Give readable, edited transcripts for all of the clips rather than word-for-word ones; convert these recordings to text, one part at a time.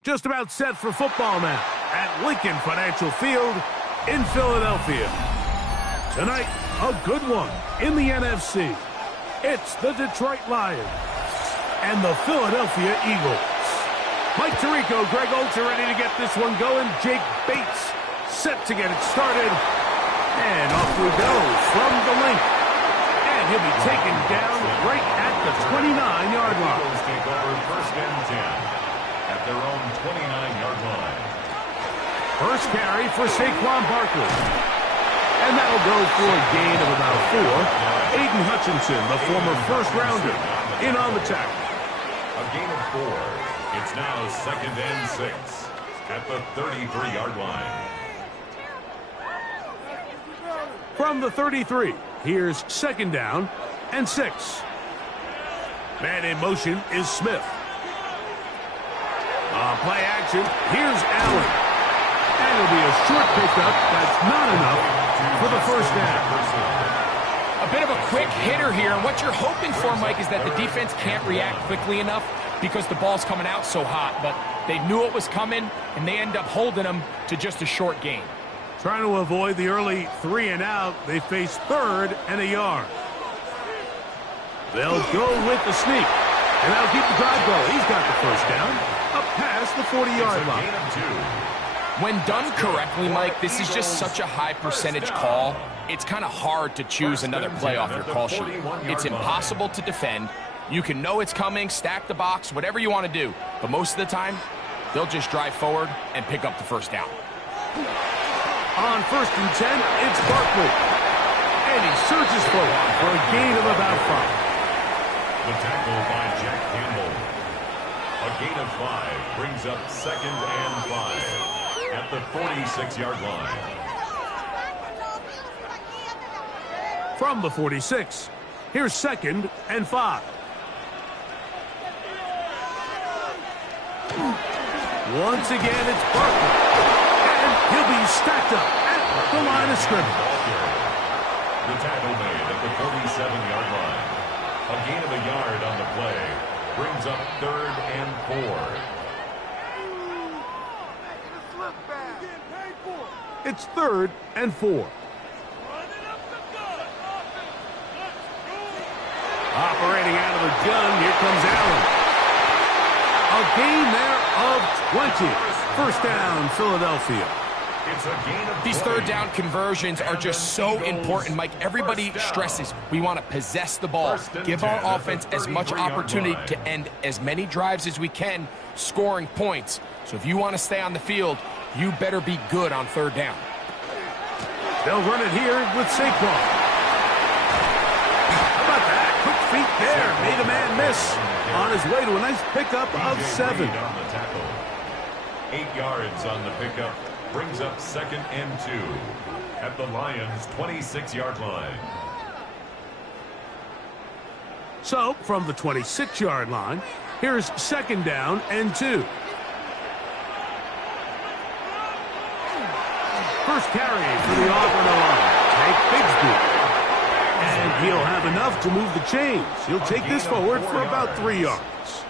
Just about set for football now at Lincoln Financial Field in Philadelphia. Tonight, a good one in the NFC. It's the Detroit Lions and the Philadelphia Eagles. Mike Tirico, Greg Olds are ready to get this one going. Jake Bates set to get it started. And off we go from the link. And he'll be taken down right at the 29-yard line. Eagles take over first and 10 at their own 29-yard line. First carry for Saquon Barkley. And that'll go for a gain of about 4. Aiden Hutchinson, the former first-rounder, in on the tackle. A gain of 4. It's now second and 6 at the 33-yard line. From the 33, here's second down and 6. Man in motion is Smith. On play action, here's Allen. And it'll be a short pickup. That's not enough for the first down. A bit of a quick hitter here, and what you're hoping for, Mike, is that the defense can't react quickly enough because the ball's coming out so hot, but they knew it was coming, and they end up holding them to just a short gain. Trying to avoid the early 3 and out, they face 3rd and a yard. They'll go with the sneak, and that'll keep the drive going. He's got the first down, up past the 40-yard line. When done correctly, Mike, this is just such a high percentage call. It's kind of hard to choose another play off your call sheet. It's impossible to defend. You can know it's coming, stack the box, whatever you want to do. But most of the time, they'll just drive forward and pick up the first down. On first and 10, it's Barkley. And he surges forward for a gain of about 5. The tackle by Jack Campbell. A gain of 5 brings up second and 5 at the 46-yard line. From the 46, here's second and 5. Once again, it's Barkley. And he'll be stacked up at the line of scrimmage. The tackle made at the 47-yard line. A gain of a yard on the play brings up third and 4. It's 3rd and 4. Operating out of the gun, here comes Allen. A gain there of 20. First down, Philadelphia. It's a gain of 20. These third down conversions are just so important, Mike. Everybody stresses we want to possess the ball, give our offense as much opportunity to end as many drives as we can, scoring points. So if you want to stay on the field, you better be good on third down. They'll run it here with Saquon. How about that? Quick feet there. Made a man miss. On his way to a nice pickup of 7. On the tackle. 8 yards on the pickup brings up second and 2 at the Lions' 26-yard line. So, from the 26-yard line, here's second down and 2. First carry for the Auburn line. Take Bigsby. And he'll have enough to move the chains. He'll take this forward for about 3 yards.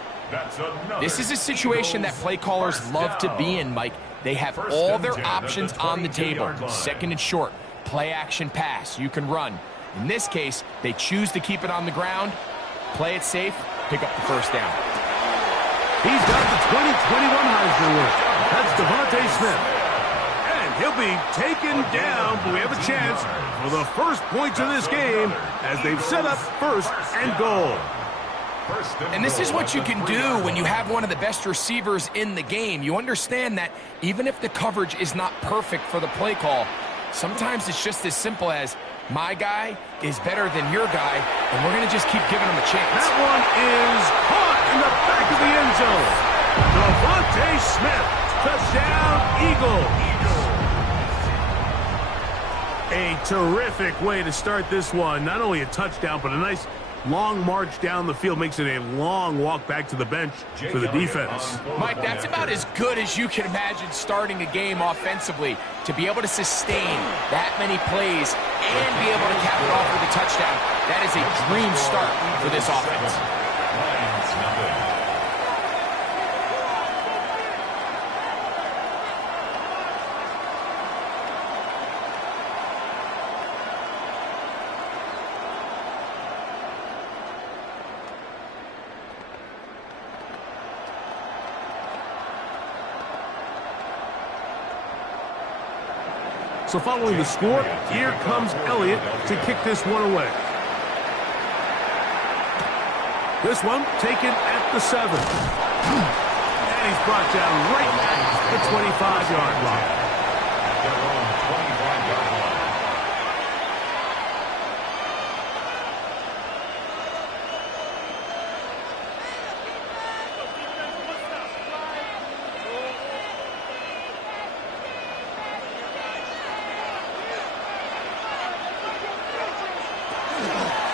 This is a situation that play callers love to be in, Mike. They have all their options on the table. Second and short, play action pass. You can run. In this case, they choose to keep it on the ground, play it safe, pick up the first down. He's got the 2021 Heisman winner. That's Devontae Smith. And he'll be taken down, but we have a chance for the first points of this game as they've set up first and goal. And this is what you can do when you have one of the best receivers in the game. You understand that even if the coverage is not perfect for the play call, sometimes it's just as simple as my guy is better than your guy, and we're going to just keep giving him a chance. That one is caught in the back of the end zone. Devontae Smith, touchdown, Eagles. A terrific way to start this one. Not only a touchdown, but a nice long march down the field. Makes it a long walk back to the bench for the defense. Mike, that's about as good as you can imagine starting a game offensively. To be able to sustain that many plays and be able to cap it off with a touchdown, that is a dream start for this offense. So following the score, here comes Elliott to kick this one away. This one taken at the 7. And he's brought down right at the 25-yard line. At their own 25-yard line.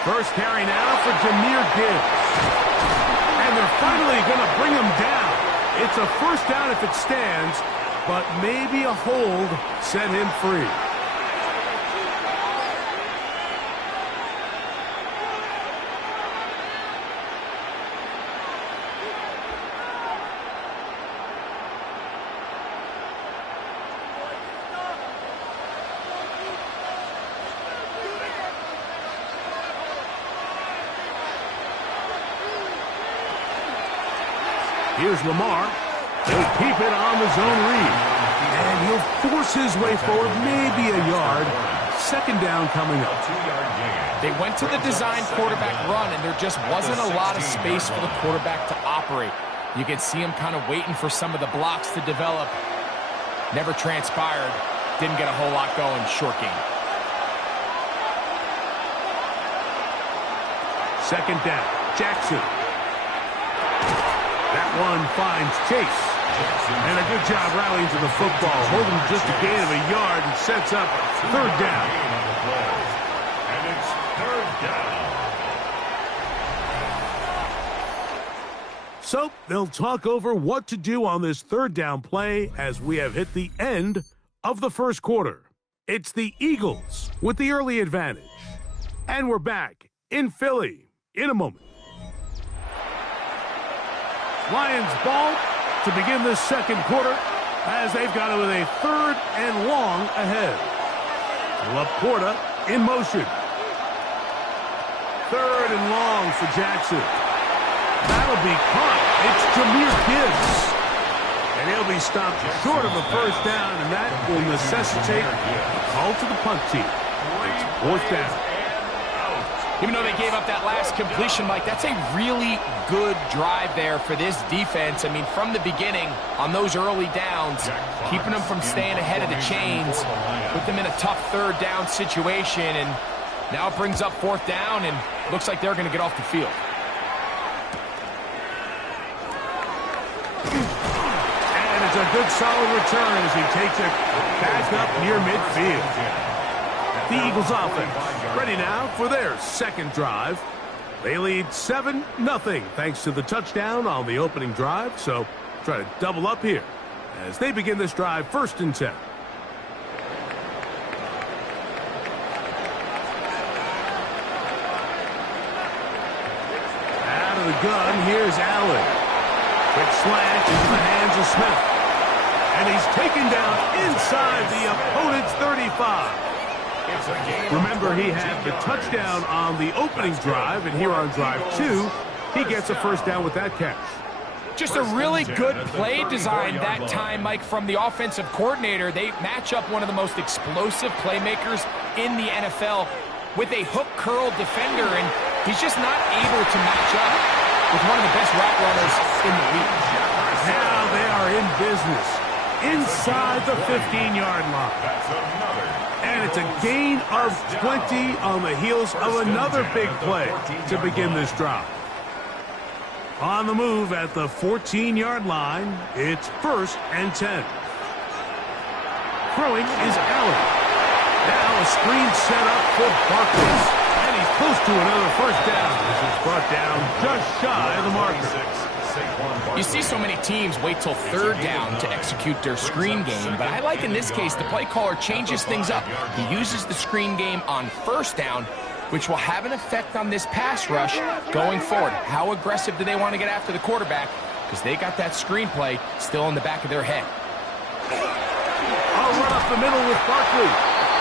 First carry now for Jahmyr Gibbs. And they're finally going to bring him down. It's a first down if it stands, but maybe a hold set him free. Here's Lamar. He'll keep it on the zone read. And he'll force his way forward, maybe a yard. Second down coming up. They went to the design quarterback run, and there just wasn't a lot of space for the quarterback to operate. You could see him kind of waiting for some of the blocks to develop. Never transpired. Didn't get a whole lot going. Short game. Second down. Jackson. That one finds Chase. And a good job rallying to the football. Holding just a gain of a yard and sets up third down. And it's third down. So they'll talk over what to do on this third down play as we have hit the end of the first quarter. It's the Eagles with the early advantage. And we're back in Philly in a moment. Lions ball to begin this second quarter as they've got it with a third and long ahead. Laporta in motion. Third and long for Jackson. That'll be caught. It's Jahmyr Gibbs. And he'll be stopped short of a first down, and that will necessitate a call to the punt team. It's fourth down. Even though they gave up that last completion, Mike, that's a really good drive there for this defense. I mean, from the beginning, on those early downs, keeping them from staying ahead of the chains, put them in a tough third down situation, and now it brings up fourth down, and looks like they're going to get off the field. And it's a good solid return as he takes it back up near midfield. The Eagles offense ready now for their second drive. They lead 7-0 thanks to the touchdown on the opening drive. So try to double up here as they begin this drive first and 10. Out of the gun, here's Allen. Quick slant into the hands of Smith. And he's taken down inside the opponent's 35. Remember, he had the touchdown on the opening drive, and here on drive 2, he gets a first down with that catch. Just a really good play design that time, Mike, from the offensive coordinator. They match up one of the most explosive playmakers in the NFL with a hook curl defender, and he's just not able to match up with one of the best route runners in the league. Now they are in business inside the 15-yard line. And it's a gain of 20 on the heels of another big play to begin this drive. On the move at the 14-yard line, it's first and 10. Throwing is Allen. Now a screen set up for Barkley. And he's close to another first down. This is brought down just shy of the marker. You see so many teams wait till third down to execute their screen game, but I like in this case the play caller changes things up. He uses the screen game on first down, which will have an effect on this pass rush going forward. How aggressive do they want to get after the quarterback? Because they got that screen play still in the back of their head. I'll run up the middle with Barkley.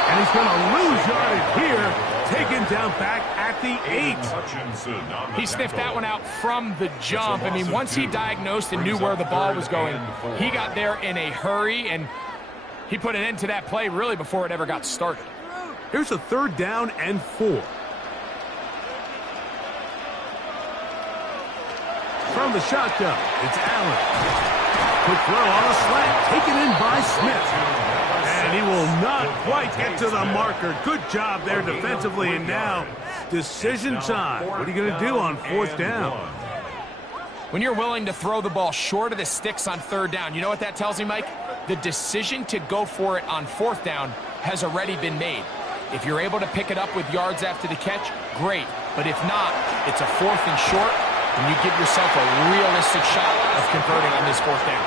And he's going to lose yardage here. Taken down back at the 8. He sniffed that one out from the jump. I mean, once he diagnosed and knew where the ball was going, he got there in a hurry, and He put an end to that play really before it ever got started. Here's a 3rd down and 4. From the shotgun, it's Allen. Quick throw on a slant, taken in by Smith. And he will not quite get to the marker. Good job there defensively, and now decision time. What are you going to do on 4th down? When you're willing to throw the ball short of the sticks on 3rd down, you know what that tells me, Mike? The decision to go for it on 4th down has already been made. If you're able to pick it up with yards after the catch, great. But if not, it's a 4th and short, and you give yourself a realistic shot of converting on this 4th down.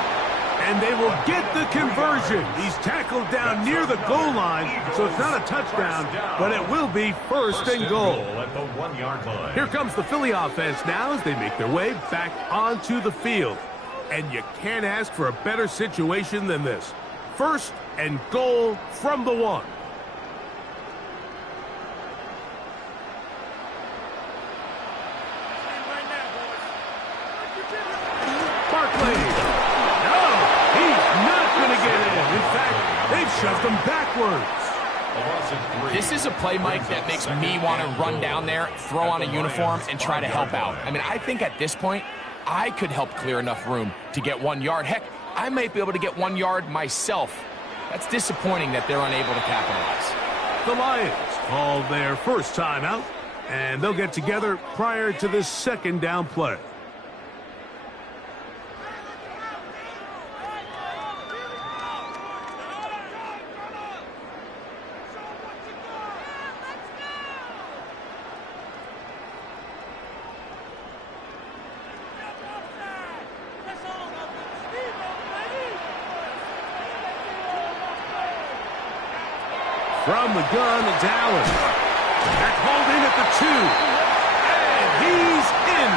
And they will get the conversion. He's tackled down near the goal line, so it's not a touchdown, but it will be 1st and goal. At the 1-yard line. Here comes the Philly offense now as they make their way back onto the field. And you can't ask for a better situation than this. 1st and goal from the 1. Shoved him backwards. This is a play, Mike, that makes me want to run down there, throw on a uniform, and try to help out. I mean, I think at this point, I could help clear enough room to get 1 yard. Heck, I might be able to get 1 yard myself. That's disappointing that they're unable to capitalize. The Lions called their first timeout, and they'll get together prior to this 2nd down play. From the gun, it's Allen. They're holding at the 2. And he's in.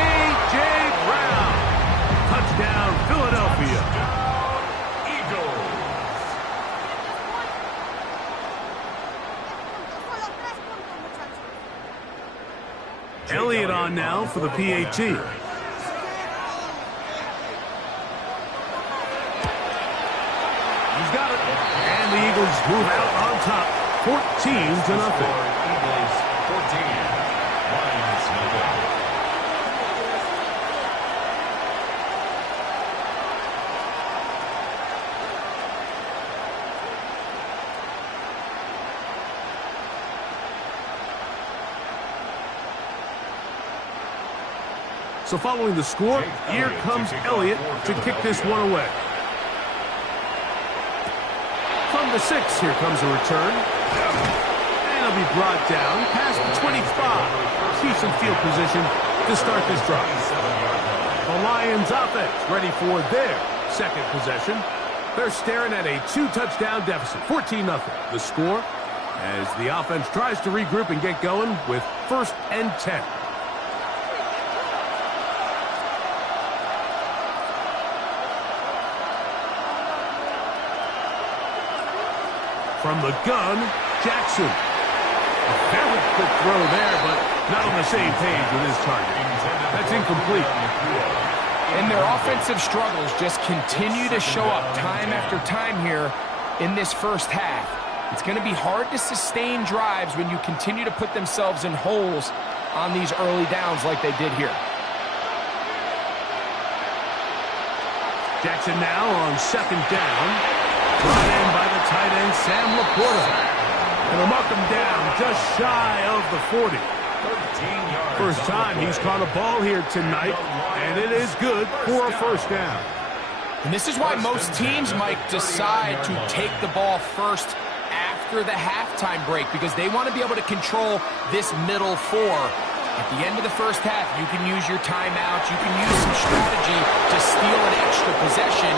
A.J. Brown. Touchdown, Philadelphia. Eagles. Elliott on now for the PAT. The Eagles move out on top, 14-0. Eagles 14, Lions 0. So following the score, here comes Elliott to kick this one away. From the 6, here comes a return. And he'll be brought down past the 25. Decent field position to start this drive. The Lions offense ready for their 2nd possession. They're staring at a 2-touchdown deficit, 14-0. The score as the offense tries to regroup and get going with 1st and 10. From the gun, Jackson. A very quick throw there, but not on the same page with his target. That's incomplete. And their offensive struggles just continue to show up time after time here in this 1st half. It's going to be hard to sustain drives when you continue to put themselves in holes on these early downs like they did here. Jackson now on 2nd down. Brought in by the tight end, Sam Laporta. And they'll mark him down just shy of the 40. First time he's caught a ball here tonight, and it is good for a 1st down. And this is why most teams might decide to take the ball first after the halftime break, because they want to be able to control this middle 4. At the end of the 1st half, you can use your timeouts, you can use some strategy to steal an extra possession.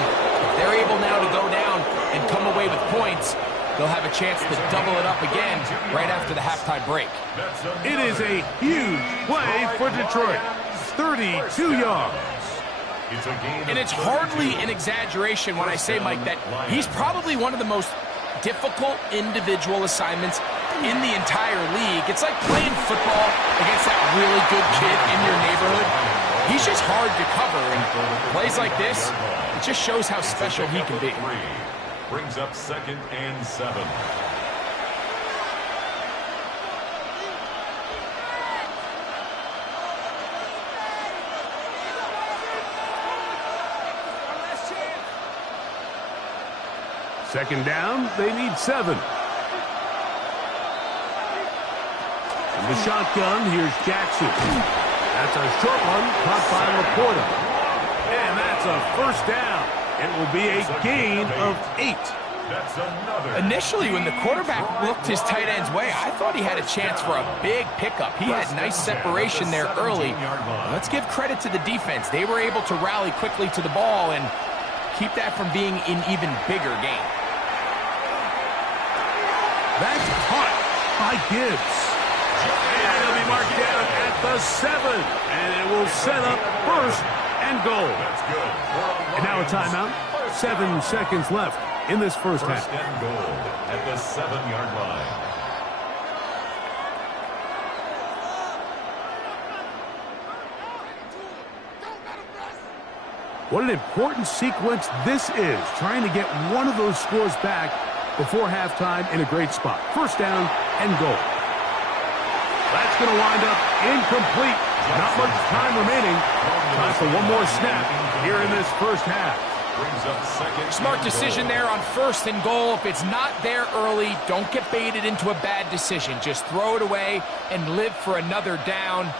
If they're able now to go down and come away with points, they'll have a chance to double it up again right after the halftime break. It is a huge play for Detroit. 32 yards. And it's hardly an exaggeration when I say, Mike, that he's probably one of the most difficult individual assignments in the entire league. It's like playing football against that really good kid in your neighborhood. He's just hard to cover, and plays like this, it just shows how special he can be. Brings up 2nd and 7. Second down, they need 7. In the shotgun, here's Jackson. That's a short one, caught by Laporta. And that's a first down. It will be a gain of 8. That's another. Initially, when the quarterback looked his tight end's way, I thought he had a chance for a big pickup. He had nice separation there early. Let's give credit to the defense. They were able to rally quickly to the ball and keep that from being an even bigger gain. That's caught by Gibbs. And it'll be marked down at the 7. And it will set up 1st and goal. That's good. And now a timeout. 7 seconds left in this first half. 1st and goal at the 7-yard line. What an important sequence this is, trying to get one of those scores back before halftime in a great spot. 1st down and goal. That's going to wind up incomplete. Not much time remaining. Time for one more snap here in this first half. Brings up 2nd. Smart decision there on 1st and goal. If it's not there early, don't get baited into a bad decision. Just throw it away and live for another down.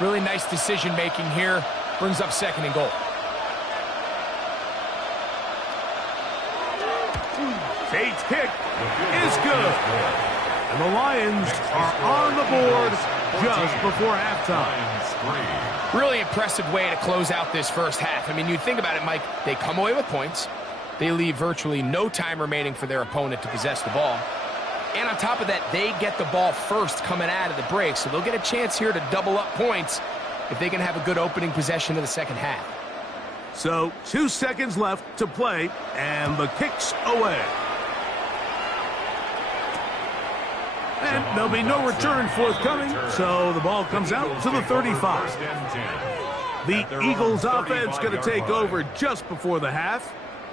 Really nice decision making here. Brings up 2nd and goal. Tate's kick is good. And the Lions are on the board just before halftime. Really impressive way to close out this first half. I mean, you think about it, Mike, they come away with points. They leave virtually no time remaining for their opponent to possess the ball. And on top of that, they get the ball first coming out of the break, so they'll get a chance here to double up points if they can have a good opening possession of the second half. So 2 seconds left to play, and the kick's away. And there'll be no return forthcoming, so the ball comes out to the 35. The Eagles offense going to take over just before the half.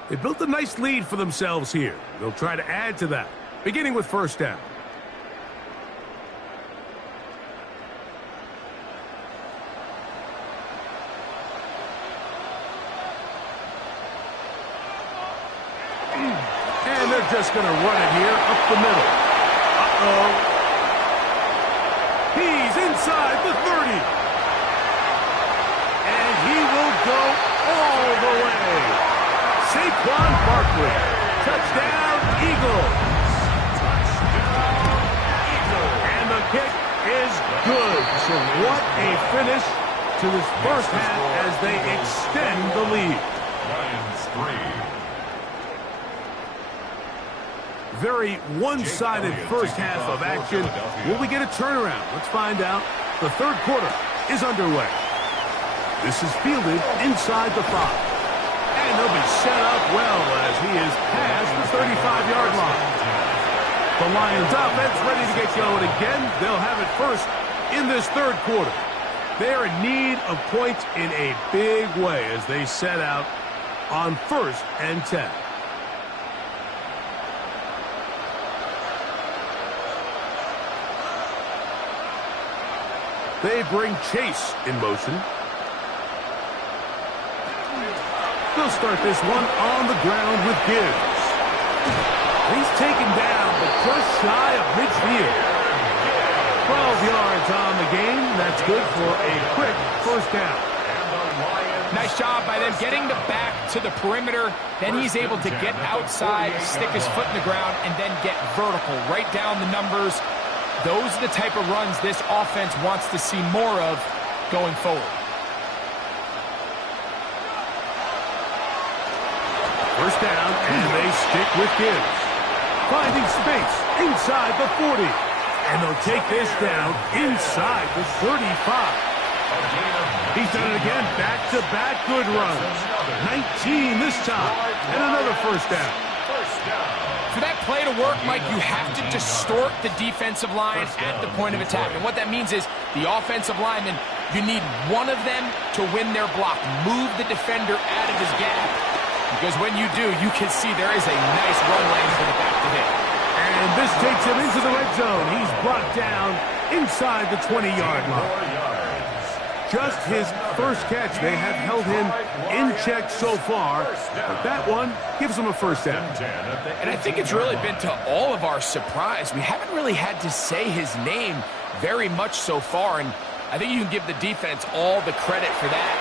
They built a nice lead for themselves here. They'll try to add to that, beginning with 1st down. And they're just going to run it here up the middle. He's inside the 30. And he will go all the way. Saquon Barkley. Touchdown, Eagles. And the kick is good. So what a finish to this first half as they extend the lead. Lions 3. Very one-sided first half of action. Will we get a turnaround? Let's find out. The 3rd quarter is underway. This is fielded inside the 5. And he'll be set up well as he is past the 35-yard line. The Lions offense ready to get going again. They'll have it first in this 3rd quarter. They're in need of points in a big way as they set out on 1st and 10. They bring Chase in motion. They'll start this one on the ground with Gibbs. He's taken down, but just shy of midfield. 12 yards on the game. That's good for a quick 1st down. Nice job by them getting the back to the perimeter. Then he's able to get outside, stick his foot in the ground, and then get vertical. Right down the numbers. Those are the type of runs this offense wants to see more of going forward. First down, and they stick with Gibbs. Finding space inside the 40. And they'll take this down inside the 35. He's done it again, back-to-back good runs. 19 this time, and another first down. For that play to work, Mike, you have to distort the defensive line at the point of attack. And what that means is the offensive lineman, you need one of them to win their block. Move the defender out of his gap. because when you do, you can see there is a nice run lane for the back to hit. And this takes him into the red zone. He's brought down inside the 20-yard line. Just his first catch. They have held him in check so far, but that one gives him a first down. And I think it's really been to all of our surprise. We haven't really had to say his name very much so far, and I think you can give the defense all the credit for that.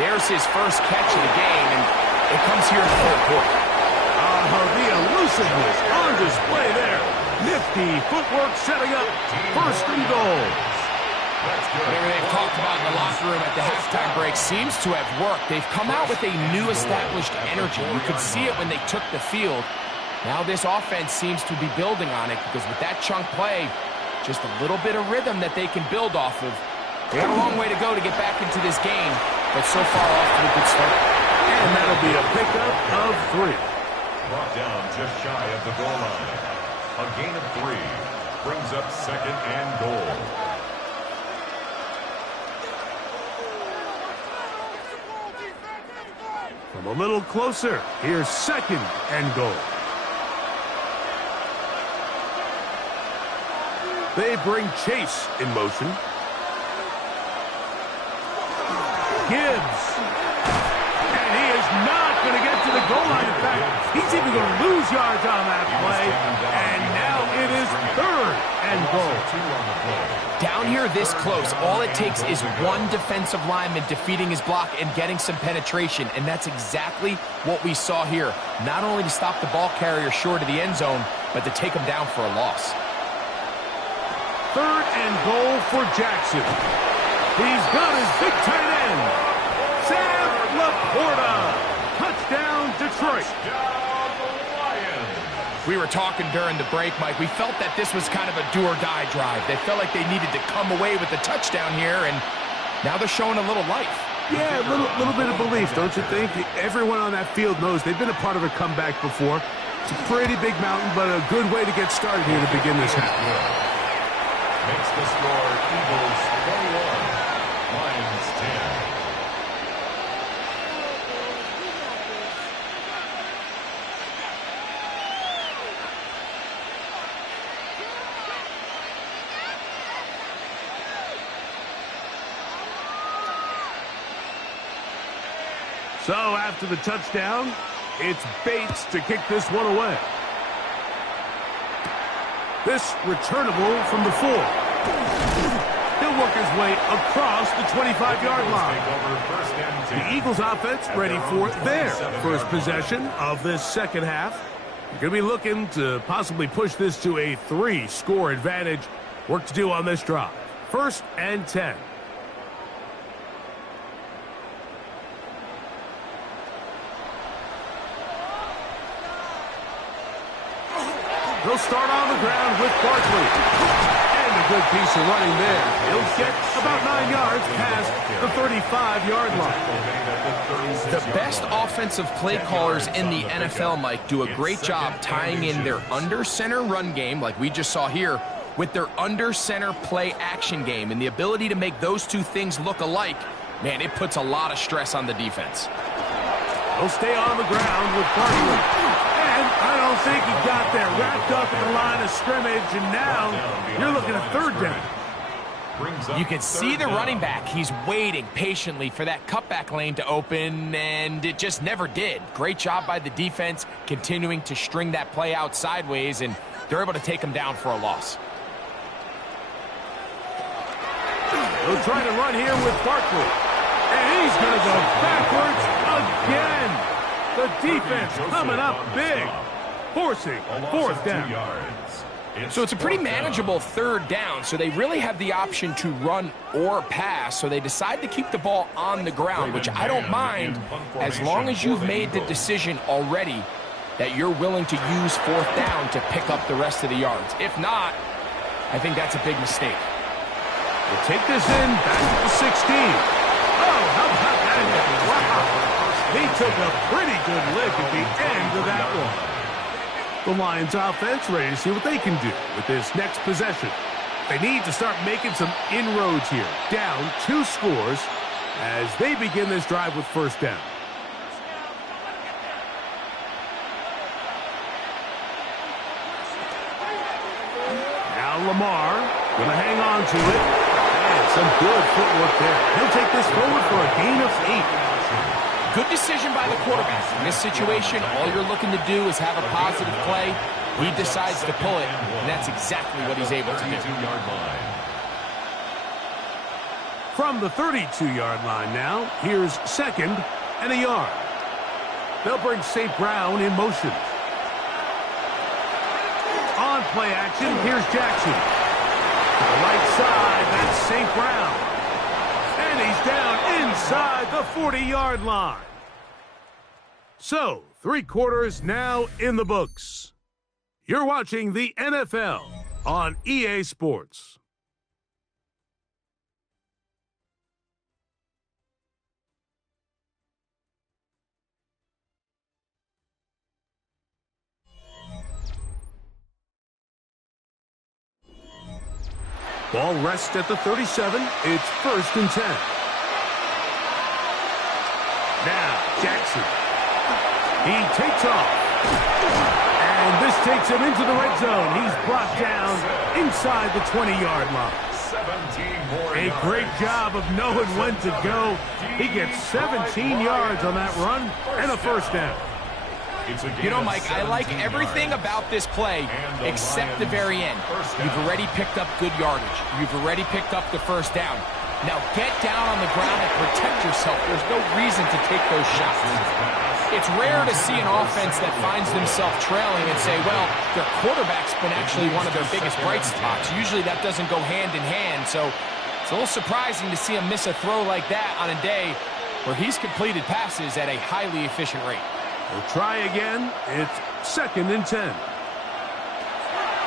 There's his first catch of the game, and it comes here in the third quarter. The elusiveness on display there. Nifty footwork setting up first and goal. Whatever they've talked about in the locker room at the halftime break seems to have worked. They've come out with a new established energy. You could see it when they took the field. Now this offense seems to be building on it because with that chunk play, just a little bit of rhythm that they can build off of. They got a long way to go to get back into this game, but so far off to a good start. And that'll be a pickup of 3. Brought down just shy of the goal line. A gain of 3 brings up second and goal. From a little closer, here's second and goal. They bring Chase in motion. Gibbs. And he is not going to get to the goal line. In fact, he's even going to lose yards on that play. And now it is third and goal. Down here this close, all it takes is one defensive lineman defeating his block and getting some penetration, and that's exactly what we saw here. Not only to stop the ball carrier short of the end zone, but to take him down for a loss. Third and goal for Jackson. He's got his big tight end, Sam Laporta. Touchdown, Detroit. We were talking during the break, Mike. We felt that this was kind of a do-or-die drive. They felt like they needed to come away with the touchdown here, and now they're showing a little life. Yeah, a little bit of belief, don't you think? Everyone on that field knows they've been a part of a comeback before. It's a pretty big mountain, but a good way to get started here to begin this half. Makes the score Eagles 21, Lions 10. So after the touchdown, it's Bates to kick this one away. This returnable from the 4. He'll work his way across the 25-yard line. The Eagles offense ready for their first possession of this second half. You're going to be looking to possibly push this to a 3-score advantage. Work to do on this drive. First and 10. He'll start on the ground with Barkley. And a good piece of running there. He'll get about 9 yards past the 35-yard line. The best offensive play callers in the NFL, Mike, do a great job tying in their under-center run game, like we just saw here, with their under-center play action game. And the ability to make those two things look alike, man, it puts a lot of stress on the defense. He'll stay on the ground with Barkley. And I don't think he got there. Wrapped up at the line of scrimmage, and now you're looking at third down. You can see the running back. He's waiting patiently for that cutback lane to open, and it just never did. Great job by the defense continuing to string that play out sideways, and they're able to take him down for a loss. He'll try to run here with Barkley. And he's going to go backwards again. The defense coming up big, forcing fourth down. So it's a pretty manageable third down, so they really have the option to run or pass, so they decide to keep the ball on the ground, which I don't mind as long as you've made the decision already that you're willing to use fourth down to pick up the rest of the yards. If not, I think that's a big mistake. We'll take this in back at the 16. Oh, how about that? Wow. He took a pretty good lick at the end of that one. The Lions offense ready to see what they can do with this next possession. They need to start making some inroads here. Down 2 scores as they begin this drive with first down. Lamar. Going to hang on to it. And some good footwork there. He'll take this forward for a gain of 8. Good decision by the quarterback. In this situation, all you're looking to do is have a positive play. He decides to pull it, and that's exactly what he's able to do. From the 32-yard line now, here's 2nd and a yard. They'll bring St. Brown in motion. On play action, here's Jackson. To the right side, that's St. Brown. And he's down inside the 40-yard line. So, 3 quarters now in the books. You're watching the NFL on EA Sports. Ball rests at the 37. It's 1st and 10. Now, Jackson. He takes off. And this takes him into the red zone. He's brought down inside the 20-yard line. 17 more A yards. great job of knowing when to go. He gets 17 yards on that run and a 1st down. You know, Mike, I like everything about this play except the very end. You've already picked up good yardage. You've already picked up the 1st down. Now get down on the ground and protect yourself. There's no reason to take those shots. It's rare to see an offense that finds themselves trailing and say, well, their quarterback's been actually one of their biggest bright spots. Usually that doesn't go hand in hand, so it's a little surprising to see him miss a throw like that on a day where he's completed passes at a highly efficient rate. We'll try again. It's 2nd and 10.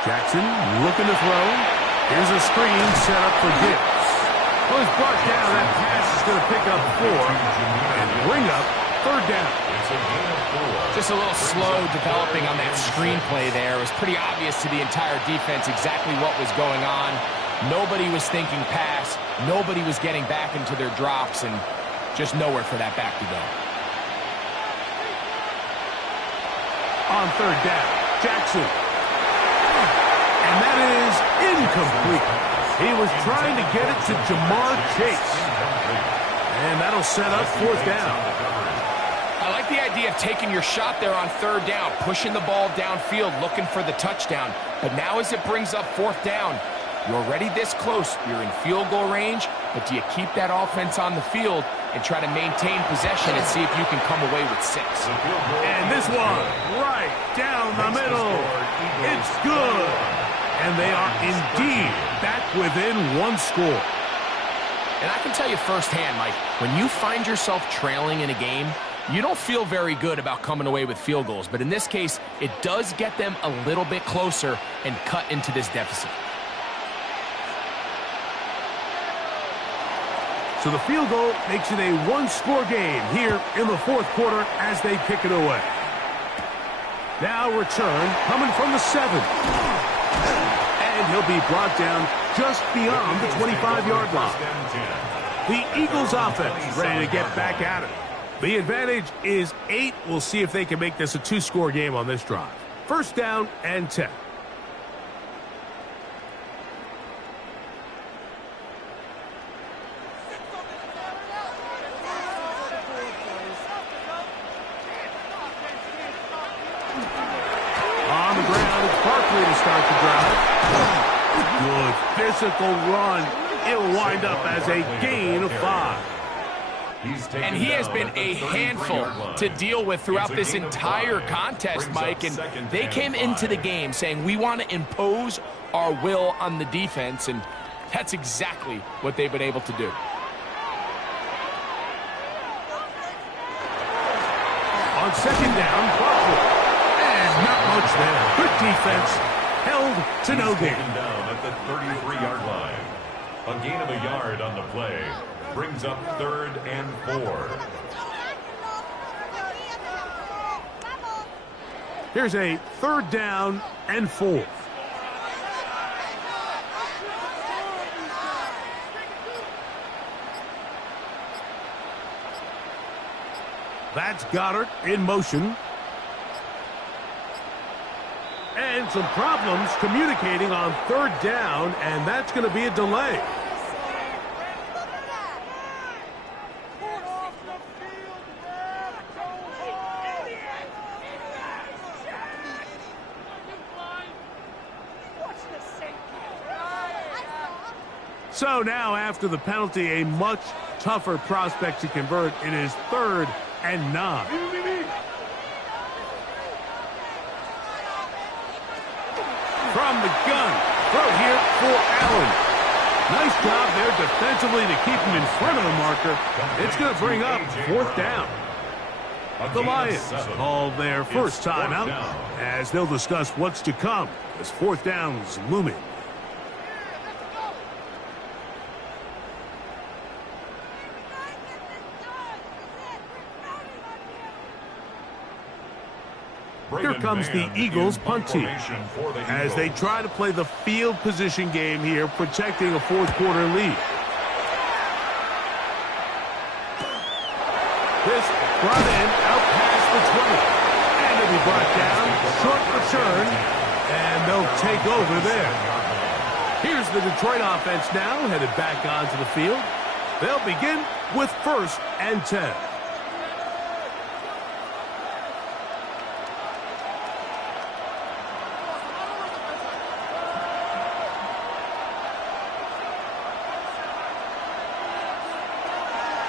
Jackson looking to throw. Here's a screen set up for Gibbs. Well, he's brought down. That pass is going to pick up 4 and bring up 3rd down. Just a little slow developing on that screenplay there. It was pretty obvious to the entire defense exactly what was going on. Nobody was thinking pass. Nobody was getting back into their drops, and just nowhere for that back to go. On 3rd down, Jackson. And that is incomplete. He was trying to get it to Jamar Chase. And that'll set up 4th down. I like the idea of taking your shot there on 3rd down, pushing the ball downfield, looking for the touchdown. But now as it brings up 4th down, you're already this close. You're in field goal range, but do you keep that offense on the field and try to maintain possession and see if you can come away with 6? And this one, right down the middle. It's good. And they are indeed back within 1 score. And I can tell you firsthand, Mike, when you find yourself trailing in a game, you don't feel very good about coming away with field goals. But in this case, it does get them a little bit closer and cut into this deficit. So the field goal makes it a 1-score game here in the 4th quarter as they kick it away. Now return coming from the 7. And he'll be brought down just beyond the 25-yard line. The Eagles offense ready to get back at it. The advantage is 8. We'll see if they can make this a 2-score game on this drive. 1st down and 10. On the ground, it's Barkley to start the drive. Good physical run. It'll wind up as a gain of 5. And he has been a handful to deal with throughout this entire contest, Mike. And they came into the game saying, we want to impose our will on the defense. And that's exactly what they've been able to do. On 2nd down, Barkley. And not much there. Good defense. Held to no gain. Down at the 33-yard line. A gain of a yard on the play. Brings up 3rd and 4. Here's a 3rd down and 4. That's Goddard in motion. And And some problems communicating on third down, and that's going to be a delay. So now, after the penalty, a much tougher prospect to convert. It is 3rd and 9. From the gun, throw here for Allen. Nice job there defensively to keep him in front of the marker. It's going to bring up 4th down. The Lions call their first timeout as they'll discuss what's to come as 4th down's looming. Here comes the Eagles punt team as they try to play the field position game here, protecting a 4th quarter lead. This brought in out past the 20. And it'll be brought down, short return, and they'll take over there. Here's the Detroit offense now, headed back onto the field. They'll begin with 1st and 10.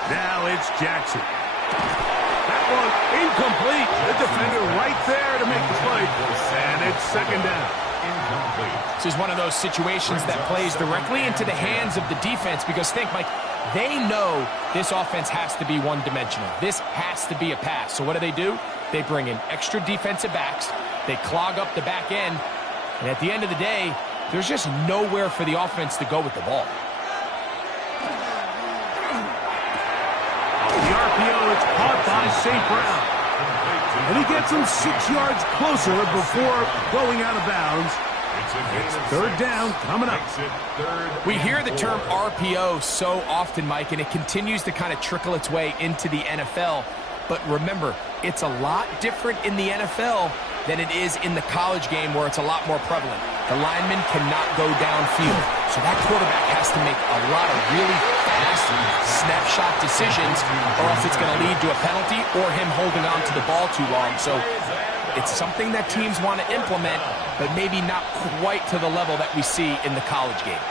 Now it's Jackson. That one incomplete. The defender right there to make the play. And it's 2nd down. Incomplete. This is one of those situations that plays directly into the hands of the defense because think, Mike, they know this offense has to be one-dimensional. This has to be a pass. So what do? They bring in extra defensive backs. They clog up the back end. And at the end of the day, there's just nowhere for the offense to go with the ball. The RPO, it's caught by St. Brown. And he gets him 6 yards closer before going out of bounds. It's 3rd down coming up. We hear the term RPO so often, Mike, and it continues to kind of trickle its way into the NFL. But remember, it's a lot different in the NFL than it is in the college game where it's a lot more prevalent. The lineman cannot go downfield. So that quarterback has to make a lot of really fast snapshot decisions or else it's going to lead to a penalty or him holding on to the ball too long. So it's something that teams want to implement, but maybe not quite to the level that we see in the college game.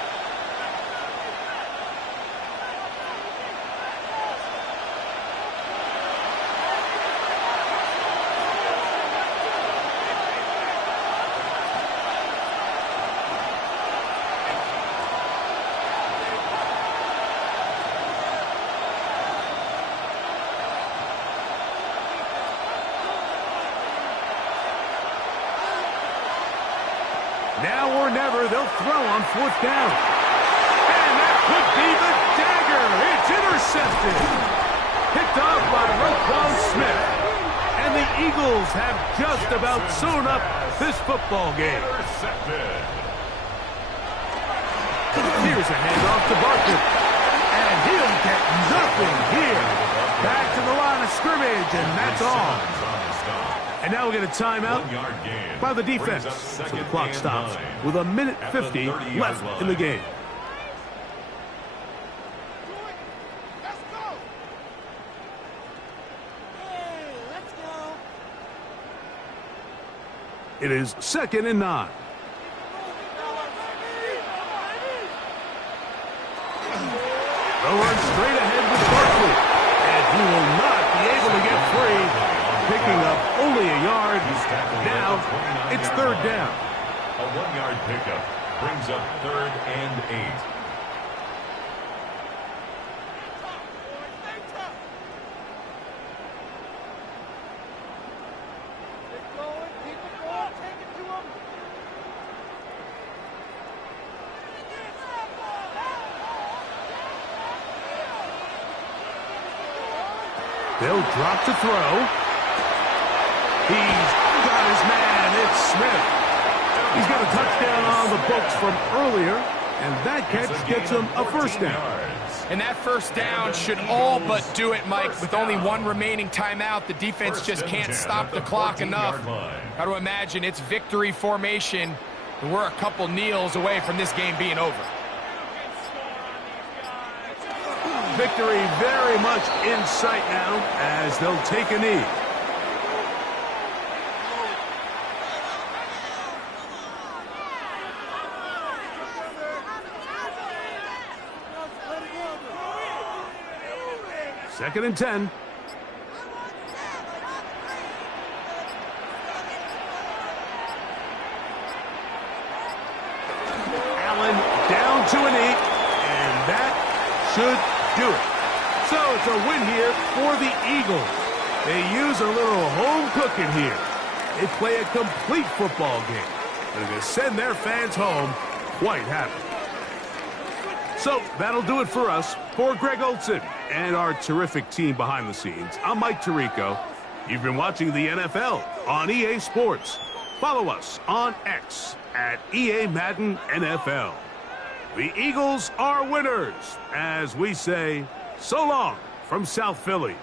Now or never, they'll throw on 4th down. And that could be the dagger. It's intercepted. Picked off by Roquan Smith. And the Eagles have just about sewn up this football game. Here's a handoff to Barkley. And he'll get nothing here. Back to the line of scrimmage, and that's all. And now we get a timeout by the defense. So the clock stops with 1:50 left in the game. It is 2nd and 9. They'll run straight ahead with Barkley. And he will not be able to get free. Picking up only a yard. Now it's 3rd down. A 1-yard pickup brings up 3rd and 8. They'll drop to throw. He's got his man. It's Smith. He's got a touchdown on the books from earlier, and that catch gets him a 1st down. And that first down should all but do it, Mike. With only one remaining timeout, the defense just can't stop the clock enough. Got to imagine it's victory formation, and we're a couple kneels away from this game being over. Victory very much in sight now as they'll take a knee. Second and 10. Allen down to a knee, and that should do it. So it's a win here for the Eagles. They use a little home cooking here. They play a complete football game. They're going to send their fans home quite happy. So that'll do it for us. For Greg Olsen and our terrific team behind the scenes, I'm Mike Tirico. You've been watching the NFL on EA Sports. Follow us on X at EA Madden NFL. The Eagles are winners, as we say, so long from South Philly.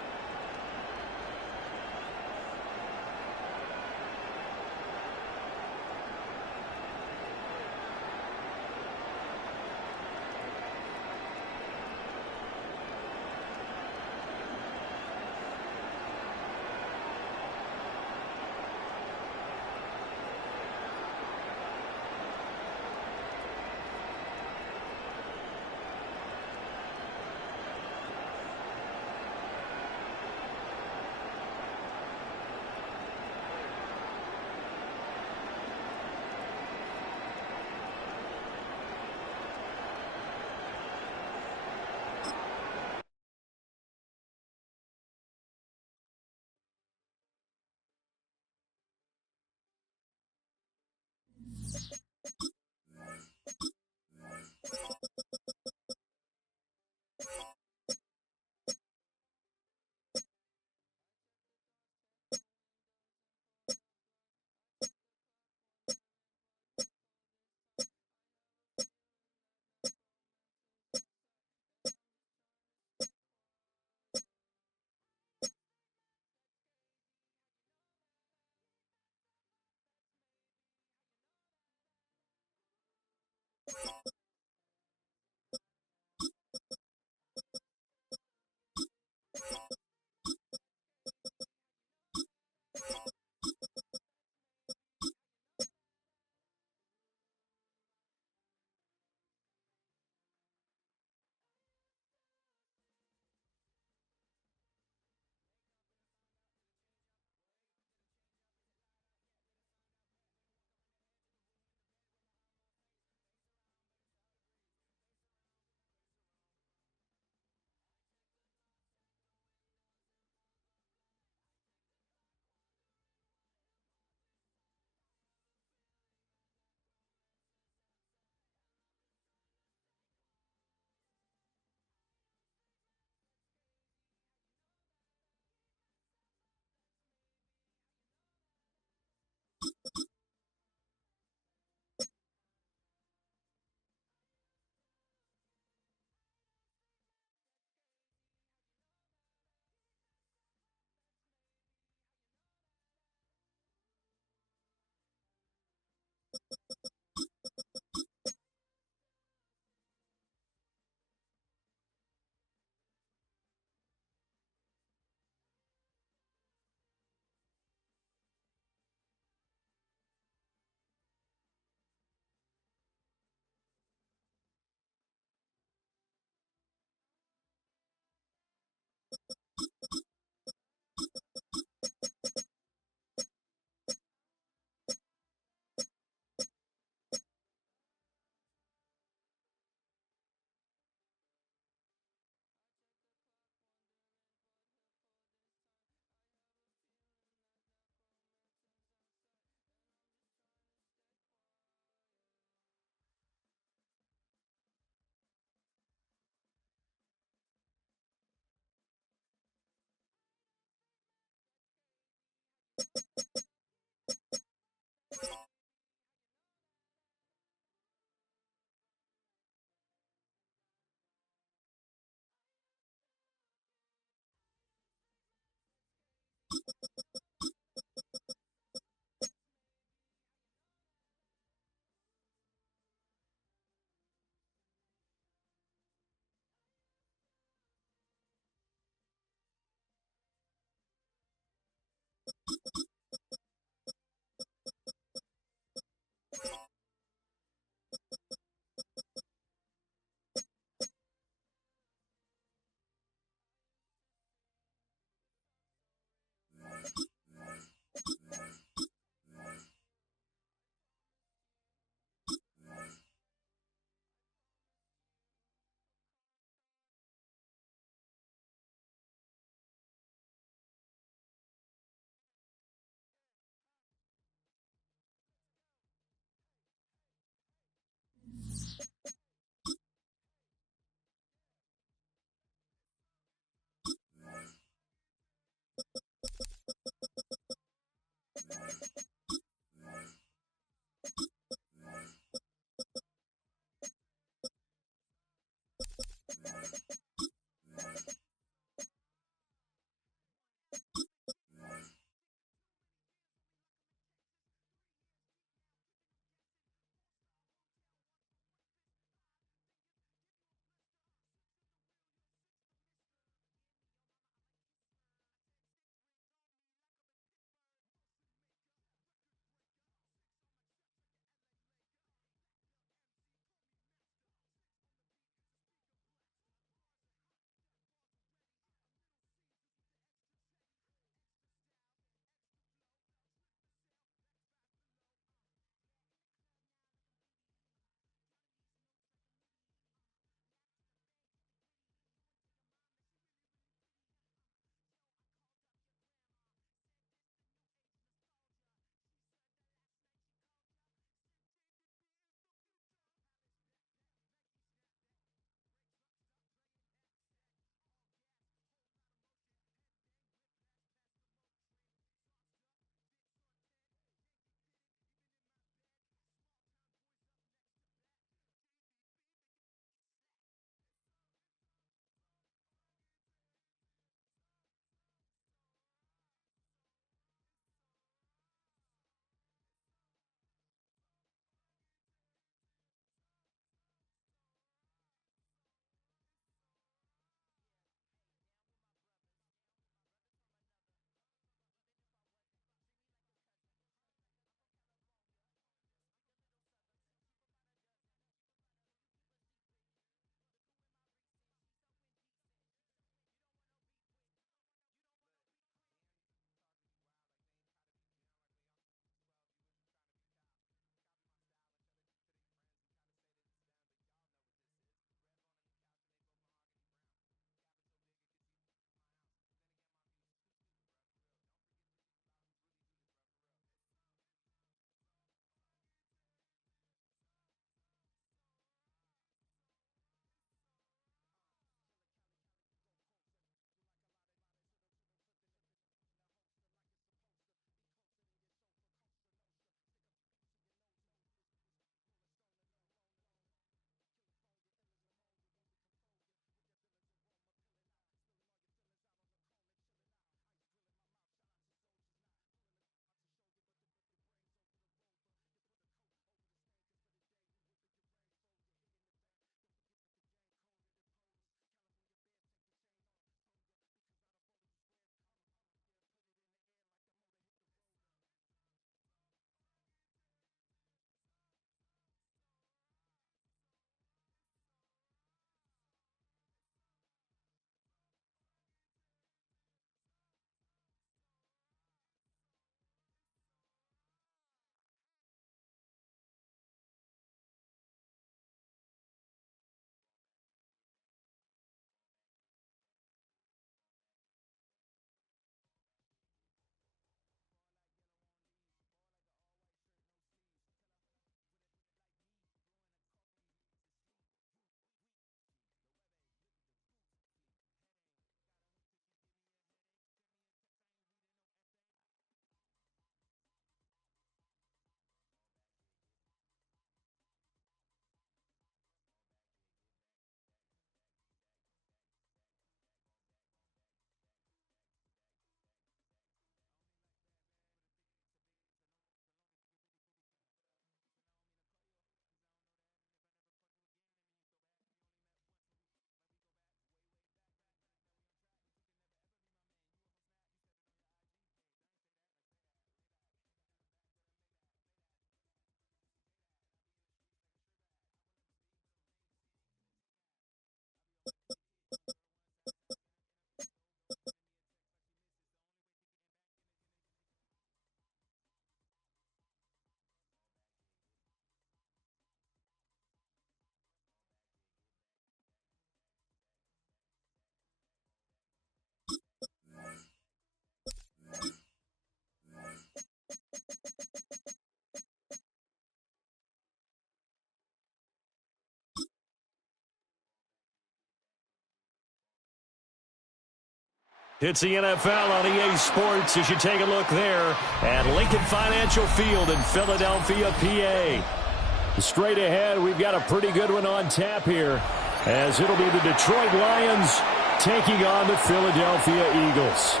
It's the NFL on EA Sports as you take a look there at Lincoln Financial Field in Philadelphia, PA. Straight ahead, we've got a pretty good one on tap here, as it'll be the Detroit Lions taking on the Philadelphia Eagles.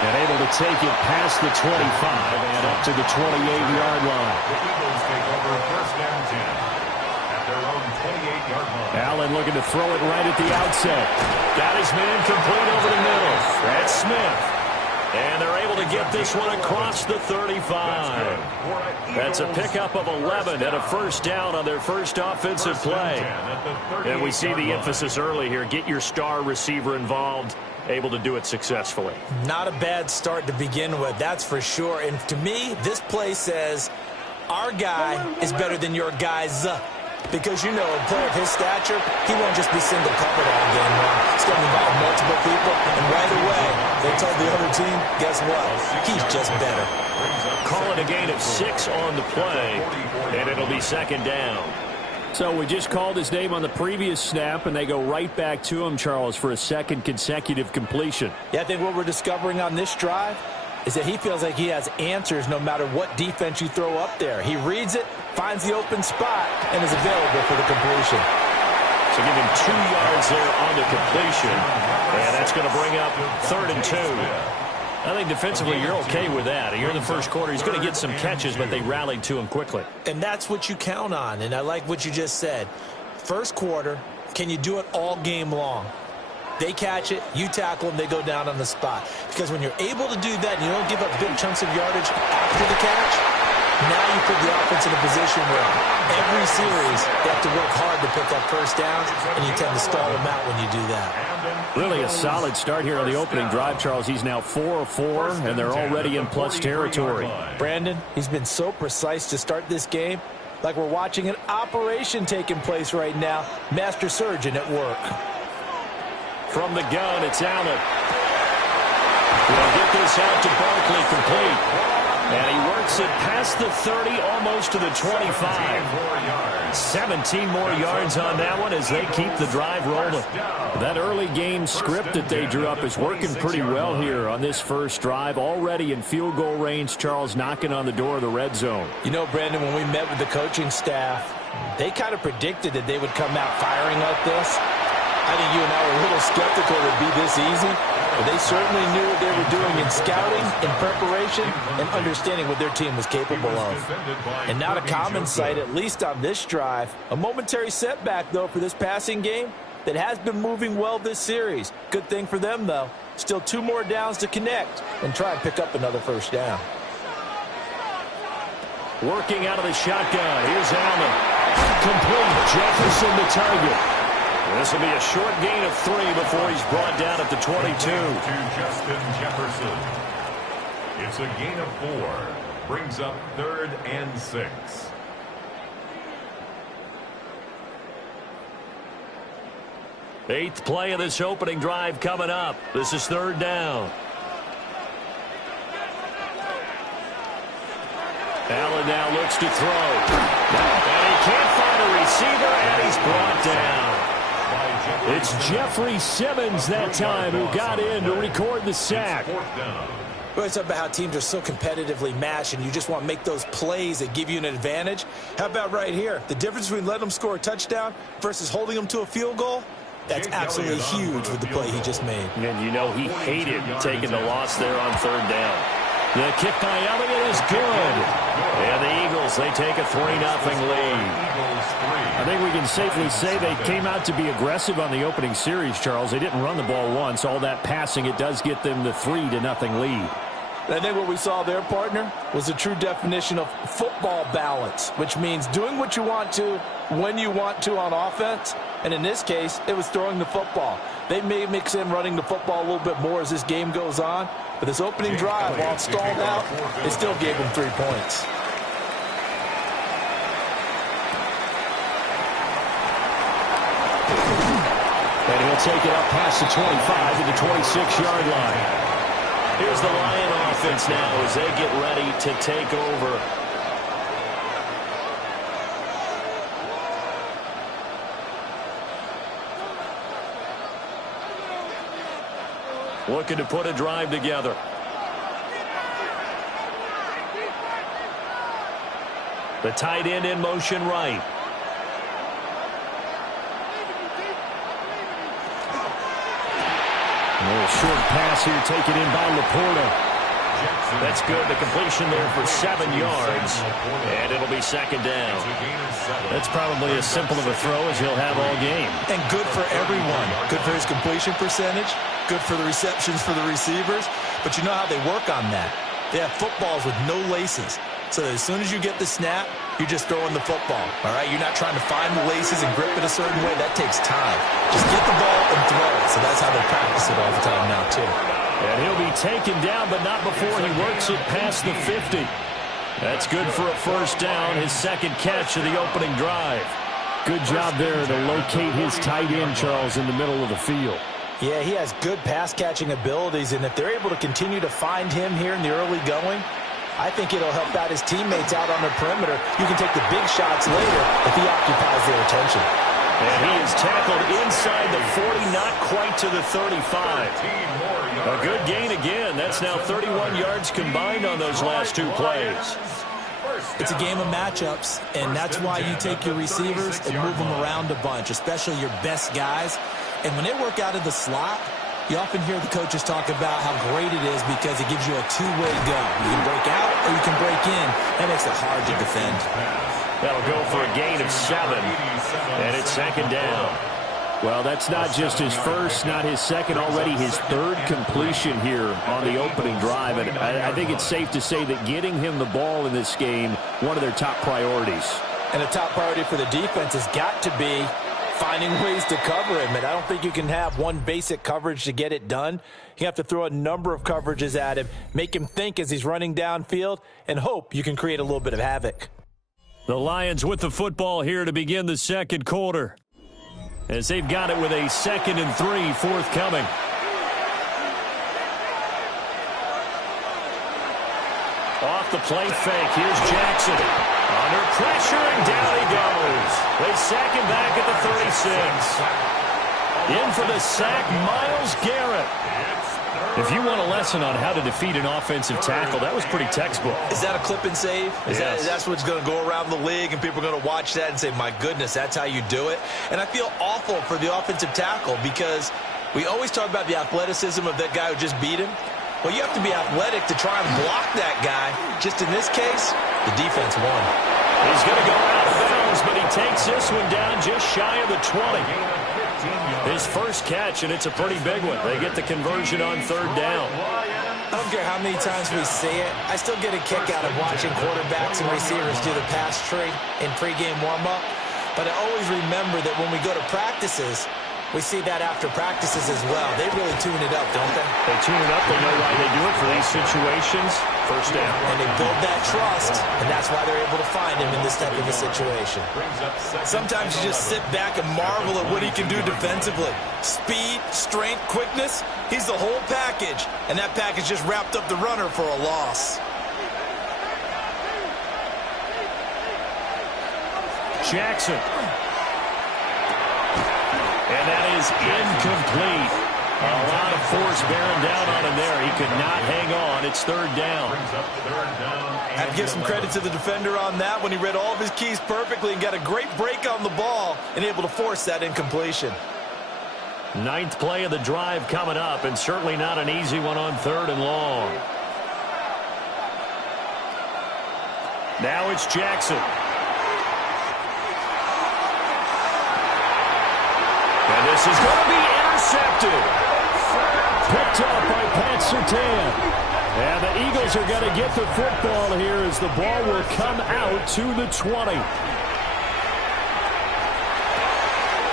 And able to take it past the 25 and up to the 28-yard line. The Eagles take over first and 10. Allen looking to throw it right at the outset. Got his man complete over the middle. That's Smith. And they're able to get this one across the 35. That's a pickup of 11 and a first down on their first offensive play. And we see the emphasis early here. Get your star receiver involved. Able to do it successfully. Not a bad start to begin with, that's for sure. And to me, this play says our guy is better than your guy's. Because, you know, a player of his stature, he won't just be single covered all game long. He's going to involve multiple people, and right away, they told the other team, guess what? He's just better. Call it a gain of 6 on the play, and it'll be second down. So we just called his name on the previous snap, and they go right back to him, Charles, for a second consecutive completion. Yeah, I think what we're discovering on this drive is that he feels like he has answers no matter what defense you throw up there. He reads it, finds the open spot, and is available for the completion. So give him 2 yards there on the completion, and that's going to bring up 3rd and 2. I think defensively you're okay with that. Here in the first quarter, he's going to get some catches, but they rallied to him quickly. And that's what you count on, and I like what you just said. First quarter, can you do it all game long? They catch it, you tackle them, they go down on the spot. Because when you're able to do that and you don't give up big chunks of yardage after the catch, now you put the offense in a position where every series they have to work hard to pick up first downs, and you tend to stall them out when you do that. Really a solid start here on the opening drive, Charles. He's now 4 of 4, and they're already in plus territory. Brandon, he's been so precise to start this game, like we're watching an operation taking place right now. Master surgeon at work. From the gun, it's Allen. We'll get this out to Barkley complete. And he works it past the 30, almost to the 25. 17 more yards on that one as they keep the drive rolling. That early game script that they drew up is working pretty well here on this first drive. Already in field goal range, Charles knocking on the door of the red zone. You know, Brandon, when we met with the coaching staff, they kind of predicted that they would come out firing like this. I think you and I were a little skeptical it would be this easy, but they certainly knew what they were doing in scouting, in preparation, and understanding what their team was capable of. And not a common sight, at least on this drive. A momentary setback, though, for this passing game that has been moving well this series. Good thing for them, though. Still 2 more downs to connect and try and pick up another first down. Working out of the shotgun. Here's Allen. Complete. Jefferson the target. This will be a short gain of 3 before he's brought down at the 22. To Justin Jefferson. It's a gain of 4. Brings up 3rd and 6. Eighth play of this opening drive coming up. This is 3rd down. Allen now looks to throw. And he can't find a receiver, and he's brought down. It's Jeffrey Simmons that time who got in to record the sack. Well, it's about how teams are so competitively matched, and you just want to make those plays that give you an advantage. How about right here? The difference between letting them score a touchdown versus holding them to a field goal? That's absolutely huge with the play he just made. And you know he hated taking the loss there on 3rd down. The kick by Elliott is good. And the Eagles, they take a 3-0 lead. I think we can safely say they came out to be aggressive on the opening series, Charles. They didn't run the ball once. All that passing, it does get them the 3-0 lead. I think what we saw there, partner, was a true definition of football balance, which means doing what you want to when you want to on offense. And in this case, it was throwing the football. They may mix in running the football a little bit more as this game goes on. But this opening drive, while stalled out, it still gave them 3 points. And he'll take it up past the 25 to the 26-yard line. Here's the Lion offense now as they get ready to take over. Looking to put a drive together. The tight end in motion right. A little short pass here taken in by Laporta. That's good. The completion there for 7 yards. And it'll be second down. That's probably as simple of a throw as he'll have all game. And good for everyone. Good for his completion percentage. Good for the receptions for the receivers. But you know how they work on that. They have footballs with no laces. So that as soon as you get the snap, you're just throwing the football. All right? You're not trying to find the laces and grip it a certain way. That takes time. Just get the ball and throw it. So that's how they practice it all the time now, too. And he'll be taken down, but not before he works it past the 50. That's good for a first down, his second catch of the opening drive. Good job there to locate his tight end, Charles, in the middle of the field. Yeah, he has good pass-catching abilities, and if they're able to continue to find him here in the early going, I think it'll help out his teammates out on the perimeter. You can take the big shots later if he occupies their attention. And he is tackled inside the 40, not quite to the 35. A good gain again. That's now 31 yards combined on those last 2 plays. It's a game of matchups, and that's why you take your receivers and move them around a bunch, especially your best guys. And when they work out of the slot, you often hear the coaches talk about how great it is because it gives you a two-way go. You can break out or you can break in. That makes it hard to defend. That'll go for a gain of 7, and it's second down. Well, that's not just his first, not his second, already his 3rd completion here on the opening drive. And I think it's safe to say that getting him the ball in this game, one of their top priorities. And a top priority for the defense has got to be finding ways to cover him. And I don't think you can have one basic coverage to get it done. You have to throw a number of coverages at him, make him think as he's running downfield, and hope you can create a little bit of havoc. The Lions with the football here to begin the second quarter, as they've got it with a 2nd and 3 forthcoming. Off the play fake, here's Jackson. Under pressure, and down he goes. They sack him back at the 36. In for the sack, Myles Garrett. If you want a lesson on how to defeat an offensive tackle, that was pretty textbook. Is that a clip and save? That's what's going to go around the league, and people are going to watch that and say, my goodness, that's how you do it. And I feel awful for the offensive tackle because we always talk about the athleticism of that guy who just beat him. Well, you have to be athletic to try and block that guy. Just in this case, the defense won. He's going to go out of bounds, but he takes this one down just shy of the 20. His first catch, and it's a pretty big one. They get the conversion on 3rd down. I don't care how many times we see it. I still get a kick out of watching quarterbacks and receivers do the pass tree in pregame warm-up. But I always remember that when we go to practices, we see that after practices as well. They really tune it up, don't they? They tune it up. They know why they do it for these situations. First down. And they build that trust, and that's why they're able to find him in this type of a situation. Sometimes you just sit back and marvel at what he can do defensively. Speed, strength, quickness, he's the whole package. And that package just wrapped up the runner for a loss. Jackson. And that is incomplete. A lot of force bearing down on him there. He could not hang on. It's 3rd down. I have to give some credit to the defender on that when he read all of his keys perfectly and got a great break on the ball and able to force that incompletion. 9th play of the drive coming up, and certainly not an easy one on 3rd and long. Now it's Jackson. And this is going to be intercepted. Picked up by Pat Surtain. And the Eagles are going to get the football here as the ball will come out to the 20.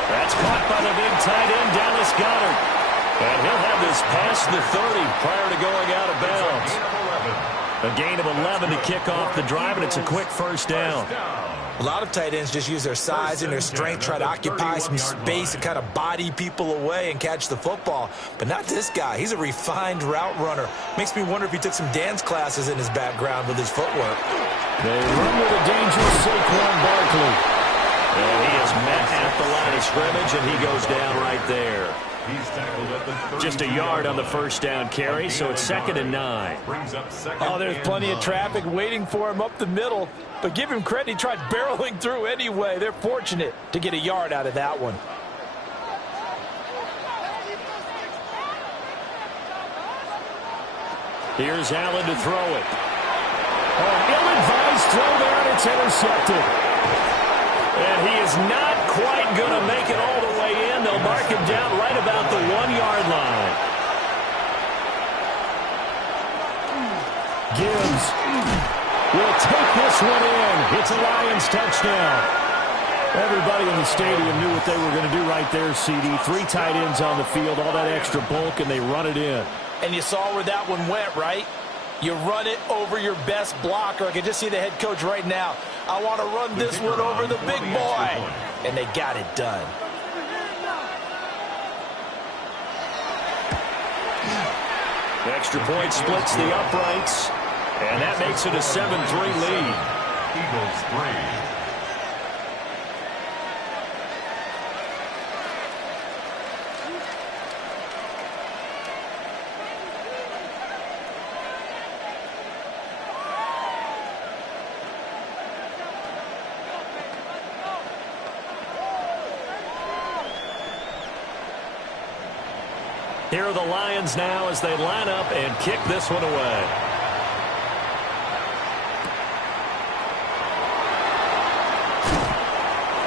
That's caught by the big tight end, Dallas Goedert. And he'll have this past the 30 prior to going out of bounds. A gain of 11 to kick off the drive, and it's a quick first down. A lot of tight ends just use their size and their strength, try to occupy some space and kind of body people away and catch the football. But not this guy. He's a refined route runner. Makes me wonder if he took some dance classes in his background with his footwork. They run with a dangerous Saquon Barkley. And he is met at the line of scrimmage, and he goes down right there. He's tackled at the Just a yard on the first down carry, so it's 2nd and 9. Oh, there's plenty of traffic waiting for him up the middle. But give him credit, he tried barreling through anyway. They're fortunate to get a yard out of that one. Here's Allen to throw it. Oh, ill-advised throw there, and it's intercepted. And he is not quite going to make it all the way in. They'll mark him down right about the 1-yard line. Gibbs will take this one in. It's a Lions touchdown. Everybody in the stadium knew what they were going to do right there, CD. 3 tight ends on the field, all that extra bulk, and they run it in. And you saw where that one went, right? You run it over your best blocker. I can just see the head coach right now. I want to run this one over the big boy. And they got it done. Extra point splits the uprights. And that makes it a 7-3 lead. Eagles 3. Here are the Lions now as they line up and kick this one away.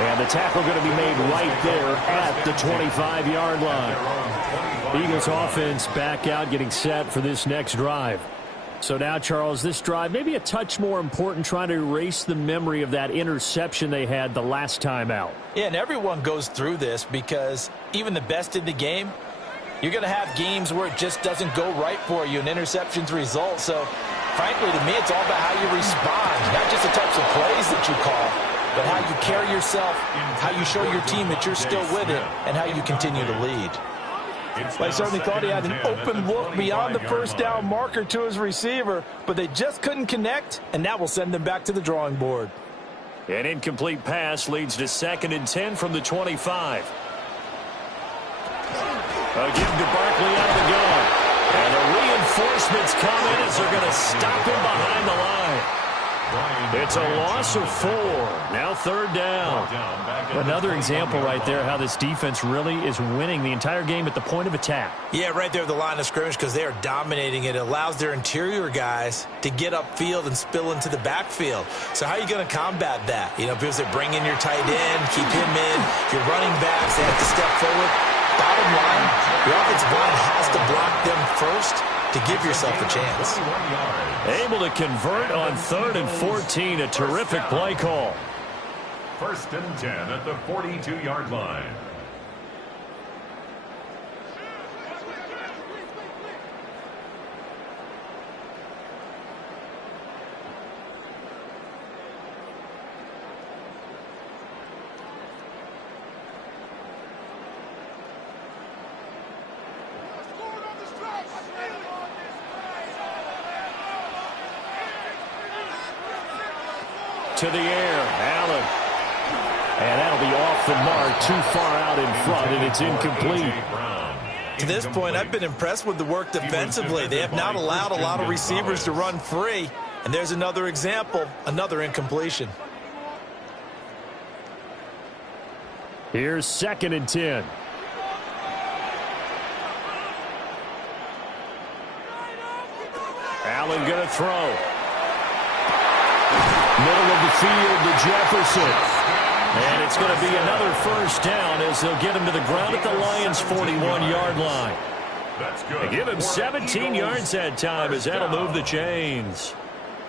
And the tackle going to be made right there at the 25-yard line. Eagles offense back out, getting set for this next drive. So now, Charles, this drive maybe a touch more important, trying to erase the memory of that interception they had the last time out. Yeah, and everyone goes through this because even the best in the game, you're going to have games where it just doesn't go right for you and interceptions result. So, frankly, to me, it's all about how you respond, not just the types of plays that you call, but how you carry yourself, how you show your team that you're still with it, and how you continue to lead. Well, I certainly thought he had an open look beyond the first down marker to his receiver, but they just couldn't connect, and that will send them back to the drawing board. An incomplete pass leads to 2nd and 10 from the 25. A give to Barkley out of the gun. And the reinforcements come in as they're going to stop him behind the line. It's a loss of 4. Now 3rd down. Another example right there how this defense really is winning the entire game at the point of attack. Yeah, right there at the line of scrimmage because they are dominating it. It allows their interior guys to get upfield and spill into the backfield. So how are you going to combat that? You know, because they bring in your tight end, keep him in. Your running backs, they have to step forward. Bottom line, your offensive line has to block them first to give yourself a chance. Able to convert on 3rd and 14. A terrific play call. 1st and 10 at the 42-yard line. To the air, Allen. And that'll be off the mark, too far out in front, and it's incomplete. To this point, I've been impressed with the work defensively. They have not allowed a lot of receivers to run free. And there's another example, another incompletion. Here's 2nd and 10. Allen going to throw. Middle of the field to Jefferson. And it's going to be another first down as they'll get him to the ground at the Lions' 41-yard line. That's good. They give him 17 yards that time as that'll move the chains.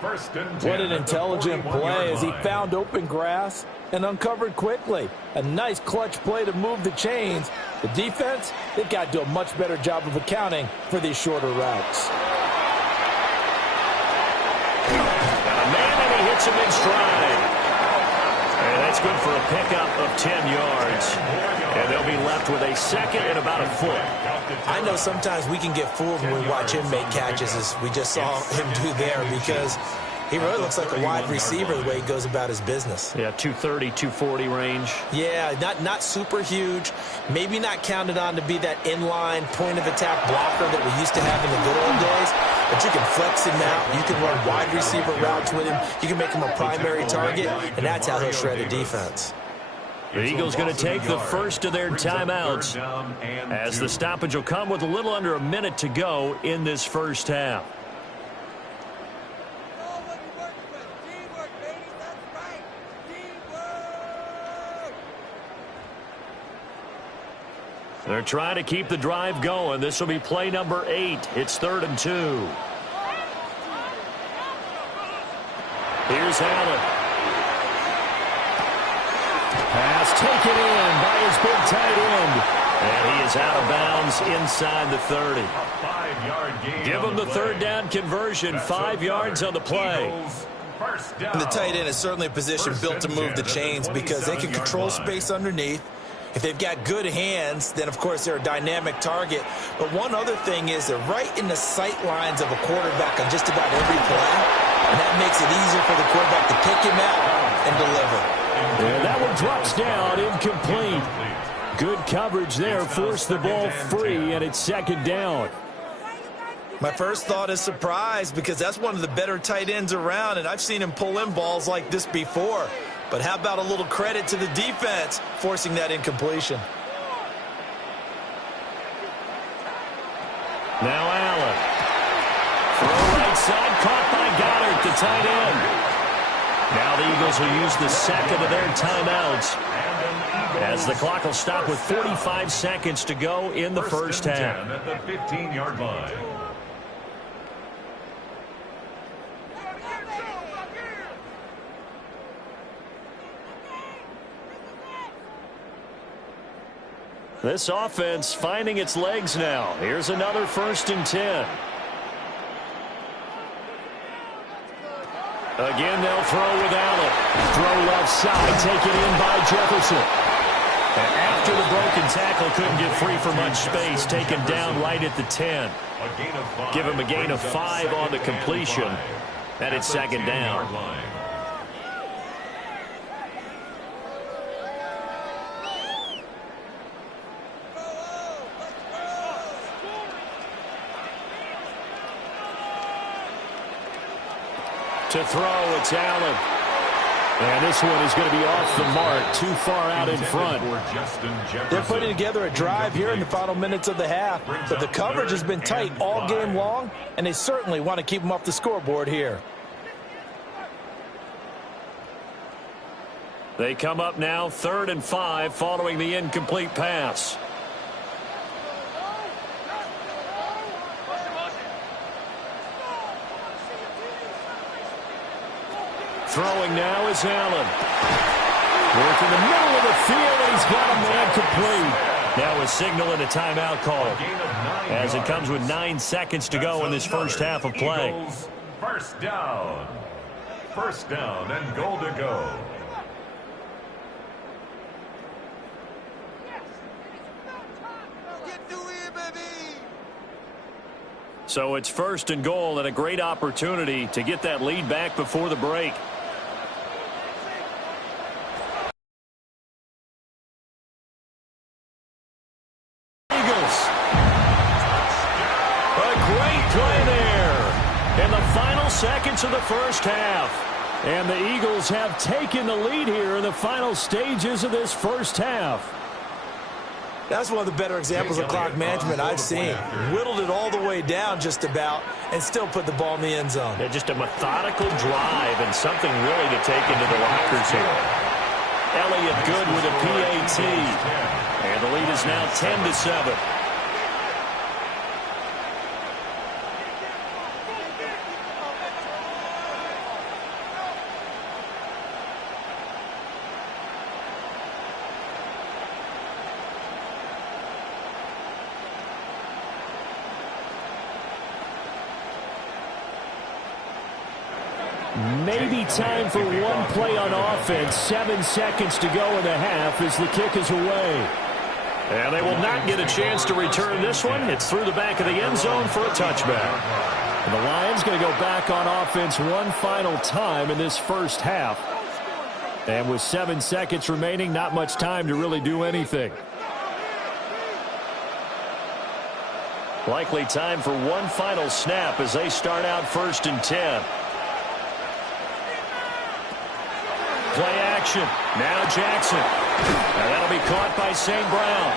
What an intelligent play as he found open grass and uncovered quickly. A nice clutch play to move the chains. The defense, they've got to do a much better job of accounting for these shorter routes. Got a man, and he hits him in stride. And that's good for a pickup of 10 yards. And they'll be left with a second and about a foot. I know sometimes we can get fooled when we watch him make catches, as we just saw him do there, because he really looks like a wide receiver the way he goes about his business. Yeah, 230, 240 range. Yeah, not super huge. Maybe not counted on to be that inline point-of-attack blocker that we used to have in the good old days. But you can flex him out. You can run wide receiver routes with him. You can make him a primary target, and that's how he'll shred the defense. The Eagles going to take the first of their timeouts as the stoppage will come with a little under a minute to go in this first half. They're trying to keep the drive going. This will be play number 8. It's 3rd and 2. Here's Allen. Pass taken in by his big tight end. And he is out of bounds inside the 30. Give him the third down conversion. 5 yards on the play. And the tight end is certainly a position built to move the chains because they can control space underneath. If they've got good hands, then, of course, they're a dynamic target. But one other thing is they're right in the sight lines of a quarterback on just about every play. And that makes it easier for the quarterback to pick him out and deliver. And that one drops down, incomplete. Good coverage there, forced the ball free, and it's 2nd down. My first thought is surprise because that's one of the better tight ends around, and I've seen him pull in balls like this before. But how about a little credit to the defense forcing that incompletion? Now Allen. Throw right side, caught by Goddard, the tight end. Now the Eagles will use the second of their timeouts as the clock will stop with 45 seconds to go in the first half. At the 15-yard line. This offense finding its legs now. Here's another 1st and 10. Again, they'll throw with Allen. Throw left side, taken in by Jefferson. And after the broken tackle, couldn't get free for much space, taken down right at the 10. Give him a gain of 5 on the completion. And it's 2nd down. To throw, it's Allen. And this one is going to be off the mark, too far out in front. They're putting together a drive here in the final minutes of the half, but the coverage has been tight all game long, and they certainly want to keep them off the scoreboard here. They come up now 3rd and 5 following the incomplete pass. Throwing now is Allen. Working the middle of the field, and he's got a man complete. Now a signal and a timeout call as it comes with 9 seconds to go in this first half of play. First down. First down and goal to go. So it's 1st and goal and a great opportunity to get that lead back before the break. Eagles. A great play there in the final seconds of the first half. And the Eagles have taken the lead here in the final stages of this first half. That's one of the better examples of clock management I've seen. Whittled it all the way down just about and still put the ball in the end zone. Yeah, just a methodical drive and something really to take into the lockers here. Elliott good with a PAT. And the lead is now 10-7. Maybe time for one play on offense. 7 seconds to go in the half as the kick is away. And they will not get a chance to return this one. It's through the back of the end zone for a touchback. And the Lions going to go back on offense one final time in this first half. And with 7 seconds remaining, not much time to really do anything. Likely time for one final snap as they start out 1st and 10. Play action. Now Jackson. And that'll be caught by St. Brown.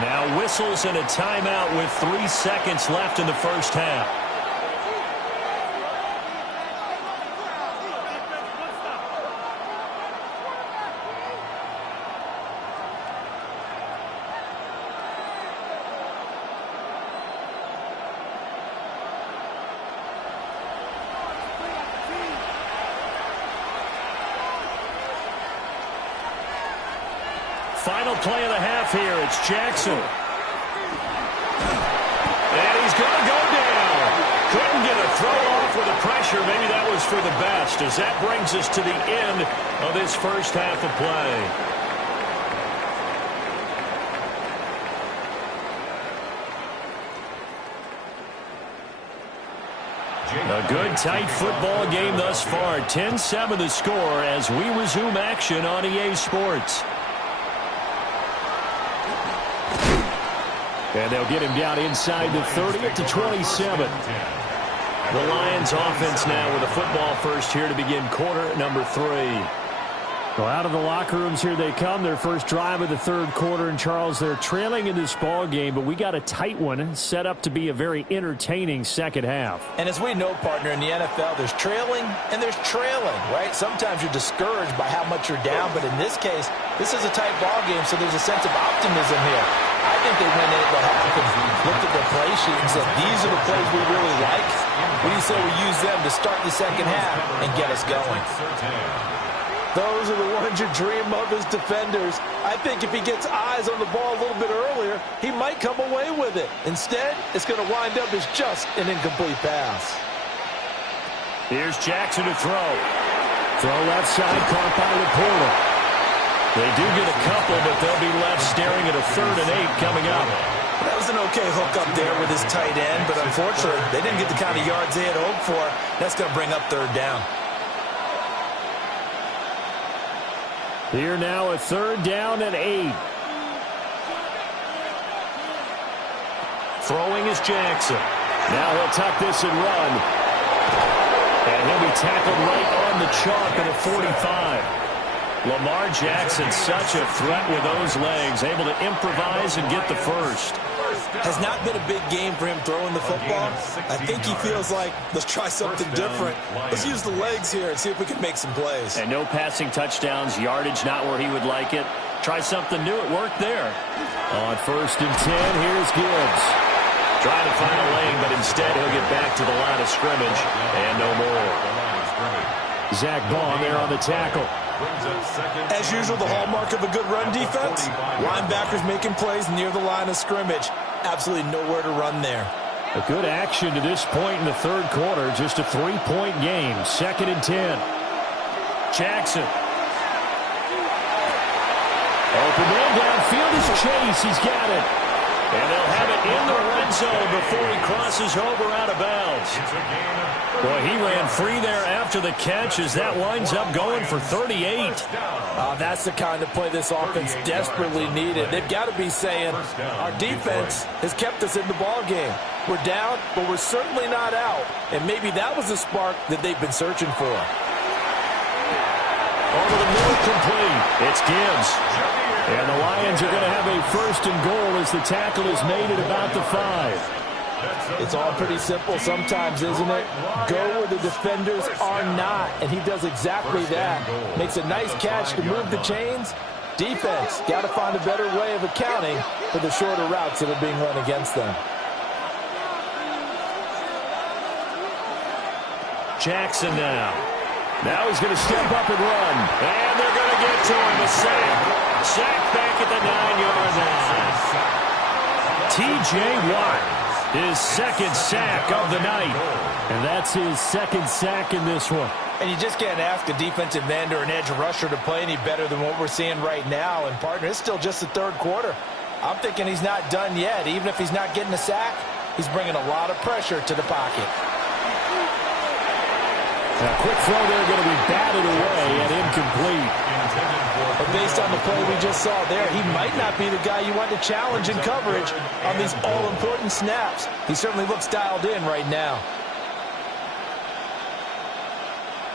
Now whistles and a timeout with 3 seconds left in the first half. Final play of the half here. It's Jackson. And he's going to go down. Couldn't get a throw off with the pressure. Maybe that was for the best, as that brings us to the end of this first half of play. A good, tight football game thus far. 10-7 the score as we resume action on EA Sports. And they'll get him down inside the 30 to 27. The Lions offense now with a football first here to begin quarter number 3. Well, out of the locker rooms here they come. Their first drive of the third quarter. And, Charles, they're trailing in this ball game, but we got a tight one set up to be a very entertaining second half. And as we know, partner, in the NFL, there's trailing and there's trailing, right? Sometimes you're discouraged by how much you're down, but in this case, this is a tight ball game, so there's a sense of optimism here. I think they went into the half and looked at their play sheet and said, these are the plays we really like. What do you say we use them to start the second half and get us going? Those are the ones you dream of as defenders. I think if he gets eyes on the ball a little bit earlier, he might come away with it. Instead, it's going to wind up as just an incomplete pass. Here's Jackson to throw. Throw left side, caught by Laporta. They do get a couple, but they'll be left staring at a 3rd and 8 coming up. That was an okay hook up there with his tight end, but unfortunately, they didn't get the kind of yards they had hoped for. That's going to bring up 3rd down. Here now a 3rd down and 8. Throwing is Jackson. Now he'll tuck this and run. And he'll be tackled right on the chalk at a 45. Lamar Jackson, such a threat with those legs, able to improvise and get the first. Has not been a big game for him throwing the football. I think he feels like, let's try something different. Let's use the legs here and see if we can make some plays. And no passing touchdowns, yardage not where he would like it. Try something new, it worked there. On 1st and 10, here's Gibbs. Trying to find a lane, but instead he'll get back to the line of scrimmage and no more. Zach Baum there on the tackle. As usual, the hallmark of a good run defense, linebackers making plays near the line of scrimmage. Absolutely nowhere to run there. A good action to this point in the third quarter. Just a 3-point game. 2nd and 10. Jackson. Open man downfield is Chase. He's got it. And they'll have it in the red zone before he crosses over out of bounds. Boy, he ran free there after the catch as that winds up going for 38. That's the kind of play this offense desperately needed. They've got to be saying, our defense has kept us in the ball game. We're down, but we're certainly not out. And maybe that was the spark that they've been searching for. Over the middle, complete. It's Gibbs. And the Lions are going to have a 1st and goal as the tackle is made at about the 5. It's all pretty simple sometimes, isn't it? Go where the defenders are not, and he does exactly that. Makes a nice catch to move the chains. Defense, got to find a better way of accounting for the shorter routes that are being run against them. Jackson now. Now he's going to step up and run. And they're going to get to him. A sack. Sack back at the 9-yard line. T.J. Watt, his 2nd sack of the night. And that's his 2nd sack in this one. And you just can't ask a defensive end or an edge rusher to play any better than what we're seeing right now. And, partner, it's still just the third quarter. I'm thinking he's not done yet. Even if he's not getting a sack, he's bringing a lot of pressure to the pocket. A quick throw there going to be batted away and incomplete. But based on the play we just saw there, he might not be the guy you want to challenge in coverage on these all-important snaps. He certainly looks dialed in right now.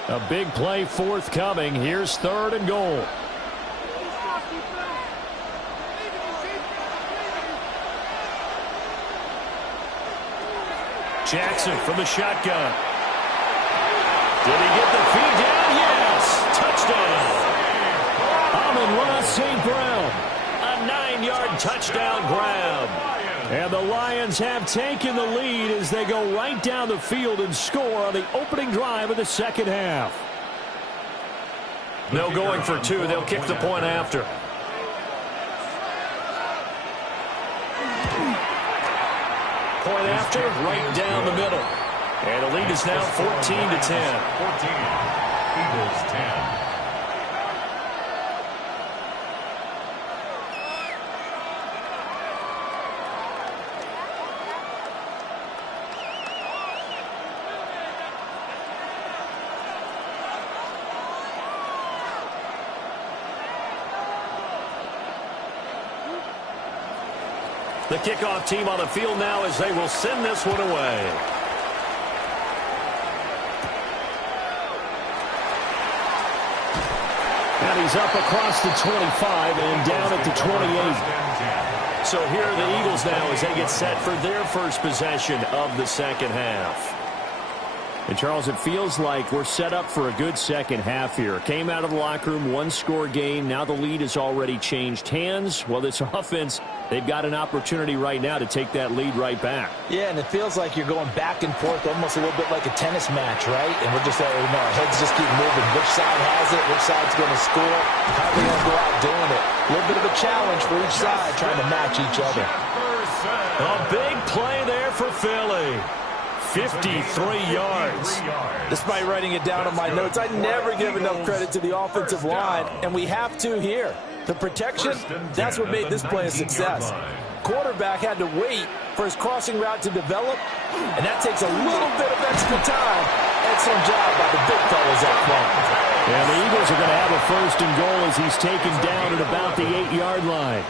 A big play forthcoming. Here's 3rd and goal. Jackson from the shotgun. Did he get the feed down? Yes! Touchdown! Amon-Ra St. Brown. A 9-yard touchdown grab. And the Lions have taken the lead as they go right down the field and score on the opening drive of the second half. No going for 2. They'll kick the point after. Point after, right down the middle. And the lead is now 14-10. 14. Eagles 10. The kickoff team on the field now as they will send this one away. And he's up across the 25 and down at the 28. So here are the Eagles now as they get set for their first possession of the second half. And, Charles, it feels like we're set up for a good second half here. Came out of the locker room, one-score game. Now the lead has already changed hands. Well, this offense, they've got an opportunity right now to take that lead right back. Yeah, and it feels like you're going back and forth almost a little bit like a tennis match, right? And we're just our heads just keep moving. Which side has it? Which side's going to score? How are they going to go out doing it? A little bit of a challenge for each side trying to match each other. A big play there for Philly. 53 yards. Despite writing it down on my notes, I never give enough credit to the offensive line, and we have to here. The protection, that's what made this play a success. Quarterback had to wait for his crossing route to develop, and that takes a little bit of extra time. Excellent job by the big fellas up front. And the Eagles are going to have a 1st and goal as he's taken down at about the 8-yard line.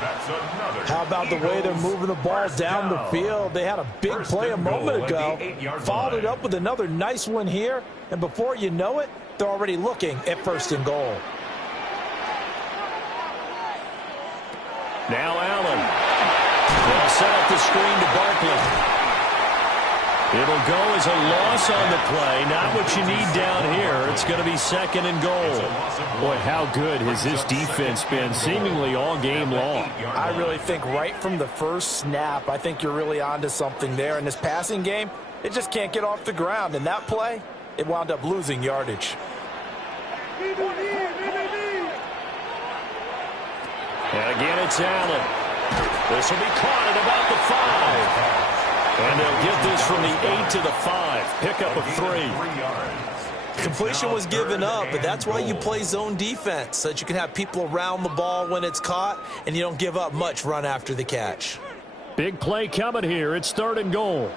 How about the way they're moving the ball down the field? They had a big play a moment ago, followed it up with another nice one here, and before you know it, they're already looking at 1st and goal. Now Allen. They'll set up the screen to Barkley. It'll go as a loss on the play. Not what you need down here. It's going to be 2nd and goal. Boy, how good has this defense been seemingly all game long? I really think right from the first snap, I think you're really onto something there. In this passing game, it just can't get off the ground. In that play, it wound up losing yardage. And again, it's Allen. This will be caught at about the 5. And they'll get this from the 8 to the 5. Pickup of 3. Completion was given up, but that's why you play zone defense, so that you can have people around the ball when it's caught, and you don't give up much run after the catch. Big play coming here. It's 3rd and goal.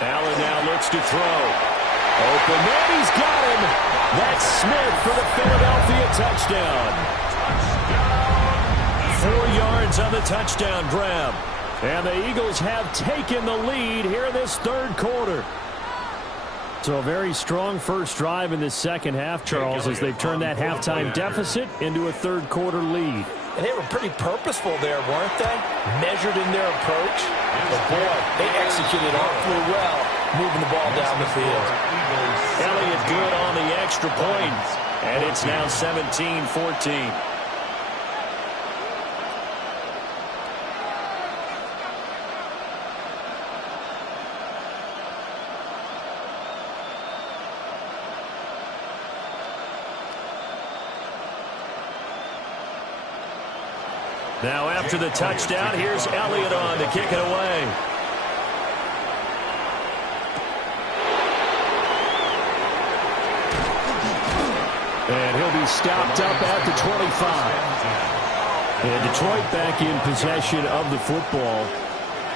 Allen now looks to throw. Open man, he's got him. That's Smith for the Philadelphia touchdown. 4 yards on the touchdown grab. And the Eagles have taken the lead here in this 3rd quarter. So a very strong first drive in the second half, Charles, as they've turned that halftime deficit into a 3rd quarter lead. And they were pretty purposeful there, weren't they? Measured in their approach. But boy, they executed awfully well, moving the ball down the field. Elliott good on the extra point, and it's now 17-14. Now after the touchdown, here's Elliott on to kick it away. And he'll be stopped up at the 25. And Detroit back in possession of the football.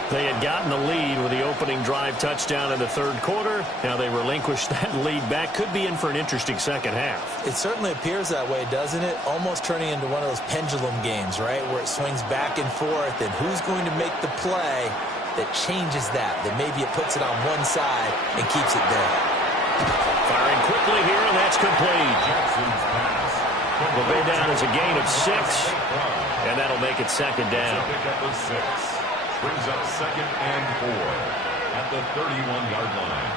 They had gotten the lead with the opening drive touchdown in the third quarter. Now they relinquished that lead back. Could be in for an interesting second half. It certainly appears that way, doesn't it? Almost turning into one of those pendulum games, right, where it swings back and forth, and who's going to make the play that changes that maybe it puts it on one side and keeps it there. Firing quickly here, and that's complete. Will go down as a gain of 6, and that'll make it second down. Brings up 2nd and 4 at the 31-yard line.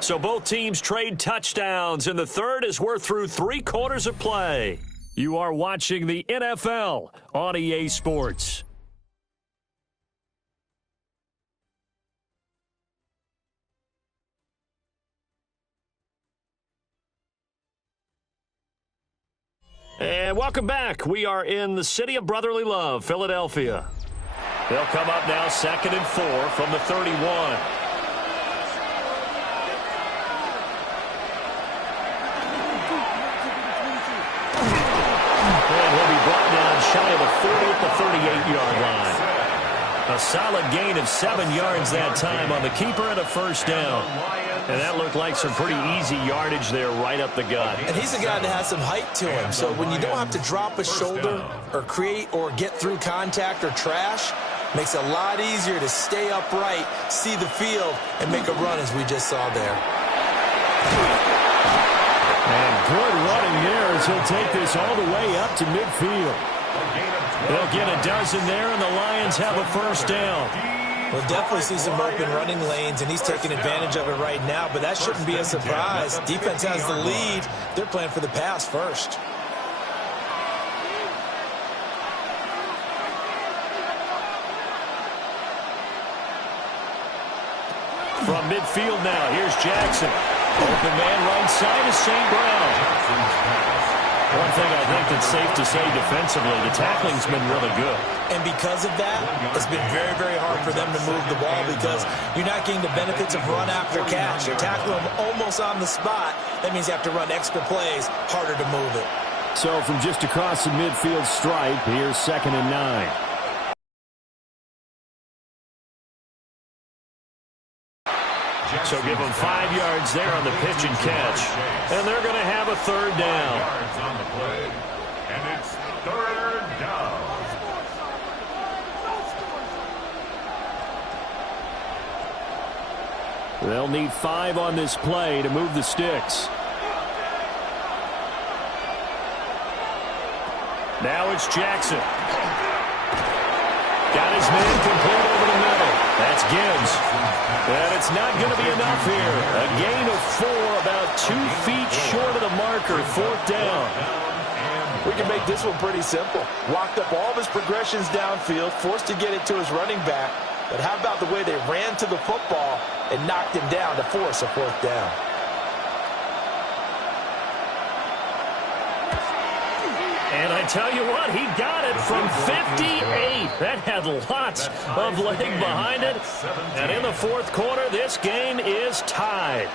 So both teams trade touchdowns in the third as we're through 3 quarters of play. You are watching the NFL on EA Sports. And welcome back. We are in the city of brotherly love, Philadelphia. They'll come up now 2nd and 4 from the 31. And he'll be brought down shy of the 40 at the 38-yard line. A solid gain of 7 yards that time on the keeper and a first down. And that looked like some pretty easy yardage there right up the gut. And he's a guy that has some height to him. So when you don't have to drop a shoulder or create or get through contact or trash, makes it a lot easier to stay upright, see the field, and make a run as we just saw there. And good running there as he'll take this all the way up to midfield. They'll get a dozen there, and the Lions have a first down. We'll definitely see some open running lanes, and he's taking advantage of it right now, but that shouldn't be a surprise. Defense has the lead. They're playing for the pass first. From midfield now, here's Jackson. Open man right side is St. Brown. One thing I think that's safe to say defensively, the tackling's been really good. And because of that, it's been very, very hard for them to move the ball because you're not getting the benefits of run after catch. You tackle them almost on the spot. That means you have to run extra plays, harder to move it. So from just across the midfield stripe, here's 2nd and 9. So give them 5 yards there on the pitch and catch. And they're going to have a third down. On the play. And it's 3rd down. They'll need 5 on this play to move the sticks. Now it's Jackson. Got his man complete over the middle. That's Gibbs. And it's not going to be enough here. A gain of 4, about 2 feet short of the marker. 4th down. We can make this one pretty simple. Walked up all of his progressions downfield, forced to get it to his running back. But how about the way they ran to the football and knocked him down to force a 4th down? And I tell you what, he got it from 58. That had lots of leg behind it. And in the 4th quarter, this game is tied.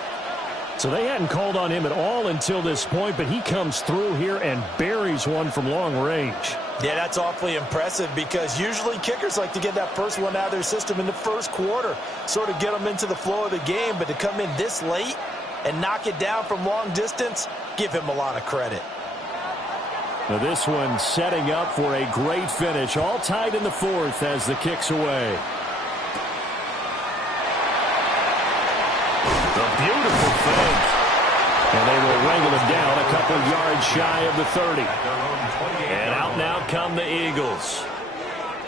So they hadn't called on him at all until this point, but he comes through here and buries one from long range. Yeah, that's awfully impressive because usually kickers like to get that first one out of their system in the 1st quarter, sort of get them into the flow of the game, but to come in this late and knock it down from long distance, give him a lot of credit. Now this one setting up for a great finish, all tied in the 4th as the kick's away. A beautiful fake. And they will wrangle him down a couple yards shy of the 30. And out now come the Eagles.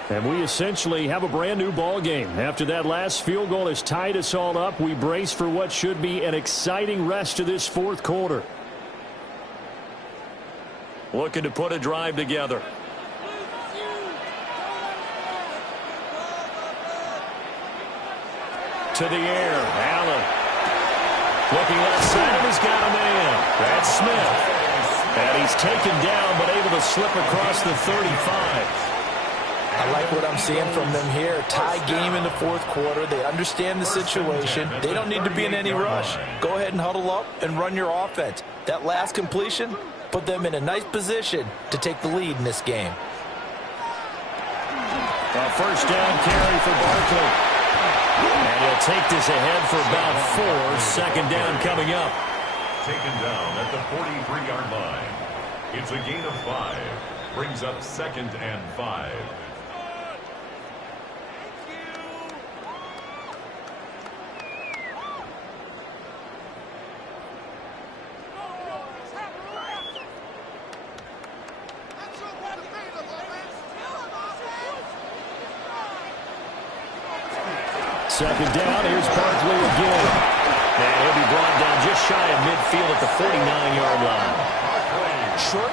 And we essentially have a brand new ball game. After that last field goal has tied us all up, we brace for what should be an exciting rest of this 4th quarter. Looking to put a drive together. To the air, Allen. Looking left side, he's got a man. That's Smith. And he's taken down, but able to slip across the 35. I like what I'm seeing from them here. Tie game in the fourth quarter. They understand the situation. They don't need to be in any rush. Go ahead and huddle up and run your offense. That last completion put them in a nice position to take the lead in this game. A first down carry for Barkley. And he'll take this ahead for about 4. Second down coming up. Taken down at the 43-yard line. It's a gain of 5. Brings up 2nd and 5. Second down, here's Barkley again. And he'll be brought down just shy of midfield at the 49-yard line. Short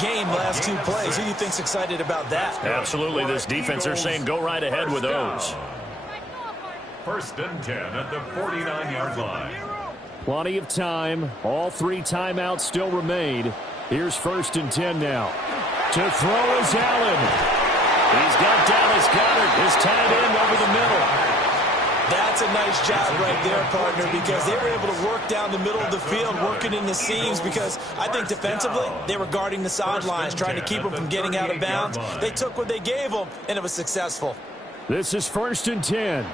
game, last 2 plays. Who do you think's excited about that? Absolutely, this defense, they're saying go right ahead with those. 1st and 10 at the 49-yard line. Plenty of time. All 3 timeouts still remain. Here's 1st and 10 now. To throw is Allen. He's got Dallas Goedert, his tight end, over the middle. That's a nice job right there, partner, because they were able to work down the middle of the field, working in the seams, because I think defensively they were guarding the sidelines, trying to keep them from getting out of bounds. They took what they gave them, and it was successful. This is 1st and 10.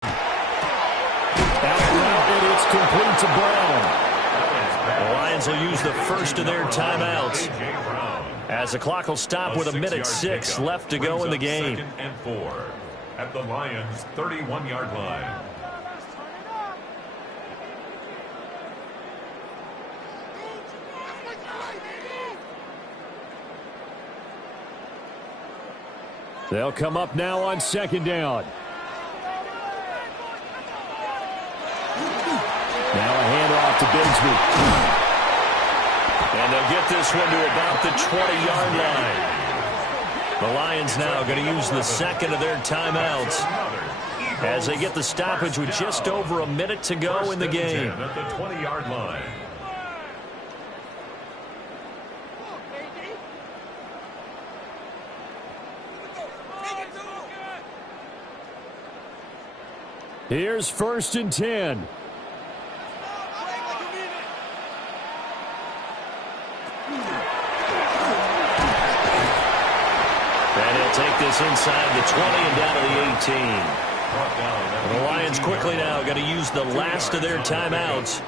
And it's complete to Brown. The Lions will use the first of their timeouts, as the clock will stop with 1:06 left to go in the game. 2nd and 4 at the Lions' 31-yard line. They'll come up now on 2nd down. Now a handoff to Bigsby. And they'll get this one to about the 20-yard line. The Lions now going to use the second of their timeouts as they get the stoppage with just over a minute to go in the game. At the 20-yard line. Here's 1st and 10. Take this inside the 20 and down to the 18. The Lions quickly now going to use the last of their timeouts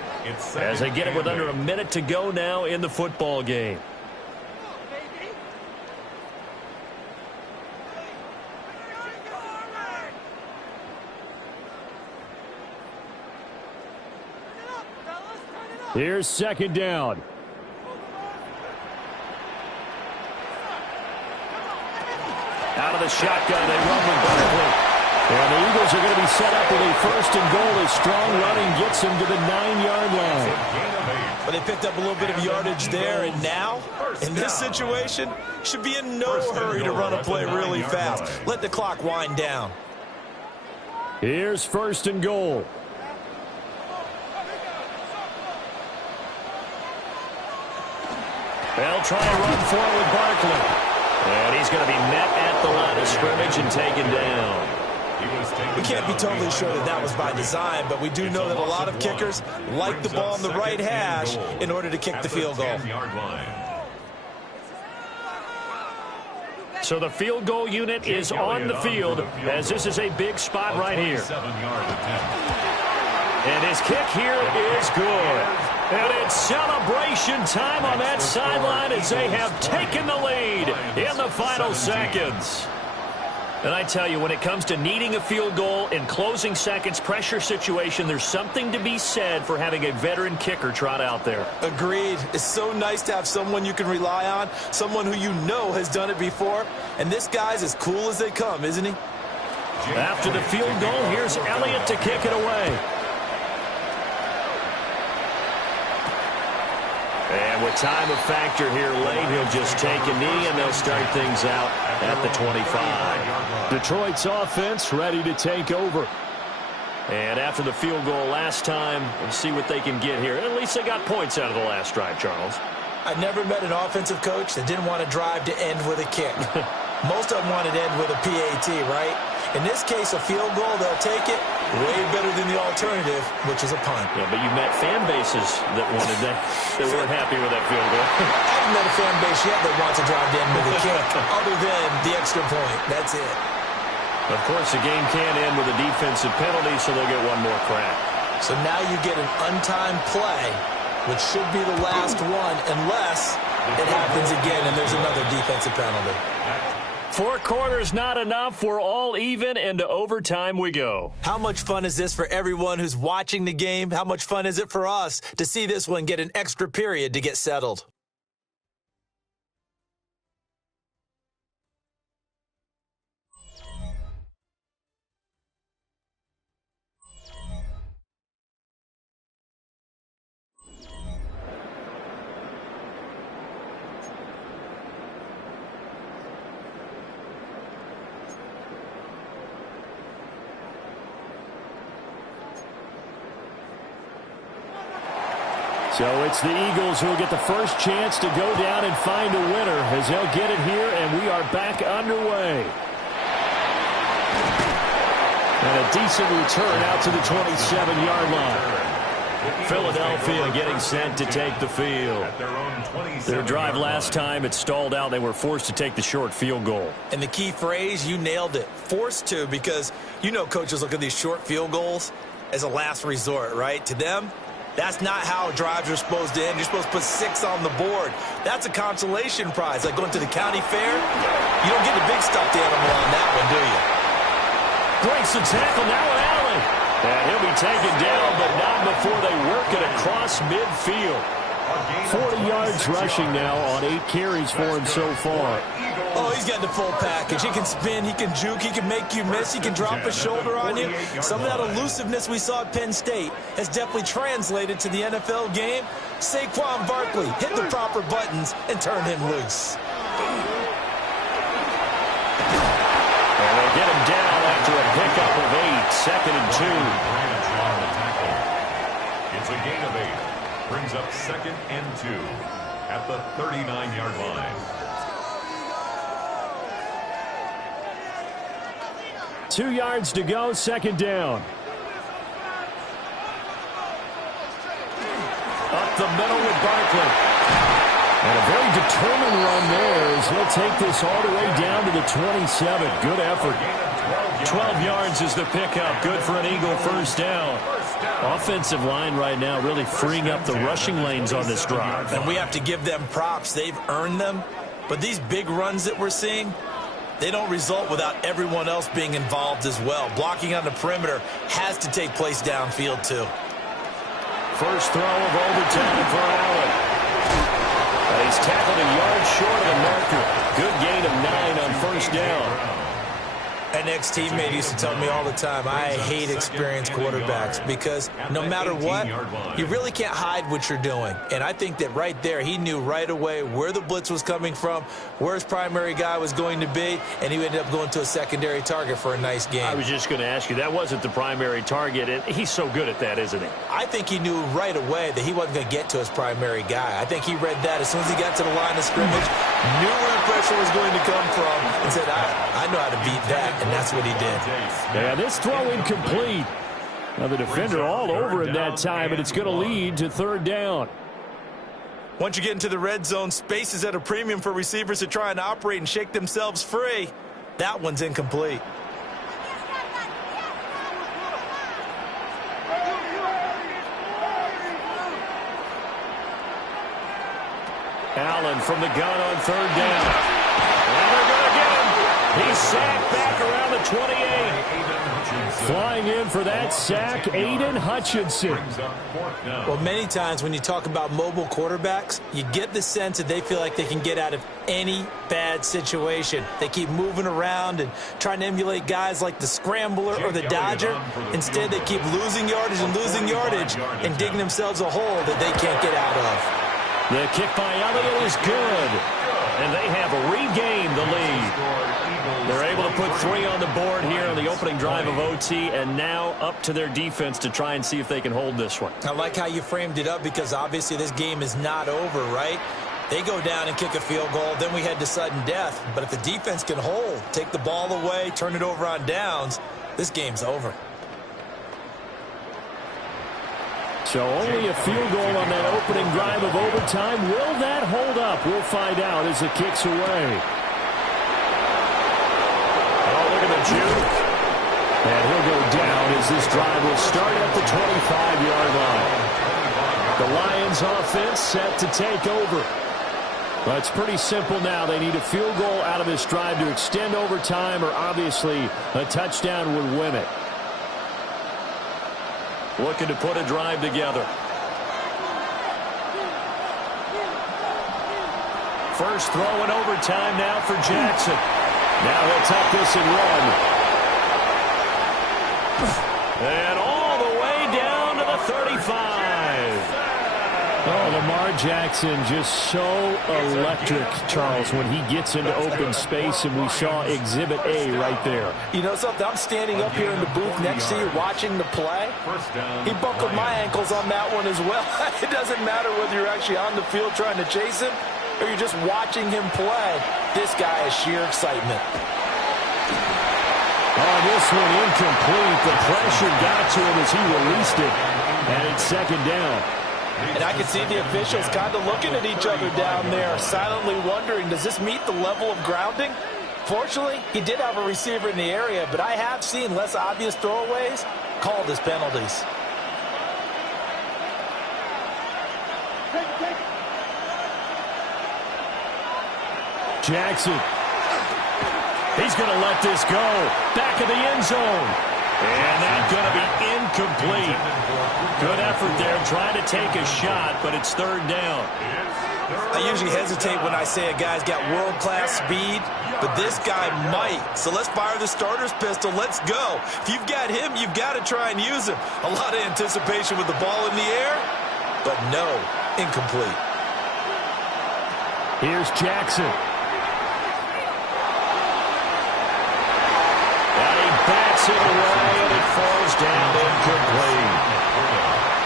as they get it with under a minute to go now in the football game. Here's 2nd down. Out of the shotgun, they run with Barkley. And the Eagles are going to be set up with a 1st and goal as strong running gets them to the 9-yard line. But they picked up a little bit of yardage there, and now, in this situation, should be in no hurry to run a play really fast. Let the clock wind down. Here's 1st and goal. They'll try and run forward with Barkley. And he's going to be met at the line of scrimmage and taken down. We can't be totally sure that that was by design, but we do know that a lot of kickers like the ball on the right hash in order to kick the field goal. So the field goal unit is on the field as this is a big spot right here. And his kick here is good. And it's celebration time on that sideline as they have taken the lead in the final seconds. And I tell you, when it comes to needing a field goal in closing seconds, pressure situation, there's something to be said for having a veteran kicker trot out there. Agreed. It's so nice to have someone you can rely on, someone who you know has done it before. And this guy's as cool as they come, isn't he? After the field goal, here's Elliott to kick it away. And with time of factor here late, he'll just take a knee, and they'll start things out at the 25. Detroit's offense ready to take over. And after the field goal last time, we'll see what they can get here. At least they got points out of the last drive, Charles. I never met an offensive coach that didn't want to drive to end with a kick. Most of them wanted to end with a PAT, right? In this case, a field goal, they'll take it way better than the alternative, which is a punt. Yeah, but you met fan bases that wanted that, that weren't happy with that field goal. I haven't met a fan base yet that wants to drive to end with a kick, other than the extra point. That's it. Of course, the game can't end with a defensive penalty, so they'll get one more crack. So now you get an untimed play, which should be the last one, unless it happens again and there's another defensive penalty. 4 quarters not enough. We're all even, and to overtime we go. How much fun is this for everyone who's watching the game? How much fun is it for us to see this one get an extra period to get settled? So it's the Eagles who will get the first chance to go down and find a winner as they'll get it here, and we are back underway. And a decent return out to the 27-yard line. Philadelphia getting set to take the field. Their drive last time, it stalled out. They were forced to take the short field goal. And the key phrase, you nailed it, forced to, because you know coaches look at these short field goals as a last resort, right? To them, that's not how drives are supposed to end. You're supposed to put 6 on the board. That's a consolation prize. Like going to the county fair, you don't get the big stuffed animal on that one, do you? Breaks the tackle, now an Allen. And he'll be taken down, but not before they work it across midfield. 40 yards rushing now on 8 carries for him so far. Oh, he's got the full package. He can spin, he can juke, he can make you miss, he can drop a shoulder on you. Some of that elusiveness we saw at Penn State has definitely translated to the NFL game. Saquon Barkley hit the proper buttons and turned him loose. And they get him down after a pickup of 8, 2nd and 2. It's a gain of 8. Brings up 2nd and 2 at the 39-yard line. 2 yards to go, 2nd down. Up the middle with Barkley. And a very determined run there as he'll take this all the way down to the 27. Good effort. 12 yards is the pickup. Good for an Eagle first down. Offensive line right now really freeing up the rushing lanes on this drive. And we have to give them props. They've earned them. But these big runs that we're seeing, they don't result without everyone else being involved as well. Blocking on the perimeter has to take place downfield too. First throw of overtime for Allen. And he's tackled a yard short of the marker. Good gain of 9 on first down. An ex-teammate used to tell me all the time, I hate experienced quarterbacks because no matter what, you really can't hide what you're doing. And I think that right there, he knew right away where the blitz was coming from, where his primary guy was going to be, and he ended up going to a secondary target for a nice game. I was just going to ask you, that wasn't the primary target, and he's so good at that, isn't he? I think he knew right away that he wasn't going to get to his primary guy. I think he read that as soon as he got to the line of scrimmage, knew where the pressure was going to come from, and said, I know how to beat that. And that's what he did. Yeah, this throw incomplete. Now the defender all over him that time, and it's going to lead to 3rd down. Once you get into the red zone, space is at a premium for receivers to try and operate and shake themselves free. That one's incomplete. Allen from the gun on 3rd down. And they're going to get him. He's sacked back around the 28. Flying in for that sack, Aiden Hutchinson. Well, many times when you talk about mobile quarterbacks, you get the sense that they feel like they can get out of any bad situation. They keep moving around and trying to emulate guys like the Scrambler or the Dodger. Instead, they keep losing yardage and digging themselves a hole that they can't get out of. The kick by Elliott is good. And they have regained the lead. They're able to put 3 on the board here on the opening drive of OT, and now up to their defense to try and see if they can hold this one. I like how you framed it up because obviously this game is not over, right? They go down and kick a field goal, then we head to sudden death. But if the defense can hold, take the ball away, turn it over on downs, this game's over. So only a field goal on that opening drive of overtime. Will that hold up? We'll find out as it kicks away. Oh, look at the juke. And he'll go down as this drive will start at the 25-yard line. The Lions offense set to take over. Well, it's pretty simple now. They need a field goal out of this drive to extend overtime, or obviously a touchdown would win it. Looking to put a drive together. First throw in overtime now for Jackson. Now he'll tuck this and run. And all the way down to the 35. Oh, Lamar Jackson just so electric, Charles, when he gets into open space, and we saw Exhibit A right there. You know something? I'm standing up here in the booth next to you watching the play. He buckled my ankles on that one as well. It doesn't matter whether you're actually on the field trying to chase him or you're just watching him play. This guy is sheer excitement. Oh, this one incomplete. The pressure got to him as he released it, and it's second down. And I can see the officials kind of looking at each other down there, silently wondering, does this meet the level of grounding? Fortunately, he did have a receiver in the area, but I have seen less obvious throwaways called as penalties. Jackson. He's going to let this go. Back of the end zone. And that's going to be incomplete. Good effort there trying to take a shot, but it's third down. I usually hesitate when I say a guy's got world-class speed, but this guy might. So let's fire the starter's pistol. Let's go. If you've got him, you've got to try and use him. A lot of anticipation with the ball in the air, but no, incomplete. Here's Jackson. Bats it away, and it falls down incomplete.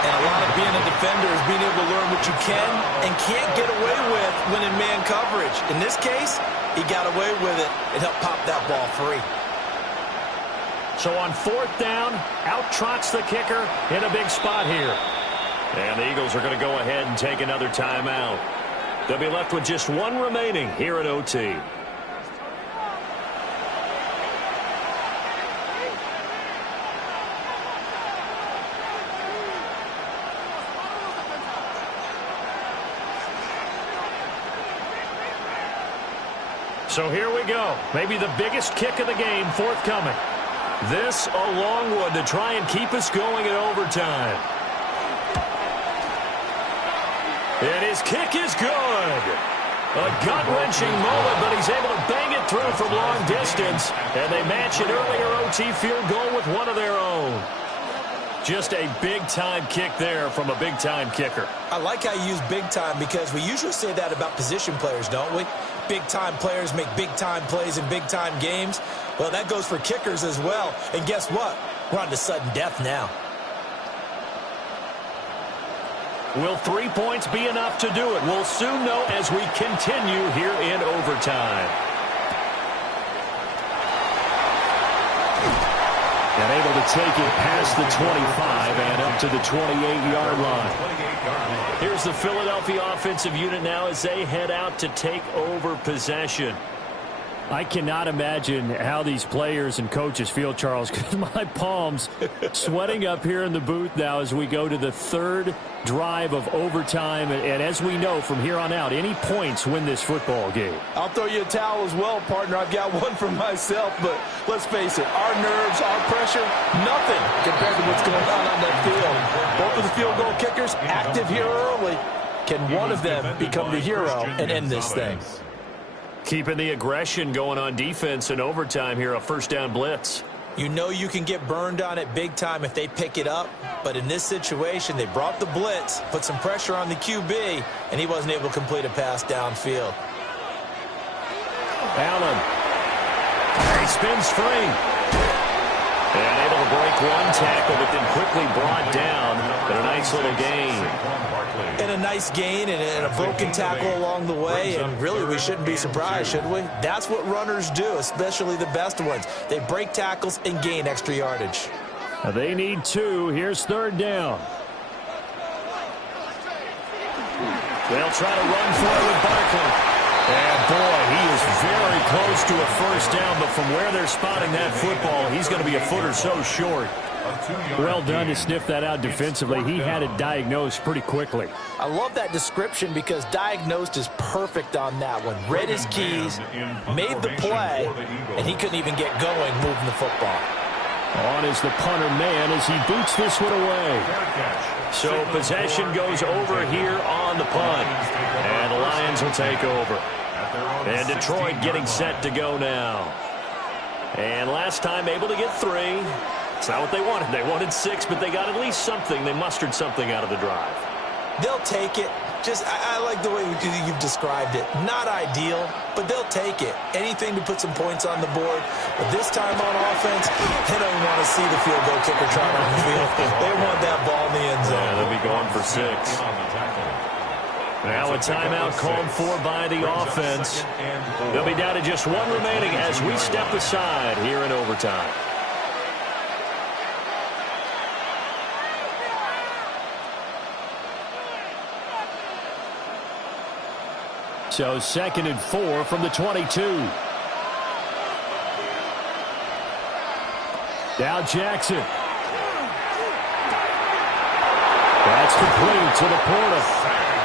And a lot of being a defender is being able to learn what you can and can't get away with when in man coverage. In this case, he got away with it and helped pop that ball free. So on fourth down, out trots the kicker in a big spot here. And the Eagles are going to go ahead and take another timeout. They'll be left with just one remaining here at OT. So here we go. Maybe the biggest kick of the game forthcoming. This a long one to try and keep us going in overtime. And his kick is good. A gut-wrenching moment, but he's able to bang it through from long distance. And they match an earlier OT field goal with one of their own. Just a big-time kick there from a big-time kicker. I like how you use big-time because we usually say that about position players, don't we? Big-time players make big-time plays in big-time games. Well, that goes for kickers as well. And guess what? We're on to sudden death now. Will 3 points be enough to do it? We'll soon know as we continue here in overtime. And able to take it past the 25 and up to the 28-yard line. Here's the Philadelphia offensive unit now as they head out to take over possession. I cannot imagine how these players and coaches feel, Charles, because my palms sweating up here in the booth now as we go to the third drive of overtime. And as we know from here on out, any points win this football game. I'll throw you a towel as well, partner. I've got one for myself, but let's face it, our nerves, our pressure, nothing compared to what's going on that field. Both of the field goal kickers active here early. Can one of them become the hero and end this thing? Keeping the aggression going on defense in overtime here, a first down blitz. You know you can get burned on it big time if they pick it up, but in this situation, they brought the blitz, put some pressure on the QB, and he wasn't able to complete a pass downfield. Allen. he spins free. And able to break one tackle, but then quickly brought down. But a nice little gain. And a nice gain and a broken tackle along the way. And really, we shouldn't be surprised, should we? That's what runners do, especially the best ones. They break tackles and gain extra yardage. They need 2. Here's 3rd down. They'll try to run for it with Barkley. And, boy, he is very close to a first down, but from where they're spotting that football, he's going to be a foot or so short. Well done to sniff that out defensively. He had it diagnosed pretty quickly. I love that description because diagnosed is perfect on that one. Read his keys, made the play, and he couldn't even get going moving the football. On is the punter man as he boots this one away. So possession goes over here on the punt. And the Lions will take over. And Detroit getting set to go now. And last time able to get 3. It's not what they wanted. They wanted 6, but they got at least something. They mustered something out of the drive. They'll take it. I like the way you've described it. Not ideal, but they'll take it. Anything to put some points on the board. But this time on offense, they don't want to see the field goal kicker trying on the field. They want that ball in the end zone. Yeah, they'll be going for 6. Now a timeout called for by the offense. They'll be down to just 1 remaining as we step aside here in overtime. So 2nd and 4 from the 22. Now Jackson. That's complete to Laporta.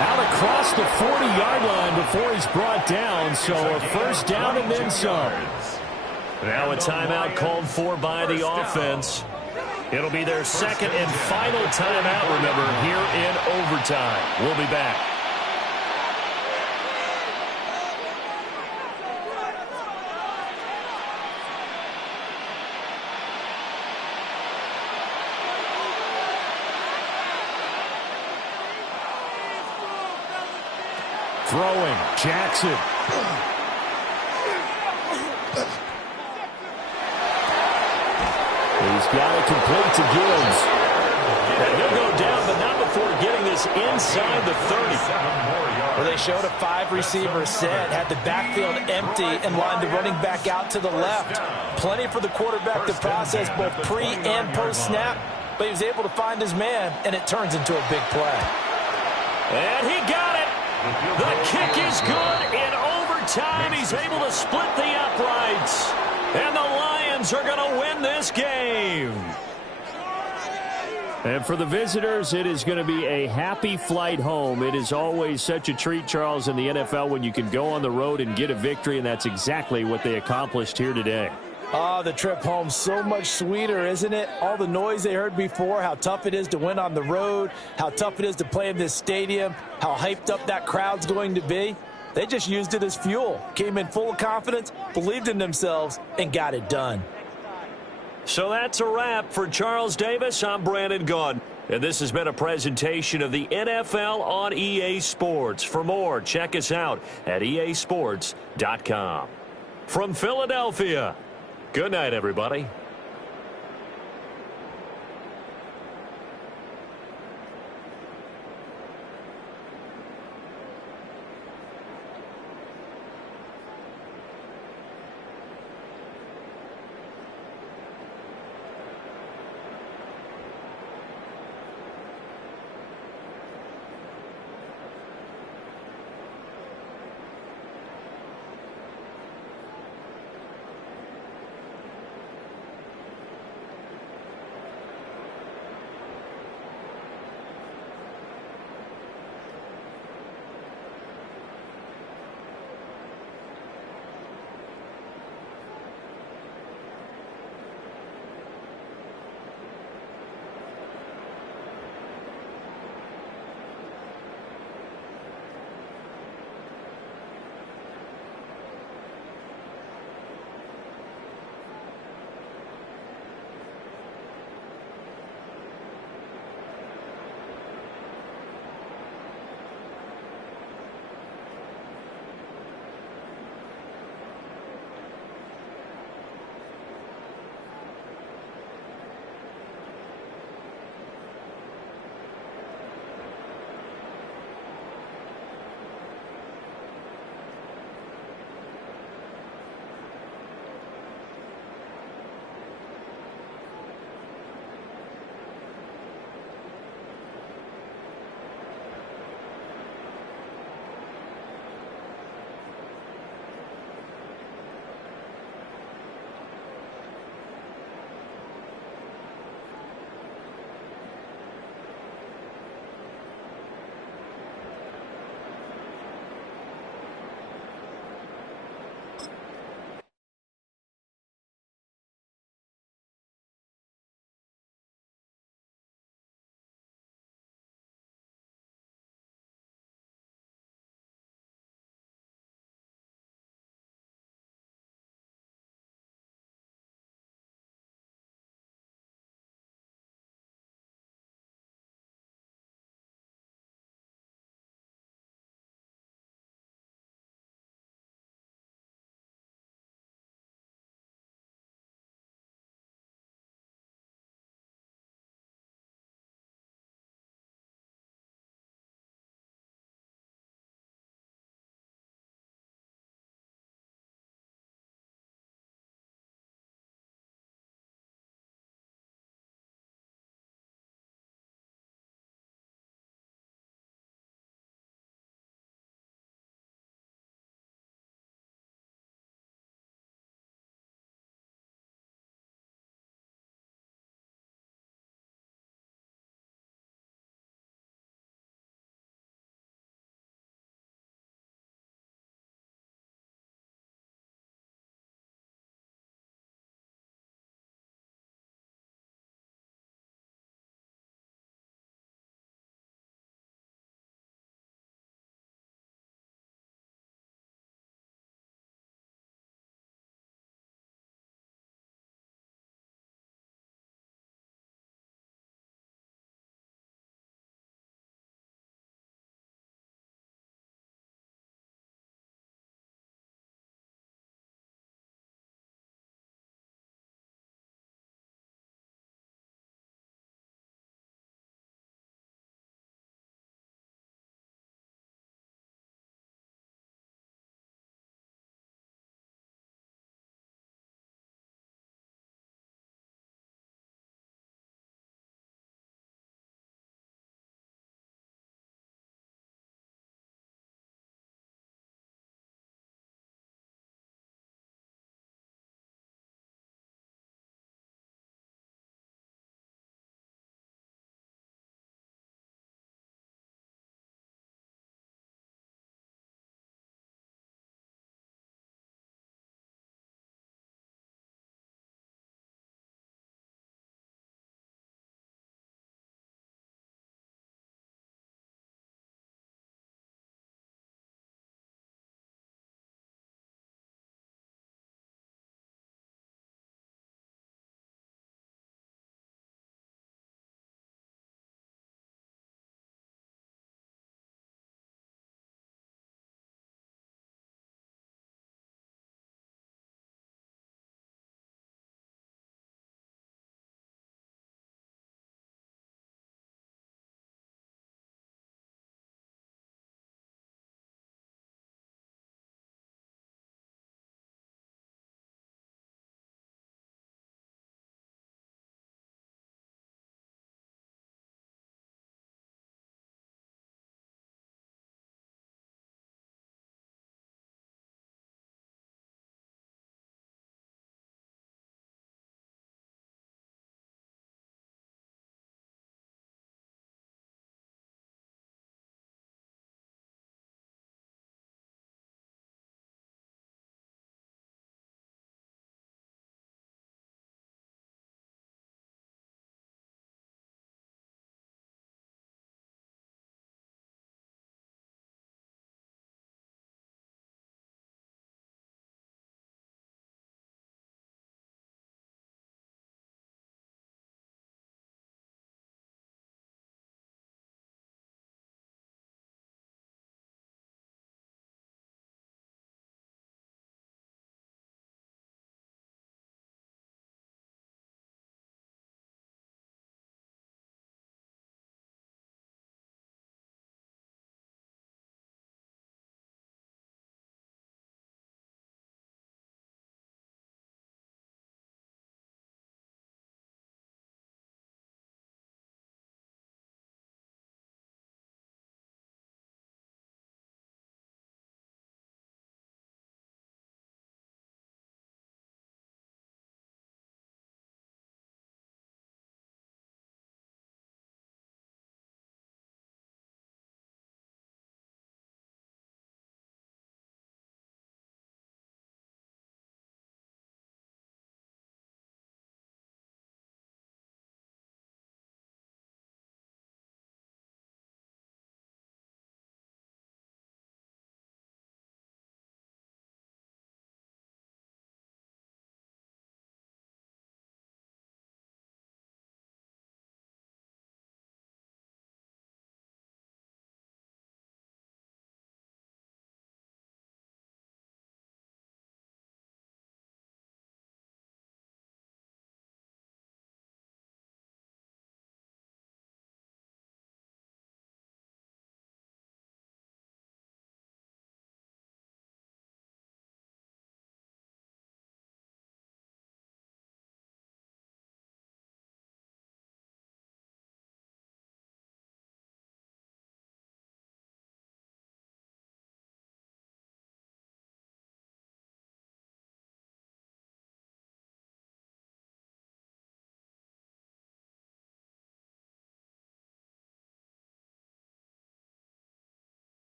Out across the 40-yard line before he's brought down. So a first down and then some. Now a timeout called for by the offense. It'll be their 2nd and final timeout, remember, here in overtime. We'll be back. Throwing, Jackson. He's got it complete to Gibbs. And he'll go down, but not before getting this inside the 30. Well, they showed a 5-receiver set, had the backfield empty, and lined the running back out to the left. Plenty for the quarterback to process both pre- and post-snap, but he was able to find his man, and it turns into a big play. And he got it. The kick is good in overtime. He's able to split the uprights. And the Lions are going to win this game. And for the visitors, it is going to be a happy flight home. It is always such a treat, Charles, in the NFL when you can go on the road and get a victory, and that's exactly what they accomplished here today. Oh, the trip home so much sweeter, isn't it? All the noise they heard before, how tough it is to win on the road, how tough it is to play in this stadium, how hyped up that crowd's going to be. They just used it as fuel, came in full of confidence, believed in themselves, and got it done. So that's a wrap for Charles Davis. I'm Brandon Gaudin. And this has been a presentation of the NFL on EA Sports. For more, check us out at easports.com. From Philadelphia, good night, everybody.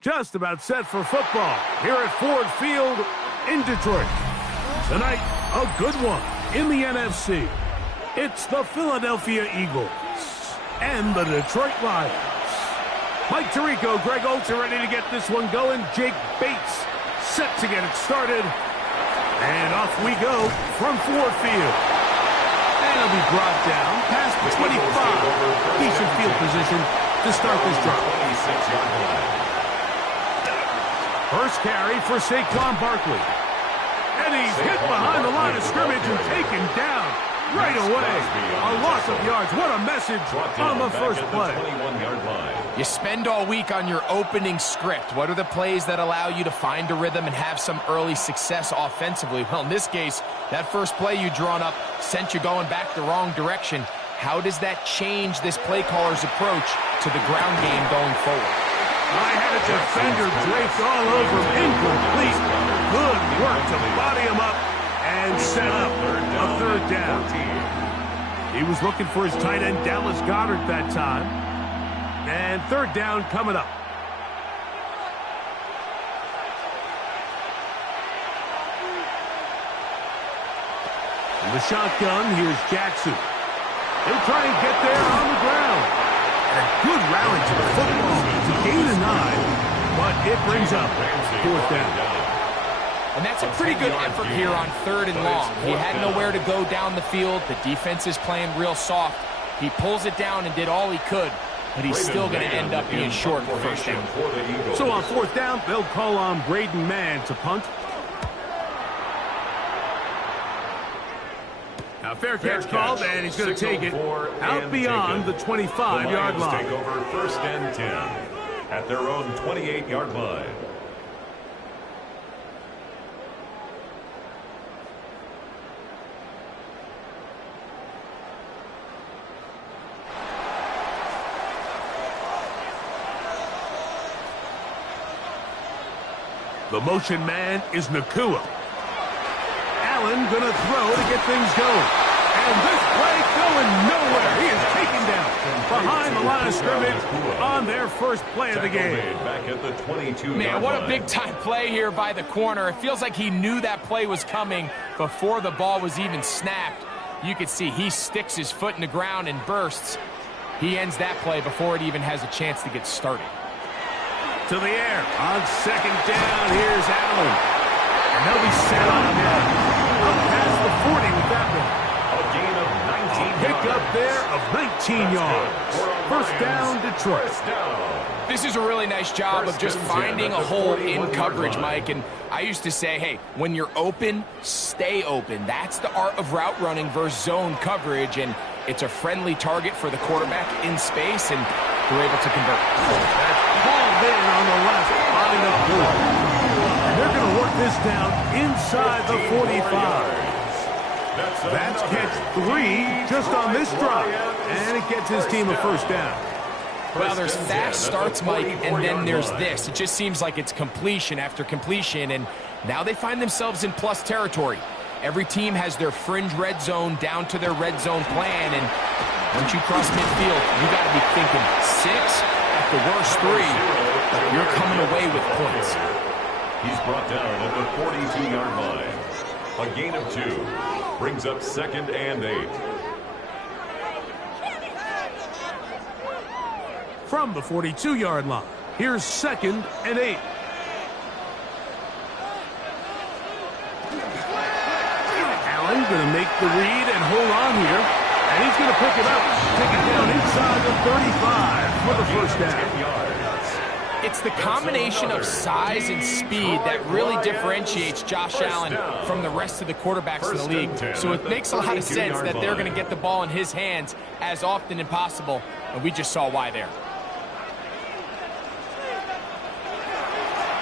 Just about set for football here at Ford Field in Detroit. Tonight, a good one in the NFC. It's the Philadelphia Eagles and the Detroit Lions. Mike Tirico, Greg Olsen ready to get this one going. Jake Bates set to get it started. And off we go from Ford Field. And it'll be brought down past the 25. Decent field position to start this drive. 26-yard line. First carry for Saquon Barkley. And he's hit behind the line of scrimmage and taken down right away. A loss of yards. What a message on the first play. You spend all week on your opening script. What are the plays that allow you to find a rhythm and have some early success offensively? Well, in this case, that first play you drawn up sent you going back the wrong direction. How does that change this play caller's approach to the ground game going forward? I had a defender draped all over him. Incomplete. Good work to body him up and set up a third down. He was looking for his tight end, Dallas Goedert, that time. And third down coming up. In the shotgun, here's Jackson. He'll try and get there on the ground. And a good rally to the football to gain a 9, but it brings up fourth down. And that's a pretty good effort here on 3rd and long. He had nowhere to go down the field. The defense is playing real soft. He pulls it down and did all he could, but he's still going to end up being short for first down. So on fourth down, they'll call on Braden Mann to punt. Now fair catch called, and he's going to take it out beyond the 25-yard line. Take over first and 10 at their own 28-yard line. The motion man is Nacua. Allen gonna throw to get things going. And this play going nowhere. He is taken down behind the line of scrimmage on their first play of the game. Back at the 22-yard Man, what a line. big-time play here by the corner. It feels like he knew that play was coming before the ball was even snapped. You could see he sticks his foot in the ground and bursts. He ends that play before it even has a chance to get started. To the air on second down. Here's Allen. And they'll be set on him. Up past the 40 with that one. A gain of 19 A pick yards. up there of 19 yards. First down, Detroit. First down. This is a really nice job of just finding a hole in coverage, Mike. And I used to say, hey, when you're open, stay open. That's the art of route running versus zone coverage. And it's a friendly target for the quarterback in space, and they're able to convert. That's hauled in on the left by Nacua. And they're going to work this down inside the 45. That's catch 3 just on this drive. And it gets his team a first down. Well, there's fast starts, Mike, and then there's this. It just seems like it's completion after completion, and now they find themselves in plus territory. Every team has their fringe red zone down to their red zone plan, and once you cross midfield, you got to be thinking 6, at the worst 3, but you're coming away with points. He's brought down at the 42-yard line. A gain of 2 brings up second and 8. From the 42-yard line, here's second and 8. Allen going to make the read and hold on here. And he's going to pick it up. Take it down inside the 35 for the first down. It's the combination of size and speed that really differentiates Josh Allen from the rest of the quarterbacks in the league. So it makes a lot of sense that they're going to get the ball in his hands as often as possible, and we just saw why there.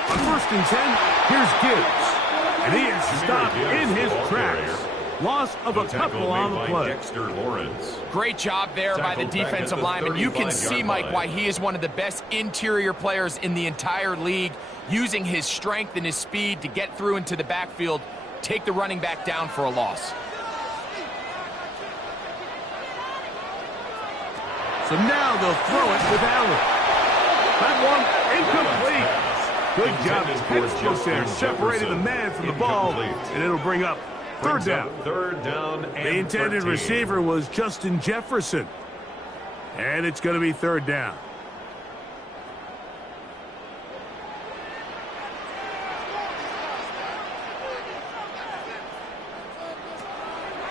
On first and 10, here's Gibbs. And he is stopped in his tracks. Loss of a couple on the play. Dexter Lawrence. Great job there by the defensive lineman. You can see, Mike, why he is one of the best interior players in the entire league, using his strength and his speed to get through into the backfield, take the running back down for a loss. So now they'll throw it with Allen. That one incomplete. Good job. Pittsburgh there separated the man from the ball, and it'll bring up third down. Third down and The intended 13. receiver was Justin Jefferson. And it's going to be third down.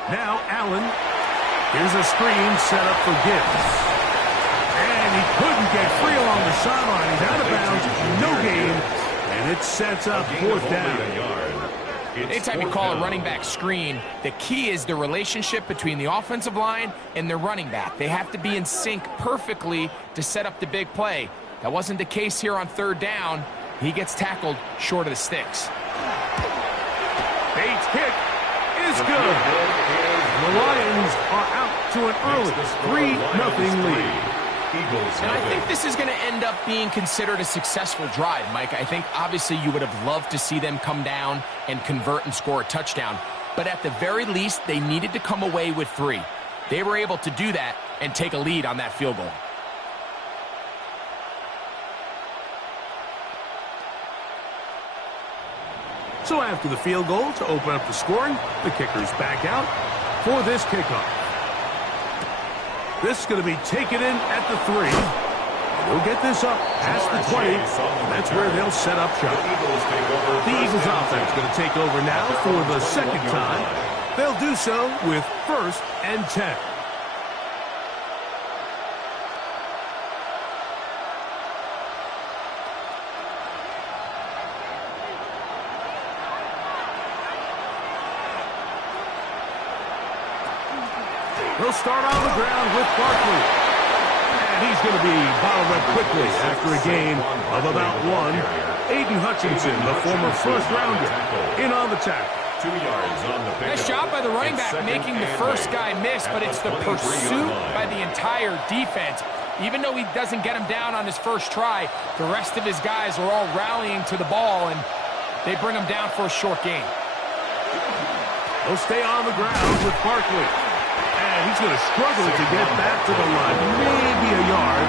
Now Allen. Here's a screen set up for Gibbs. And he couldn't get free along the sideline. He's out of bounds. No gain. And it sets up fourth down. Anytime you call a running back screen, the key is the relationship between the offensive line and the running back. They have to be in sync perfectly to set up the big play. That wasn't the case here on third down. He gets tackled short of the sticks. Bates' kick is good. The Lions are out to an early 3-0 lead. And I think this is going to end up being considered a successful drive, Mike. I think obviously you would have loved to see them come down and convert and score a touchdown. But at the very least, they needed to come away with 3. They were able to do that and take a lead on that field goal. So after the field goal to open up the scoring, the kicker's back out for this kickoff. This is going to be taken in at the 3. We'll get this up past the 20. That's where they'll set up shop. The Eagles offense going to take over now for the second time. They'll do so with first and 10. They'll start on the ground with Barkley. And he's going to be bottled up quickly after a gain of about one. Aiden Hutchinson, the former first-rounder, in on the tackle. 2 yards on the pickup. Nice job by the running back making the first guy miss, but it's the pursuit by the entire defense. Even though he doesn't get him down on his first try, the rest of his guys are all rallying to the ball, and they bring him down for a short gain. He'll stay on the ground with Barkley. And he's going to struggle to get back to the line. Maybe a yard.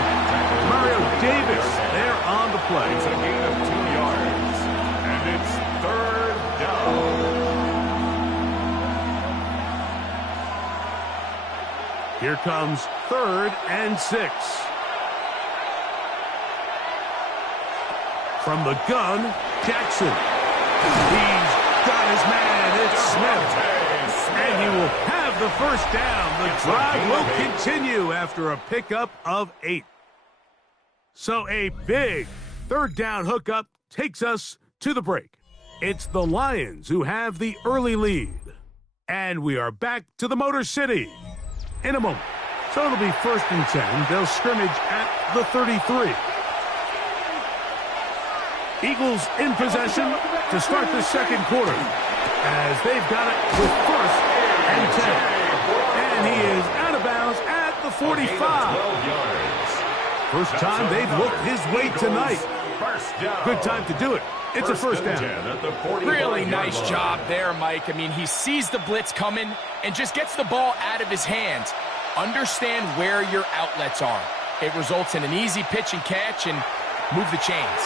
Mario Davis there on the play. It's a gain of 2 yards. And it's third down. Here comes 3rd and 6. From the gun, Jackson. He's got his man. It's Smith. And he will have the first down. The drive will continue after a pickup of 8. So a big 3rd down hookup takes us to the break. It's the Lions who have the early lead. And we are back to the Motor City in a moment. So it'll be 1st and 10. They'll scrimmage at the 33. Eagles in possession to start the second quarter as they've got it with 1st and 10. And he is out of bounds at the 45. First time they've looked his way tonight. Good time to do it. It's a first down. Really nice job there, Mike. I mean, he sees the blitz coming and just gets the ball out of his hands. Understand where your outlets are. It results in an easy pitch and catch and move the chains.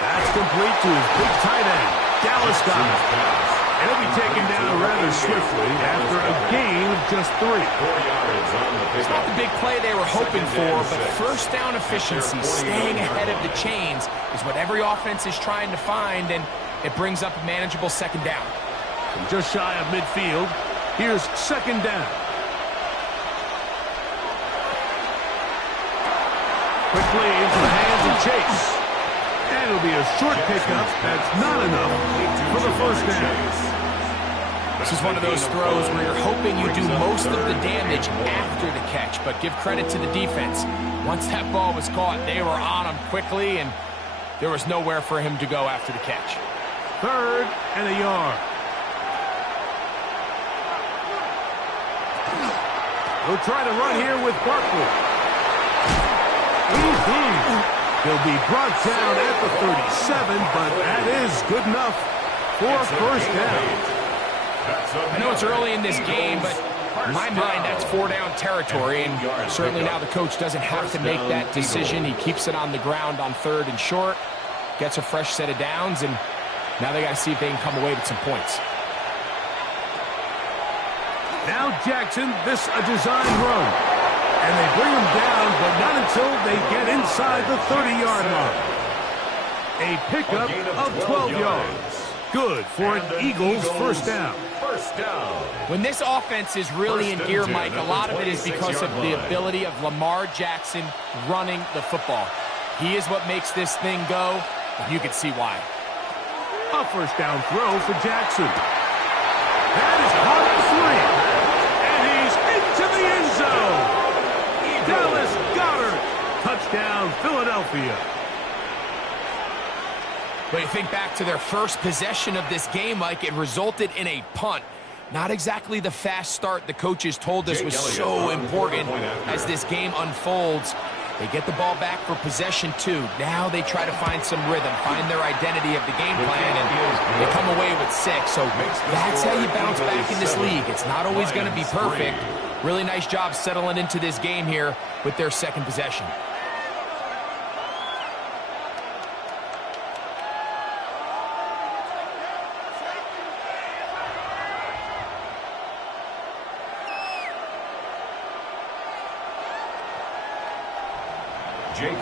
That's complete to his big tight end, Dallas Goedert. And he'll be taken down rather swiftly after a gain of just 3. It's not the big play they were hoping for, but first down efficiency, staying ahead of the chains, is what every offense is trying to find, and it brings up a manageable second down. From just shy of midfield, here's second down. Quickly into the hands of Chase. And it'll be a short pickup. That's not enough for the first down. This is one of those throws where you're hoping you do most of the damage after the catch, but give credit to the defense. Once that ball was caught, they were on him quickly, and there was nowhere for him to go after the catch. 3rd and a yard. We'll try to run here with Barkley. He'll be brought down at the 37, but that is good enough for first down. I know it's early in this game, but in my mind, that's 4-down territory, and certainly now the coach doesn't have to make that decision. He keeps it on the ground on 3rd and short, gets a fresh set of downs, and now they got to see if they can come away with some points. Now Jackson, this a design run. And they bring him down, but not until they get inside the 30-yard line. A pickup of 12 yards. Good for an Eagles first down. When this offense is really in gear, Mike, a lot of it is because of the ability of Lamar Jackson running the football. He is what makes this thing go, and you can see why. A first down throw for Jackson. That is caught 3. And he's into the end zone. Dallas Goedert. Touchdown, Philadelphia. But you think back to their first possession of this game, Mike, it resulted in a punt. Not exactly the fast start the coaches told us was so important as this game unfolds. They get the ball back for possession 2. Now they try to find some rhythm, find their identity of the game plan, and they come away with 6. So that's how you bounce back in this league. It's not always going to be perfect. Really nice job settling into this game here with their second possession.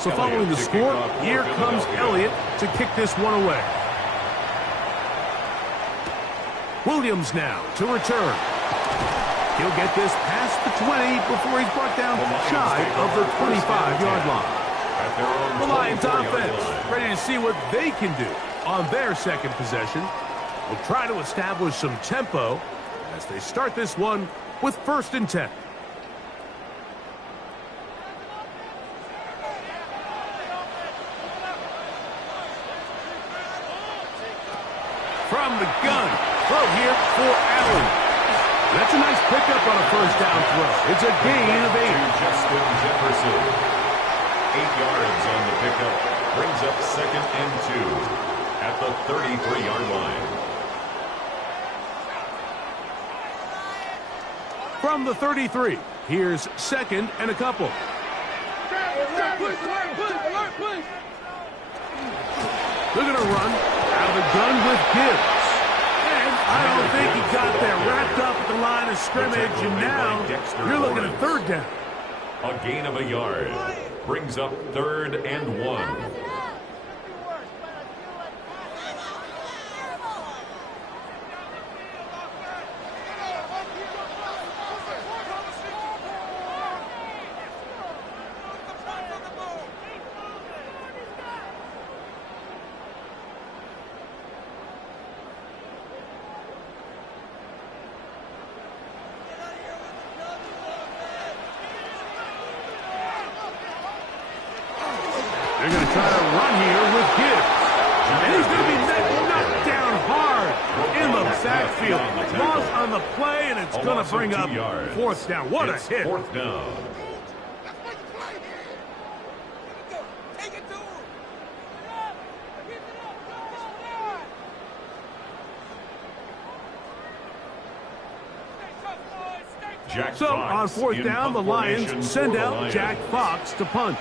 So following the score, here comes Elliott to kick this one away. Williams now to return. He'll get this past the 20 before he's brought down shy of the 25-yard line. The Lions offense ready to see what they can do on their second possession. Will try to establish some tempo as they start this one with 1st and 10. From the gun, throw here for Allen. That's a nice pickup on a 1st down throw. It's a gain of 8. Justin Jefferson. 8 yards on the pickup. Brings up 2nd and 2 at the 33-yard line. From the 33, here's 2nd and a couple. They're going to run out of the gun with Gibbs. And I don't think he got there. Wrapped up at the line of scrimmage, and now you're looking at 3rd down. A gain of a yard. Brings up 3rd and 1. They're going to try to run here with Gibbs. And he's going to be knocked down hard in the backfield. Loss on the play, and it's going to bring up 4th down. What a hit. 4th down. So on 4th down, the Lions send out Jack Fox to punt.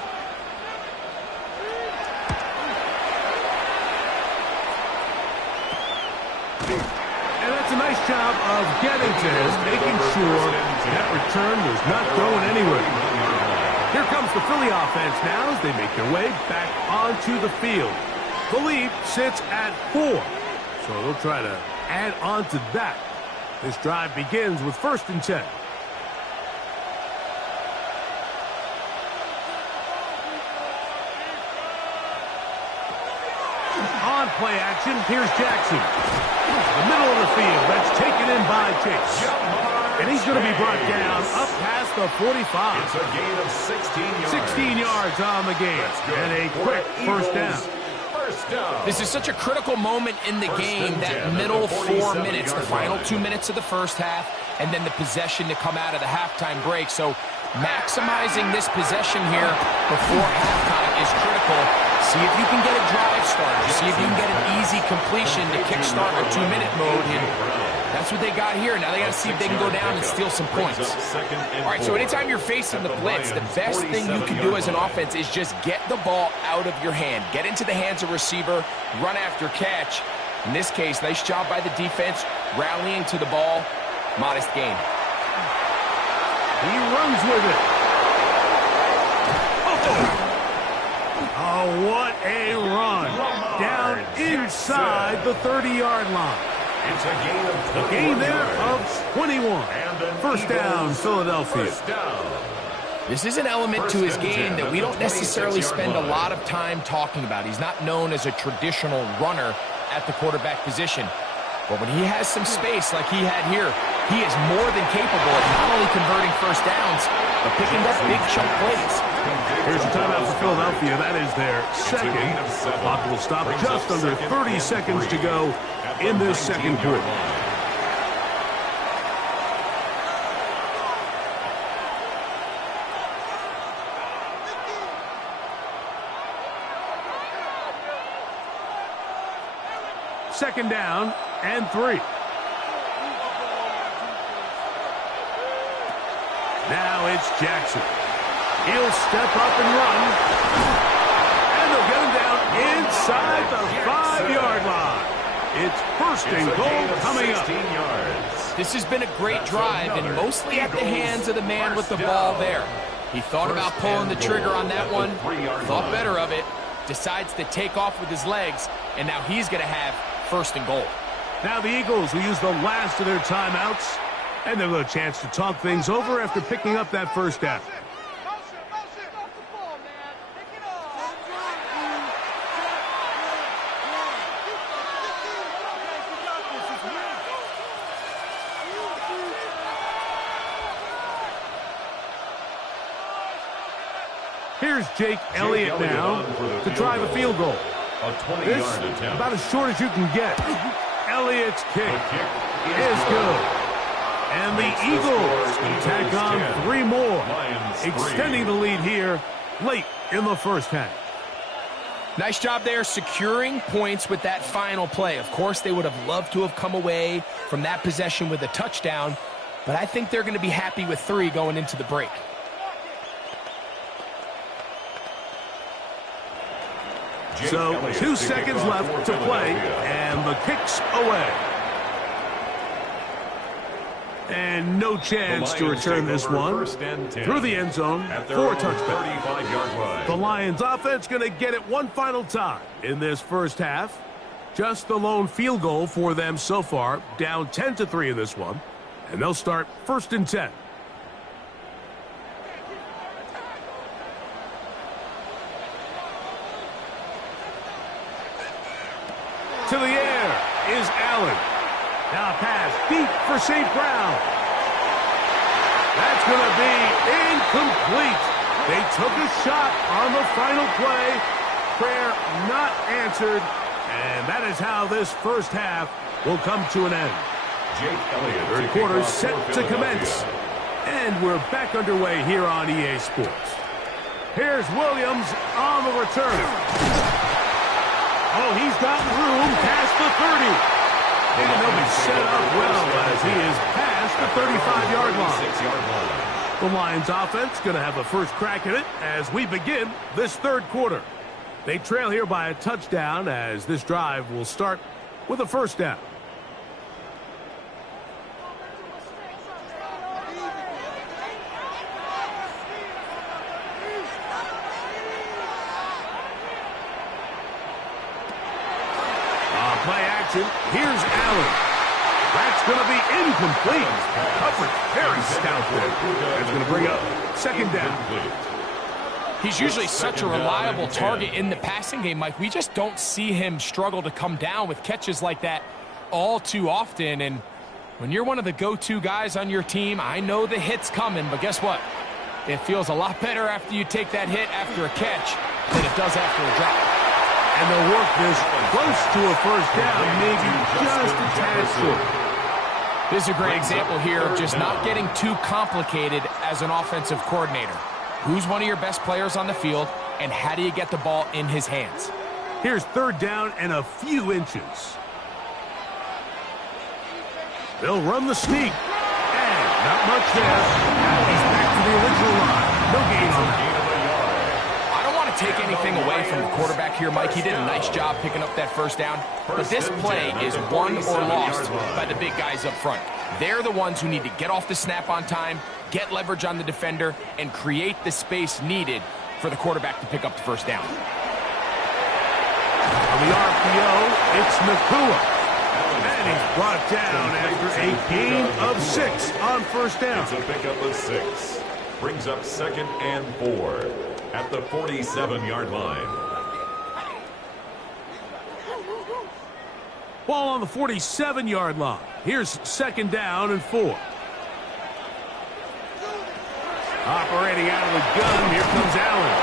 And that's a nice job of getting to him, making sure that return was not going anywhere. Here comes the Philly offense now as they make their way back onto the field. The lead sits at 4, so they'll try to add on to that. This drive begins with 1st and 10. On play action, here's Jackson. The middle of the field, that's taken in by Chase. And he's going to be brought down up past the 45. It's a gain of 16 yards. 16 yards on the game. And a quick 1st down. This is such a critical moment in the game, that middle 4 minutes, the final 2 minutes of the 1st half, and then the possession to come out of the halftime break. So maximizing this possession here before halftime is critical. See if you can get a drive started. See if you can get an easy completion to kickstart a 2-minute mode. And that's what they got here. Now they got to see if they can go down and steal some points. All right, so anytime you're facing the blitz, the best thing you can do as an offense is just get the ball out of your hand. Get into the hands of receiver, run after catch. In this case, nice job by the defense, rallying to the ball. Modest gain. He runs with it. Oh, what a run. Down inside the 30-yard line. It's a gain of 21 A gain there yards. of 21. 1st down, Philadelphia. 1st down. This is an element to his game that we don't necessarily spend a lot of time talking about. He's not known as a traditional runner at the quarterback position. But when he has some space like he had here, he is more than capable of not only converting 1st downs, but picking up big chunk plays. Here's a timeout for Philadelphia. That is their 2nd. Clock will stop just under 30 seconds to go in this 2nd quarter. Second down and 3. Now it's Jackson. He'll step up and run. And they'll get him down inside the 5-yard line. It's 1st and goal coming up. This has been a great drive, and mostly at the hands of the man with the ball there. He thought about pulling the trigger on that one, thought better of it, decides to take off with his legs, and now he's going to have 1st and goal. Now the Eagles will use the last of their timeouts, and they'll get a chance to talk things over after picking up that 1st down. Here's Jake Elliott now to try the field goal. A 20-yard This attempt. about as short as you can get. Elliott's kick is good. And the Eagles can tack on 3 more, extending the lead here late in the first half. Nice job there securing points with that final play. Of course, they would have loved to have come away from that possession with a touchdown, but I think they're going to be happy with 3 going into the break. So 2 seconds left to play, and the kick's away. And no chance to return this one through the end zone for a touchback. The Lions offense going to get it one final time in this first half. Just the lone field goal for them so far, down 10-3 in this one. And they'll start 1st and 10. To the air is Allen. Now pass deep for St. Brown. That's going to be incomplete. They took a shot on the final play. Prayer not answered. And that is how this first half will come to an end. Third quarter set to commence. And we're back underway here on EA Sports. Here's Williams on the return. Oh, he's got room past the 30. And he'll be set up well as he is past the 35-yard line. The Lions offense going to have the first crack at it as we begin this third quarter. They trail here by a touchdown as this drive will start with a first down. Play action. Here's Allen. That's going to be incomplete. Coverage very stout there. That's going to bring up second down. He's usually such a reliable target in the passing game, Mike. We just don't see him struggle to come down with catches like that all too often. And when you're one of the go-to guys on your team, I know the hit's coming, but guess what? It feels a lot better after you take that hit after a catch than it does after a drop. And they'll work this close to a first down, maybe just a tad short. This is a great example here of just not getting too complicated as an offensive coordinator. Who's one of your best players on the field, and how do you get the ball in his hands? Here's third down and a few inches. They'll run the sneak. And not much there. Now he's back to the original line. No gain on that. Take anything away from the quarterback here, Mike. He did a nice job picking up that first down. But this play is won or lost by the big guys up front. They're the ones who need to get off the snap on time, get leverage on the defender, and create the space needed for the quarterback to pick up the first down. On the RPO, it's Nakua. And he's brought down after a gain of 6 on first down. It's a pickup of 6. Brings up 2nd and 4. At the 47-yard line. Ball on the 47-yard line. Here's second down and 4. Operating out of the gun, here comes Allen.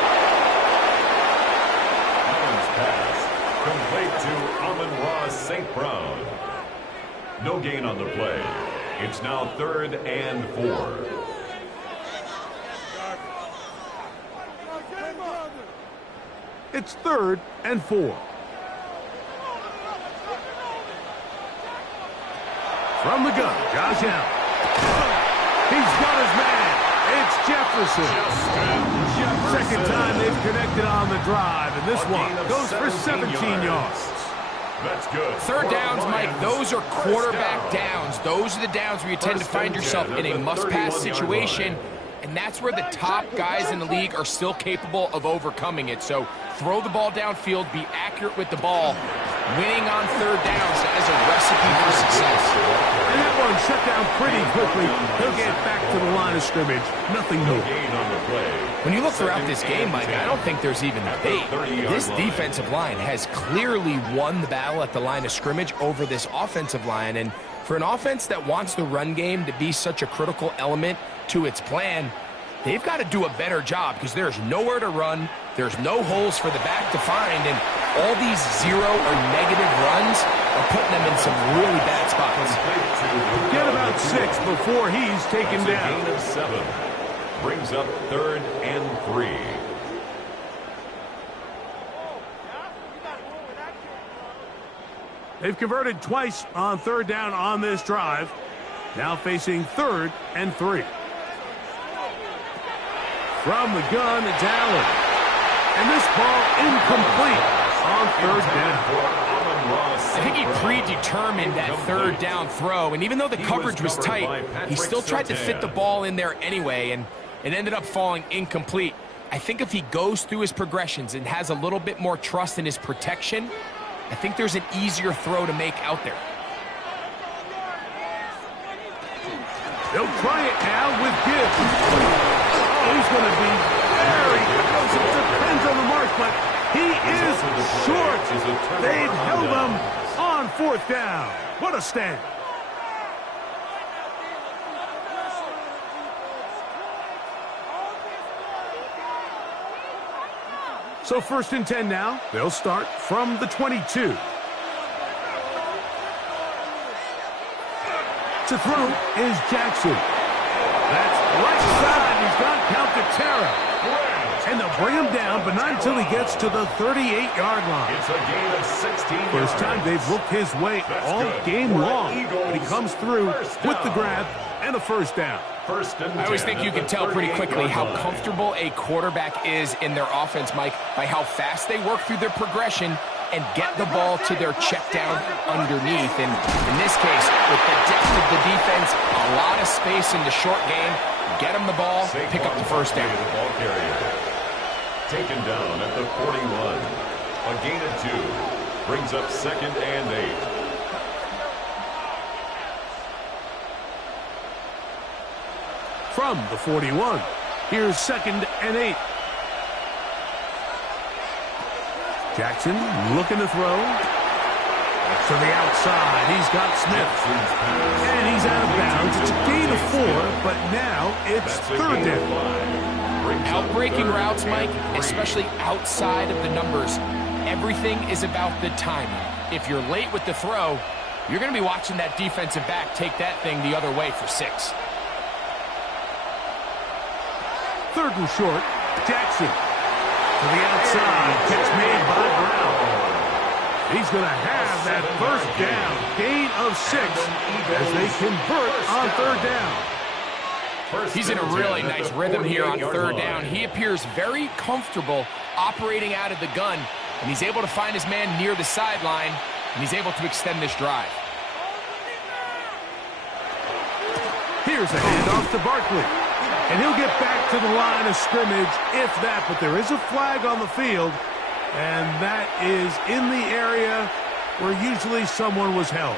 Allen's pass complete to Amon-Ra St. Brown. No gain on the play. It's now 3rd and 4. It's 3rd and 4. From the gun, Josh Allen. He's got his man. It's Jefferson. Second time they've connected on the drive, and this one goes for 17 yards. That's good. Third downs, Mike, those are quarterback downs. Those are the downs where you tend to find yourself in a must-pass situation, and that's where the top guys in the league are still capable of overcoming it. So throw the ball downfield, be accurate with the ball. Winning on third downs, that is a recipe for success. And that one shut down pretty quickly. He'll get back to the line of scrimmage. Nothing more. When you look throughout this game, Mike, I don't think there's even debate. This defensive line has clearly won the battle at the line of scrimmage over this offensive line. And for an offense that wants the run game to be such a critical element to its plan, they've got to do a better job because there's nowhere to run, there's no holes for the back to find, and all these zero or negative runs are putting them in some really bad spots. Get about 6 before he's taken down. Gain of 7. Brings up 3rd and 3. They've converted twice on 3rd down on this drive. Now facing 3rd and 3. From the gun, it's Allen. And this ball incomplete on 3rd down. I think he predetermined that 3rd down throw, and even though the coverage was tight, he still tried to fit the ball in there anyway, and it ended up falling incomplete. I think if he goes through his progressions and has a little bit more trust in his protection, I think there's an easier throw to make out there. They'll try it now with Gibbs. Oh, he's going to be very close. It depends on the mark, but he is short. They've held him on 4th down. What a stand. So 1st and 10 now. They'll start from the 22. To throw is Jackson. That's right side. He's got Calcaterra. And they'll bring him down, but not until he gets to the 38-yard line. It's a gain of 16 yards. First time they've looked his way all game long. But he comes through with the grab and a 1st down. I always think you can tell pretty quickly how comfortable a quarterback is in their offense, Mike, by how fast they work through their progression and get the ball to their check down underneath. And in this case, with the depth of the defense, a lot of space in the short game, get him the ball, pick up the 1st down. Taken down at the 41. A gain of 2. Brings up 2nd and 8. From the 41, here's 2nd and 8. Jackson looking to throw. To the outside, he's got Smith. And he's out of bounds. It's a gain of 4, but now it's 3rd down. Outbreaking routes, Mike, especially outside of the numbers, everything is about the timing. If you're late with the throw, you're going to be watching that defensive back take that thing the other way for 6. 3rd and short, Jackson. To the outside, catch made by Brown. He's going to have that 1st down, gain of 6, as they convert on 3rd down. He's in a really nice rhythm here on 3rd down. He appears very comfortable operating out of the gun, and he's able to find his man near the sideline, and he's able to extend this drive. Here's a handoff to Barkley, and he'll get back to the line of scrimmage, if that, but there is a flag on the field, and that is in the area where usually someone was held.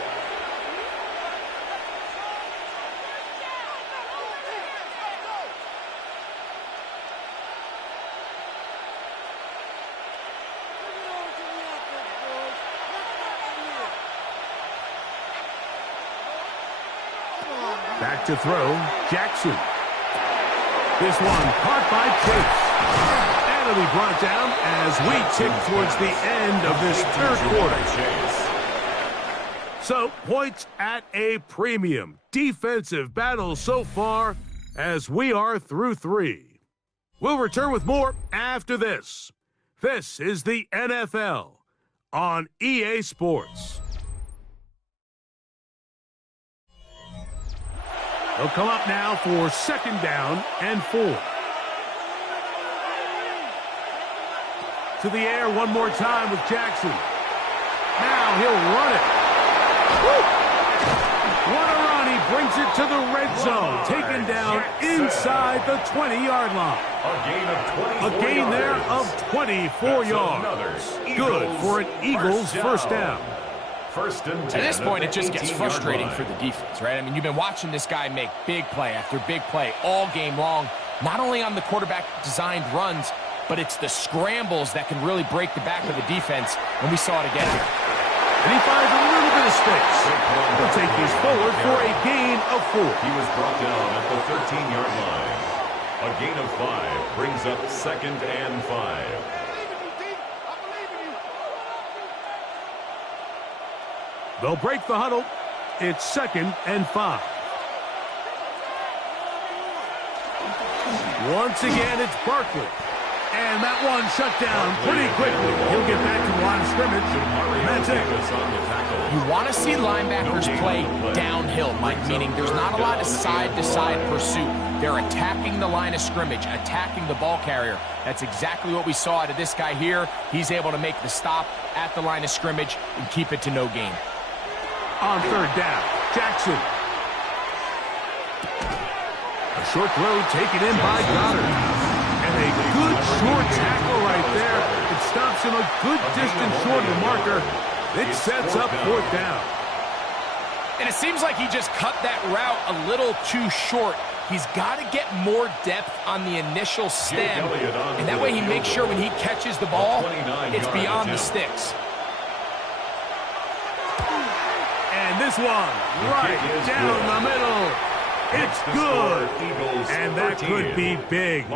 Back to throw, Jackson. This one caught by Chase. And it'll be brought down as we tick towards the end of this 3rd quarter. So, points at a premium. Defensive battle so far as we are through 3. We'll return with more after this. This is the NFL on EA Sports. They'll come up now for 2nd down and 4. To the air one more time with Jackson. Now he'll run it. Woo! What a run. He brings it to the red zone. Taken down inside the 20-yard line. A gain there of 24 yards. Good for an Eagles 1st down. At this point, it just gets frustrating for the defense, right? I mean, you've been watching this guy make big play after big play all game long, not only on the quarterback-designed runs, but it's the scrambles that can really break the back of the defense, and we saw it again here. And he finds a little bit of space. He'll take this forward for a gain of 4. He was brought down at the 13-yard line. A A gain of 5 brings up 2nd and 5. They'll break the huddle. It's 2nd and 5. Once again, it's Barkley. And that one shut down pretty quickly. He'll get back to the line of scrimmage. And that's it. You want to see linebackers play downhill, Mike, meaning there's not a lot of side-to-side pursuit. They're attacking the line of scrimmage, attacking the ball carrier. That's exactly what we saw out of this guy here. He's able to make the stop at the line of scrimmage and keep it to no gain. On 3rd down, Jackson. A short throw taken in by Goddard. And a good short tackle right there. It stops him a good distance short of the marker. It sets up 4th down. And it seems like he just cut that route a little too short. He's got to get more depth on the initial stem. And that way he makes sure when he catches the ball, it's beyond the sticks. And this one, right down the middle. It's good. And that could be big.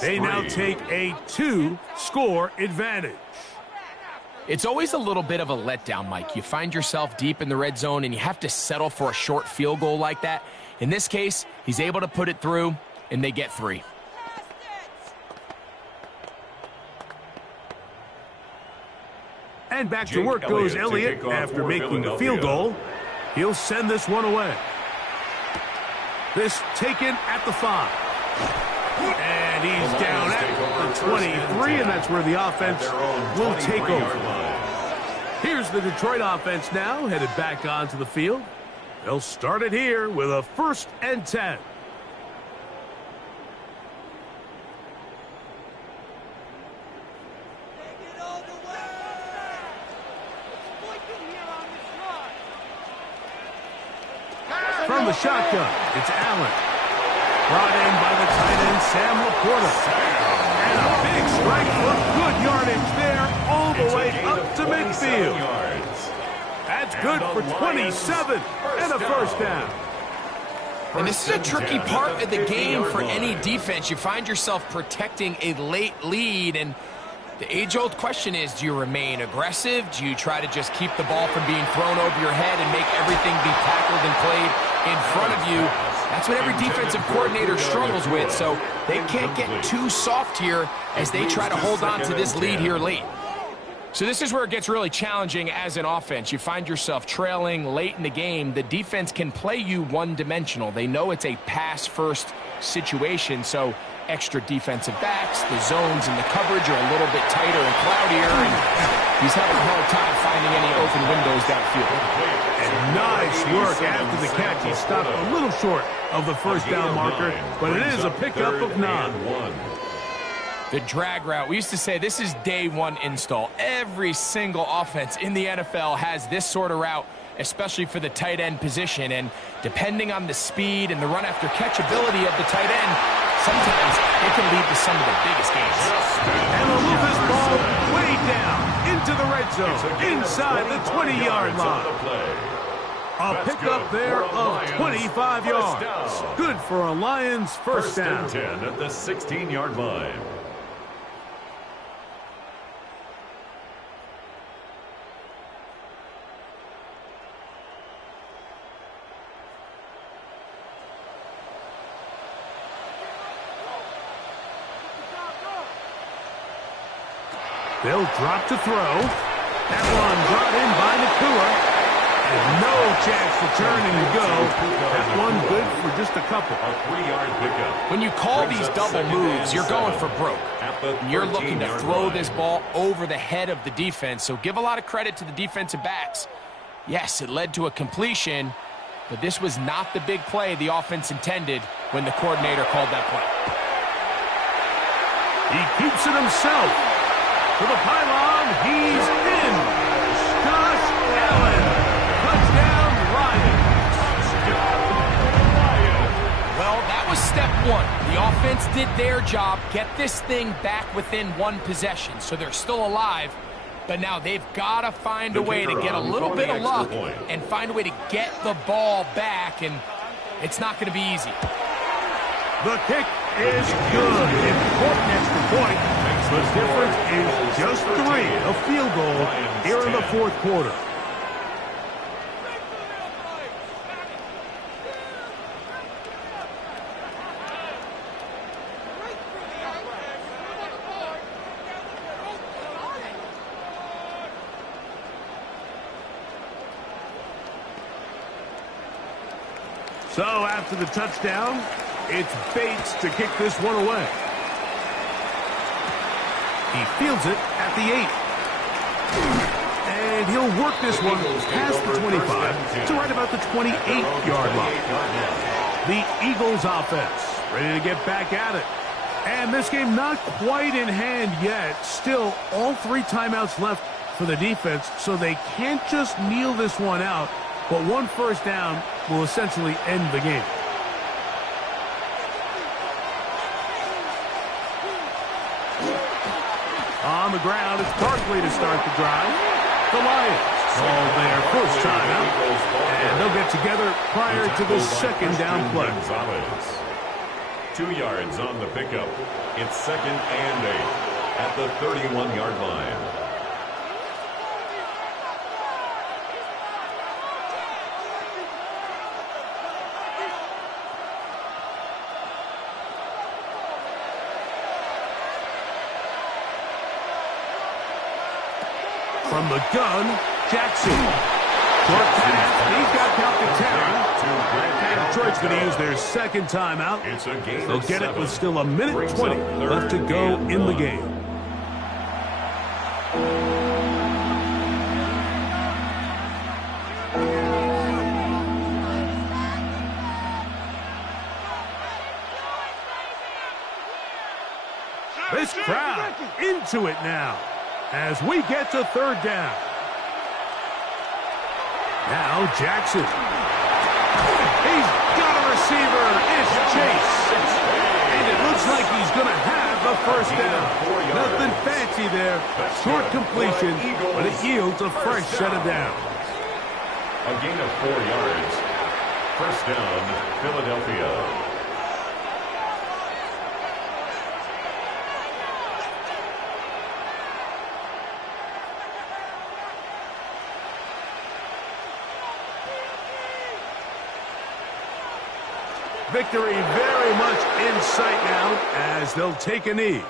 They now take a 2-score advantage. It's always a little bit of a letdown, Mike. You find yourself deep in the red zone and you have to settle for a short field goal like that. In this case, he's able to put it through, and they get 3. And back to work goes Elliott after making the field goal. He'll send this one away. This taken at the 5. And he's down at the 23, and that's where the offense will take over. Here's the Detroit offense now, headed back onto the field. They'll start it here with a 1st and 10. From the shotgun, it's Allen. Brought in by the tight end, Sam Laporta. And a big strike for good yardage there, all the way up to midfield. That's good for 27 and a 1st down. And this is a tricky part of the game for any defense. You find yourself protecting a late lead, and the age-old question is, do you remain aggressive? Do you try to just keep the ball from being thrown over your head and make everything be tackled and played in front of you? That's what every defensive coordinator struggles with, so they can't get too soft here as they try to hold on to this lead here late. So this is where it gets really challenging as an offense. You find yourself trailing late in the game. The defense can play you one-dimensional. They know it's a pass-first situation, so extra defensive backs, the zones and the coverage are a little bit tighter and cloudier, and he's having a hard time finding any open windows downfield. And nice work after the catch. He stopped a little short of the 1st down marker, but it is a pickup of 9. The drag route. We used to say this is day 1 install. Every single offense in the NFL has this sort of route, especially for the tight end position. And depending on the speed and the run after catch ability of the tight end, sometimes it can lead to some of the biggest games. And they'll move this ball way down into the red zone, inside the 20-yard line. A pickup there of 25 yards. Good for a Lions 1st down. 10 at the 16-yard line. They'll drop to throw. That one brought in by Nakua. And no chance to turn and go. That one good for just a couple. A 3-yard pickup. When you call these double moves, you're going for broke. You're looking to throw this ball over the head of the defense, so give a lot of credit to the defensive backs. Yes, it led to a completion, but this was not the big play the offense intended when the coordinator called that play. He keeps it himself. To the pylon, he's in. Josh Allen. Touchdown, Lions. Well, that was step 1. The offense did their job, get this thing back within 1 possession, so they're still alive. But now they've got to find a way to get a little bit of luck and find a way to get the ball back, and it's not going to be easy. The kick is good. Important extra point. The difference is just 3, a field goal here in the fourth quarter. So after the touchdown, it's Bates to kick this one away. He fields it at the 8. And he'll work this one past the 25 to right about the 28-yard line. The Eagles offense ready to get back at it. And this game not quite in hand yet. Still, all 3 timeouts left for the defense, so they can't just kneel this one out. But 1 first down will essentially end the game. On the ground, it's Barkley to start the drive. The Lions call their first timeout, and they'll get together prior to the second down play. 2 yards on the pickup. It's 2nd and 8 at the 31-yard line. From the gun, Jackson. Short pass. He's got Calcaterra. And Detroit's going to use their second timeout. They'll get it with still 1:20 left to go in the game. This crowd into it now as we get to 3rd down. Now Jackson. He's got a receiver. It's Chase. And it looks like he's going to have the first down. Nothing fancy there. Short completion, but it yields a fresh set of downs. A gain of 4 yards. First down, Philadelphia. Victory very much in sight now as they'll take a knee.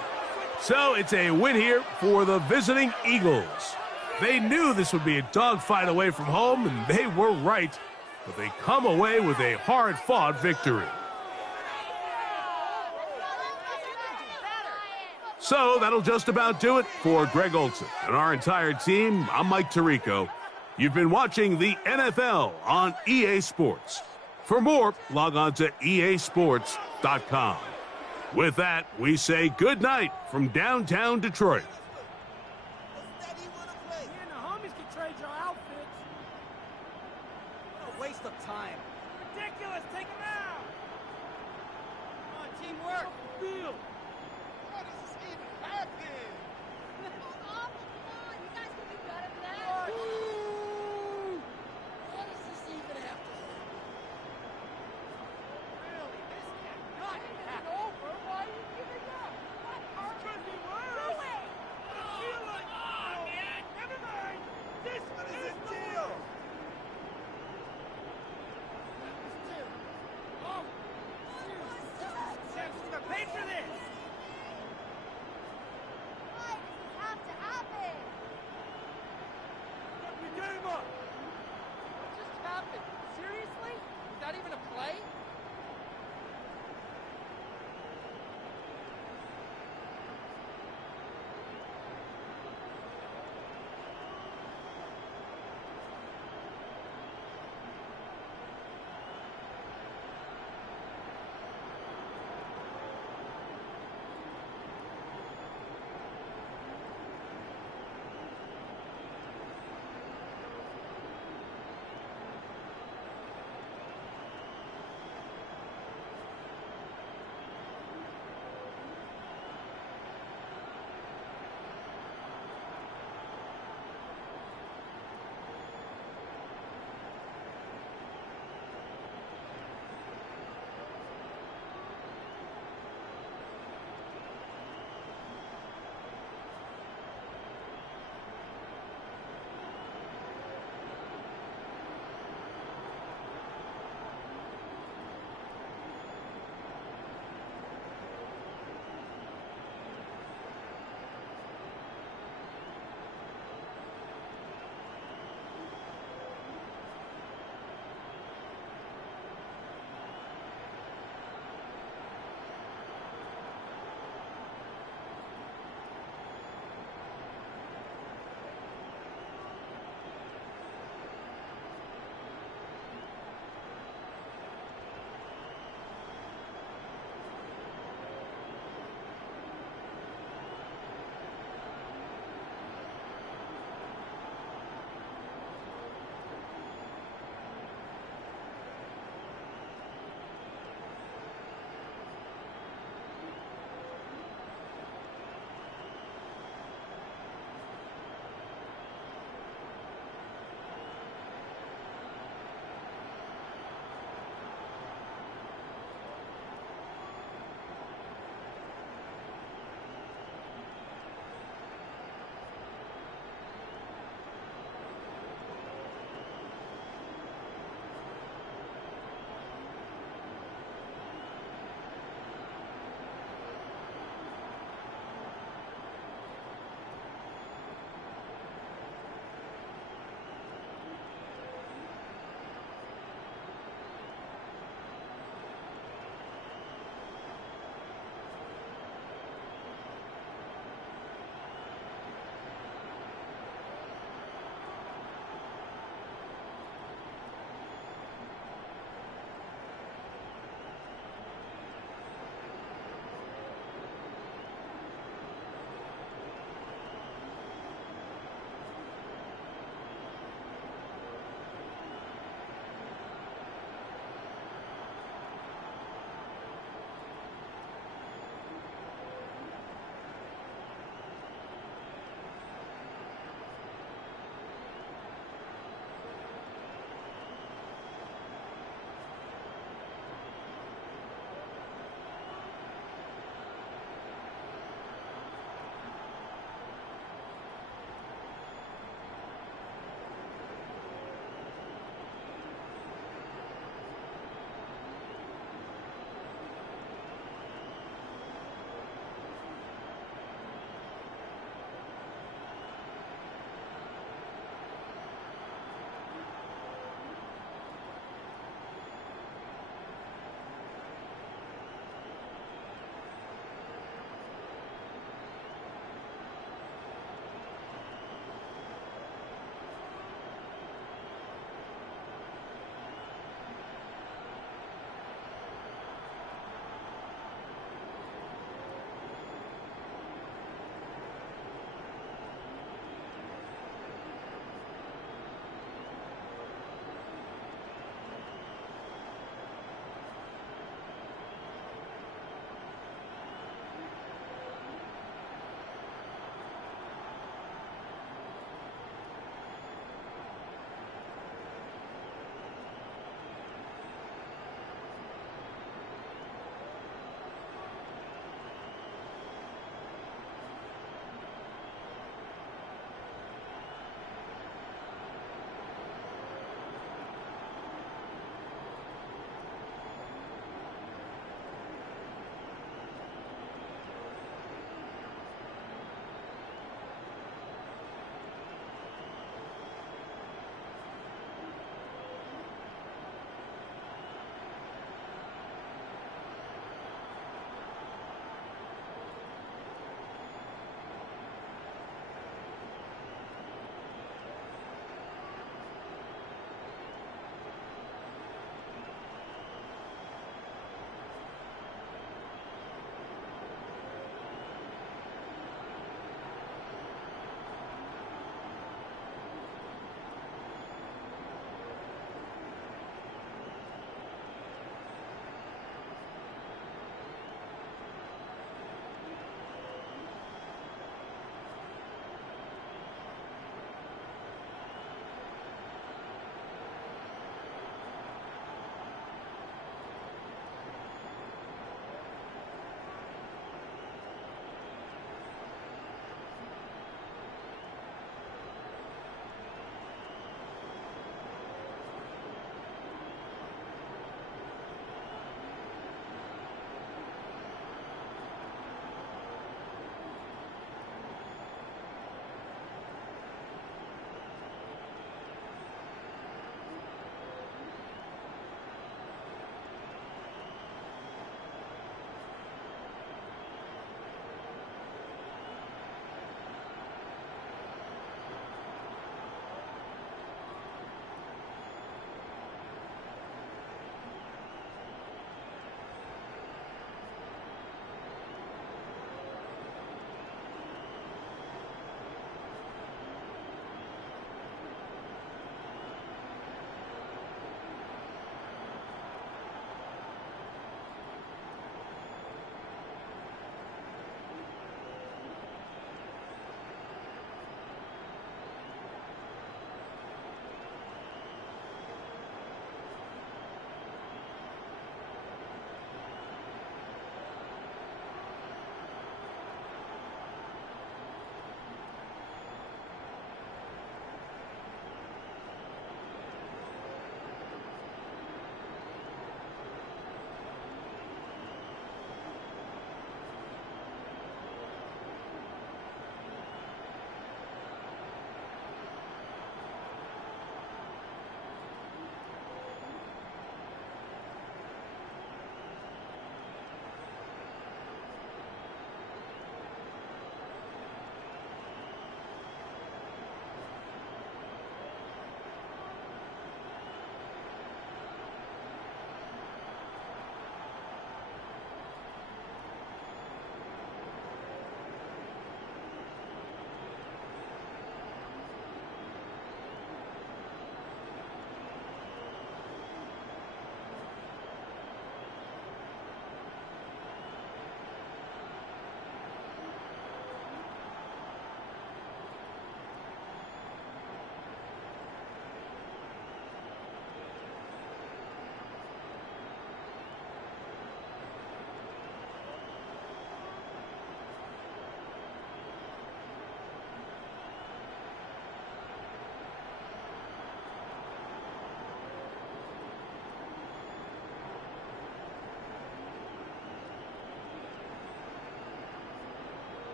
So it's a win here for the visiting Eagles. They knew this would be a dogfight away from home, and they were right. But they come away with a hard-fought victory. So that'll just about do it for Greg Olsen and our entire team. I'm Mike Tirico. You've been watching the NFL on EA Sports. For more, log on to easports.com. With that, we say good night from downtown Detroit. Waste of time. Ridiculous. Take him out. Come on, teamwork. Field. How does this even happen? Come on, you guys can do better than that. What does this even have to do? Really, this cannot happen. Over. Why are you giving up? What could be worse? Do it. Oh, man. Never mind. This is a deal. Paid for this.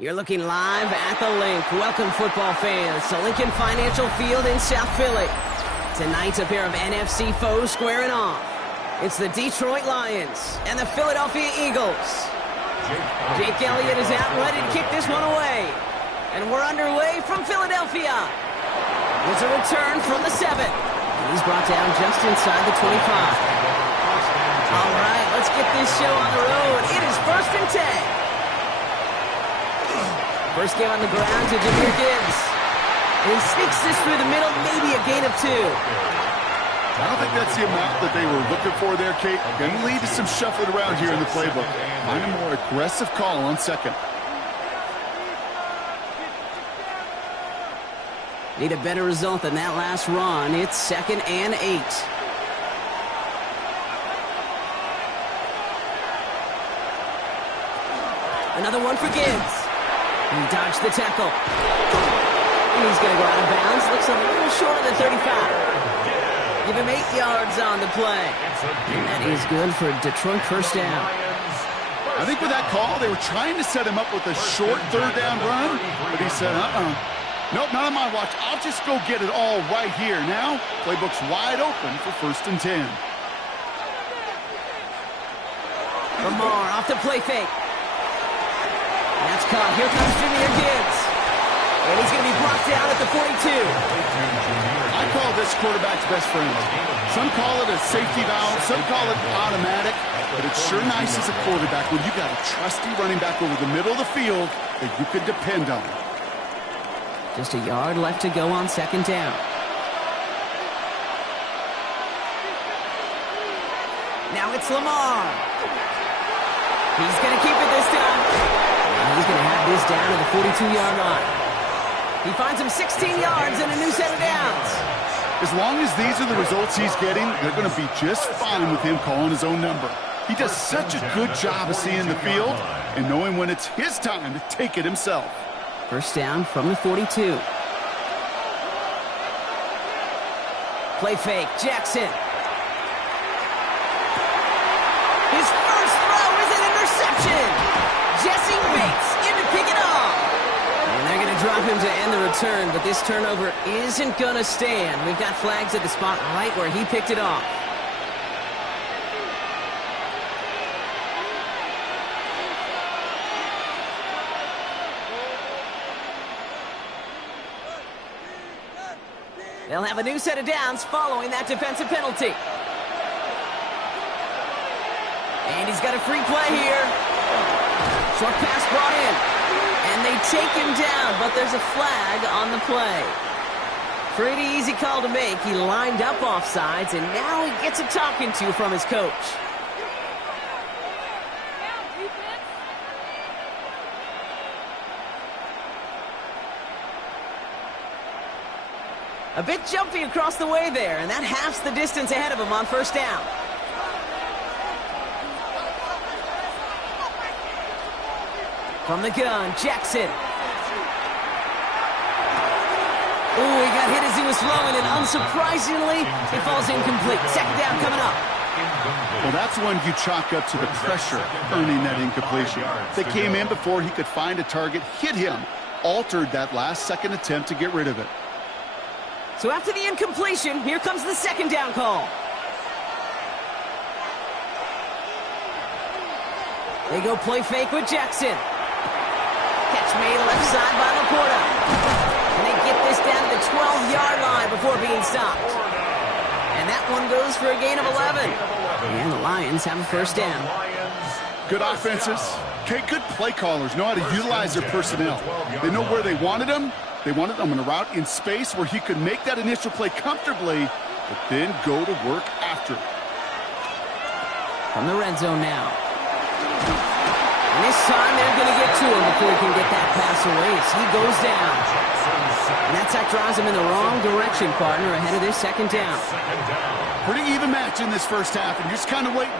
You're looking live at the Link. Welcome, football fans, to Lincoln Financial Field in South Philly. Tonight, a pair of NFC foes squaring off. It's the Detroit Lions and the Philadelphia Eagles. Jake Elliott is out and ready to kick this one away. And we're underway from Philadelphia. There's a return from the 7. And he's brought down just inside the 25. All right, let's get this show on the road. It is 1st and 10. First game on the ground to Jahmyr Gibbs. And he sneaks this through the middle, maybe a gain of 2. I don't think that's the amount that they were looking for there, Kate. Going to lead to some shuffling around here in the playbook. Find a more aggressive call on 2nd. Need a better result than that last run. It's 2nd and 8. Another one for Gibbs. He dodged the tackle. And he's going to go out of bounds. Looks a little short of the 35. Give him 8 yards on the play. And that is good for Detroit first down. I think with that call, they were trying to set him up with a short 3rd down run. But he said, nope, not on my watch. I'll just go get it all right here. Now, playbook's wide open for 1st and 10. Lamar off the play fake. That's caught. Here comes Jahmyr Gibbs. And he's going to be brought down at the 42. I call this quarterback's best friend. Some call it a safety valve. Some call it automatic. But it's sure nice as a quarterback when you got a trusty running back over the middle of the field that you can depend on. Just a yard left to go on 2nd down. Now it's Lamar. He's going to keep it this time. And he's going to have this down to the 42-yard line. He finds him 16 yards and a new set of downs. As long as these are the results he's getting, they're going to be just fine with him calling his own number. He does such a good job of seeing the field and knowing when it's his time to take it himself. First down from the 42. Play fake, Jackson. His first throw is an interception. Jesse Bates in to pick it off. And they're going to drop him to end the return, but this turnover isn't going to stand. We've got flags at the spot right where he picked it off. They'll have a new set of downs following that defensive penalty. And he's got a free play here. Short pass brought in. And they take him down, but there's a flag on the play. Pretty easy call to make. He lined up offsides, and now he gets a talking to from his coach. A bit jumpy across the way there, and that halves the distance ahead of him on first down. From the gun, Jackson. Ooh, he got hit as he was throwing, and unsurprisingly, it falls incomplete. 2nd down coming up. Well, that's one you chalk up to the pressure earning that incompletion. They came in before he could find a target, hit him, altered that last-second attempt to get rid of it. So after the incompletion, here comes the 2nd down call. They go play fake with Jackson. Catch made left side by Laporta. And they get this down to the 12-yard line before being stopped. And that one goes for a gain of 11. And the Lions have a first down. Good offenses. Okay, good play callers know how to utilize their personnel. They know where they wanted them. They wanted him on a route in space where he could make that initial play comfortably, but then go to work after. From the red zone now. And this time they're going to get to him before he can get that pass away as he goes down. And that sack drives him in the wrong direction, partner, ahead of this 2nd down. Pretty even match in this first half, and you're just kind of waiting,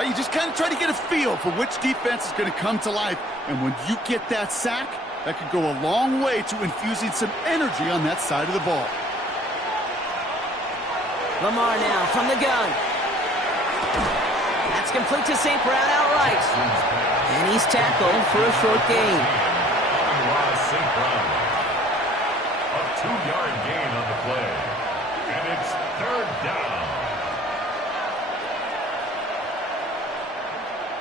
right? You just kind of try to get a feel for which defense is going to come to life. And when you get that sack, that could go a long way to infusing some energy on that side of the ball. Lamar now from the gun. That's complete to St. Brown outright. And he's tackled for a short gain. St. Brown. A 2-yard gain on the play. And it's 3rd down.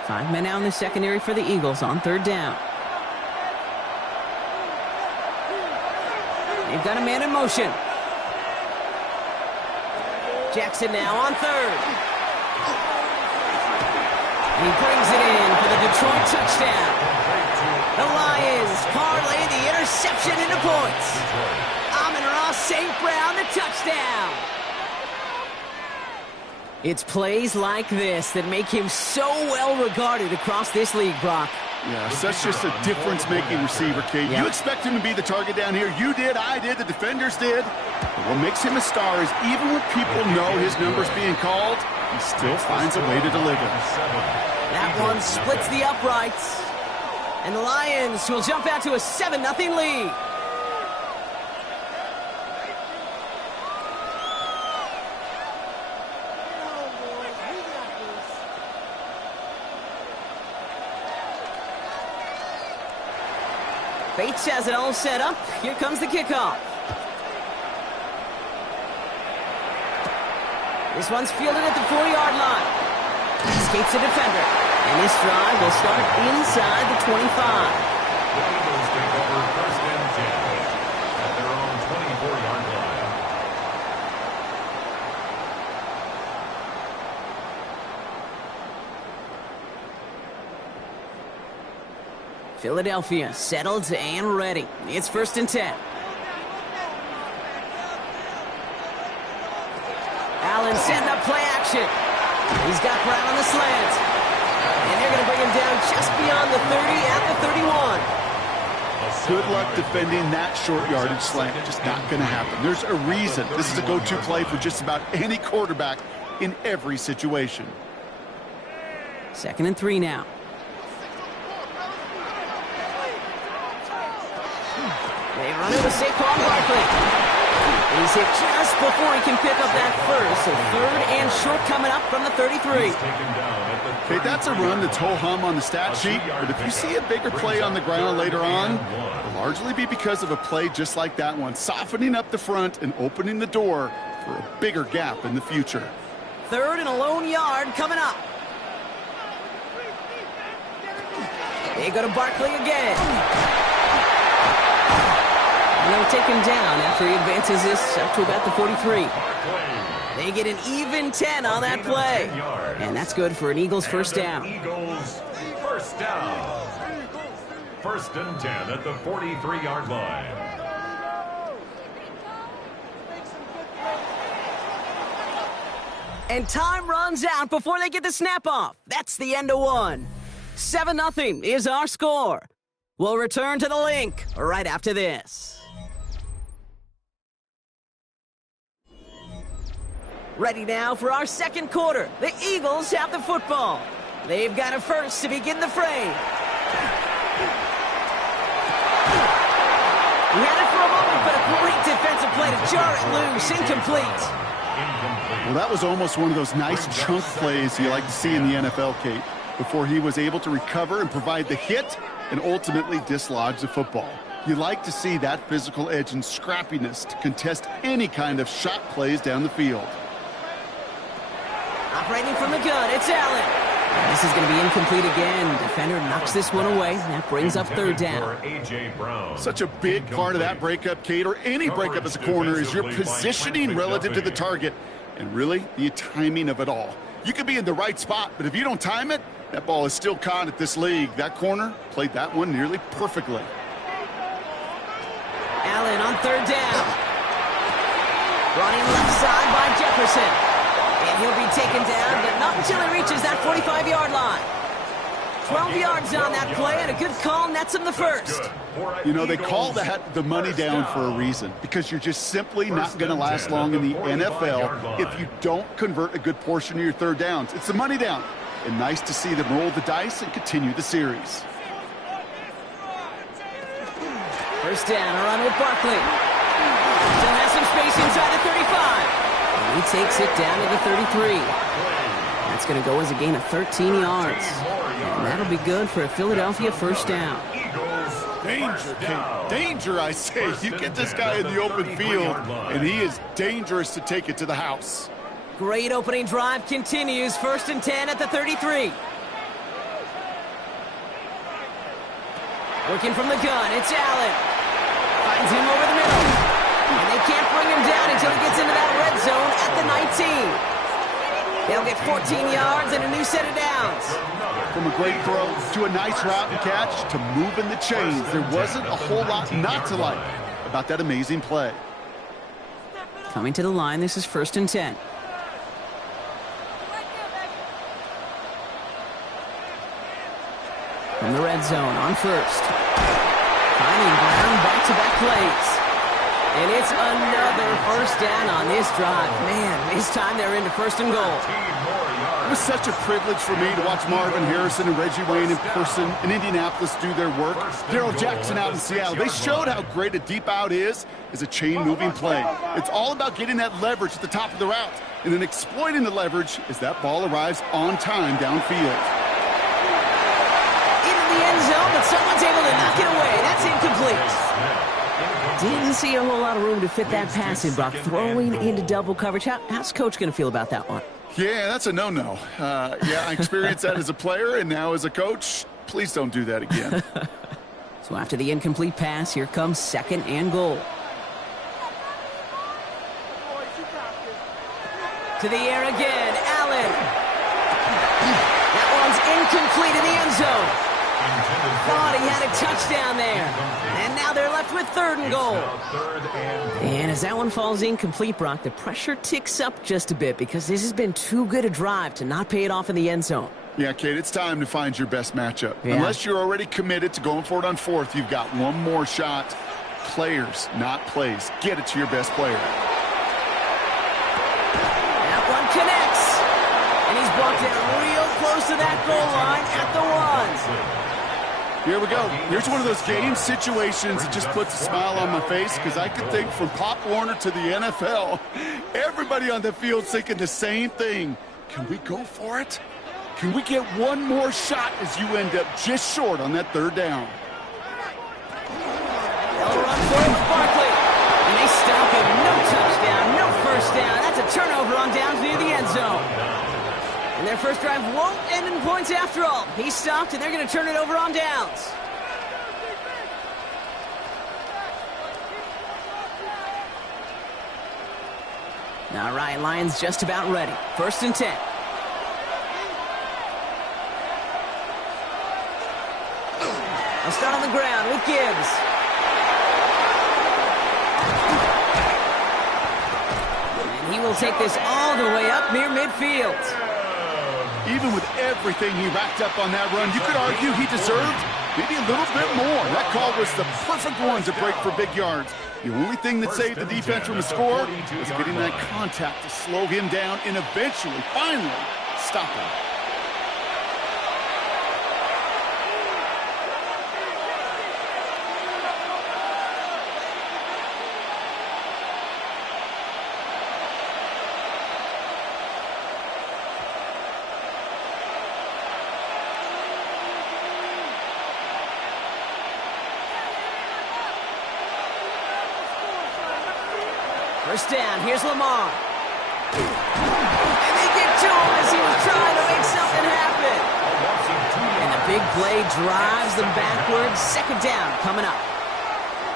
5 men out in the secondary for the Eagles on 3rd down. They've got a man in motion. Jackson now on 3rd. And he brings it in for the Detroit touchdown. The Lions parlay the interception into points. Amon-Ra St. Brown, the touchdown. It's plays like this that make him so well regarded across this league, Brock. Yeah, such just a difference-making receiver, Kate. Yeah. You expect him to be the target down here. You did, I did, the defenders did. But what makes him a star is even when people know his number's being called, he still finds a way to deliver. That one splits the uprights. And the Lions will jump out to a 7-0 lead. Bates has it all set up. Here comes the kickoff. This one's fielded at the 4-yard line. Escapes the defender. And this drive will start inside the 25. The Eagles take over 1st and 10 at their own 24-yard line. Philadelphia settled and ready. It's 1st and 10. Allen setting up play action. He's got Brown on the slant. And they're going to bring him down just beyond the 30 at the 31. Good luck defending that short yardage slant. Just not going to happen. There's a reason this is a go-to play for just about any quarterback in every situation. 2nd and 3 now. They run it with Saquon Barkley. He's hit just before he can pick up that first. So 3rd and short coming up from the 33. Okay, that's a run that's ho-hum on the stat sheet, but if you see a bigger play on the ground later on, it'll largely be because of a play just like that one, softening up the front and opening the door for a bigger gap in the future. 3rd and a lone yard coming up. They go to Barkley again. And they'll take him down after he advances this up to about the 43. They get an even 10 on that play. And that's good for an Eagles first down. Eagles first down. 1st and 10 at the 43-yard line. And time runs out before they get the snap off. That's the end of one. 7-0 is our score. We'll return to the link right after this. Ready now for our 2nd quarter. The Eagles have the football. They've got a first to begin the fray. He had it for a moment, but a great defensive play to jar it loose. Incomplete. Well, that was almost one of those nice chunk plays you like to see in the NFL, Kate, before he was able to recover and provide the hit and ultimately dislodge the football. You like to see that physical edge and scrappiness to contest any kind of shot plays down the field. Operating from the gun, it's Allen. This is going to be incomplete again. Defender knocks this one away. That brings up 3rd down. Such a big part of that breakup, Kate, or any breakup as a corner, is your positioning relative to the target and really the timing of it all. You could be in the right spot, but if you don't time it, that ball is still caught at this league. That corner played that one nearly perfectly. Allen on 3rd down. Brought in left side by Jefferson. And he'll be taken down, but not until he reaches that 45-yard line. 12 yards on that play, and a good call nets him the first. You know, they call that the money down for a reason, because you're just simply not going to last long in the NFL if you don't convert a good portion of your 3rd downs. It's the money down, and nice to see them roll the dice and continue the series. First down, a run with Barkley. Still has some space inside the 35. And he takes it down to the 33. That's going to go as a gain of 13 yards. And that'll be good for a Philadelphia first down. Eagles Danger, Kate. Danger, I say. You get this guy in the open field, and he is dangerous to take it to the house. Great opening drive continues. 1st and 10 at the 33. Working from the gun, it's Allen. Finds him over the middle. And they can't bring him down until he gets into that red zone at the 19. They'll get 14 yards and a new set of downs. From a great throw to a nice route and catch to moving the chains, there wasn't a whole lot not to like about that amazing play. Coming to the line, this is 1st and 10. From the red zone on 1st. Finding Brown back-to-back plays. And it's another 1st down on this drive. Man, this time they're into 1st and goal. It was such a privilege for me to watch Marvin Harrison and Reggie Wayne in person in Indianapolis do their work. Darrell Jackson out in Seattle. They showed how great a deep out is as a chain-moving play. It's all about getting that leverage at the top of the route and then exploiting the leverage as that ball arrives on time downfield. Into the end zone, but someone's able to knock it away. That's incomplete. Didn't see a whole lot of room to fit that pass in, Brock. Throwing into double coverage. How's Coach going to feel about that one? Yeah, that's a no-no. Yeah, I experienced that as a player, and now as a coach, please don't do that again. So after the incomplete pass, here comes 2nd and goal. To the air again, Allen. That one's incomplete in the end zone. Thought he had a touchdown there. And now they're left with 3rd and goal. And as that one falls incomplete, Brock, the pressure ticks up just a bit because this has been too good a drive to not pay it off in the end zone. Yeah, Kate, it's time to find your best matchup. Yeah. Unless you're already committed to going for it on 4th, you've got one more shot. Players, not plays. Get it to your best player. That one connects. And he's brought down real close to that goal line at the 1. Here we go. Here's one of those game situations that just puts a smile on my face because I could think from Pop Warner to the NFL, everybody on the field thinking the same thing. Can we go for it? Can we get one more shot as you end up just short on that 3rd down? They'll run for it with Barkley. And they stop him. No touchdown, no 1st down. That's a turnover on downs near the end zone. And their first drive won't end in points after all. He stopped, and they're going to turn it over on downs. All right, Lions just about ready. 1st and 10. They'll start on the ground with Gibbs. And he will take this all the way up near midfield. Even with everything he racked up on that run, you could argue he deserved maybe a little bit more. That call was the perfect one to break for big yards. The only thing that saved the defense from a score was getting that contact to slow him down and eventually, finally, stop him. First down, here's Lamar. And they get to him as he was trying to make something happen. And the big play drives them backwards. 2nd down coming up.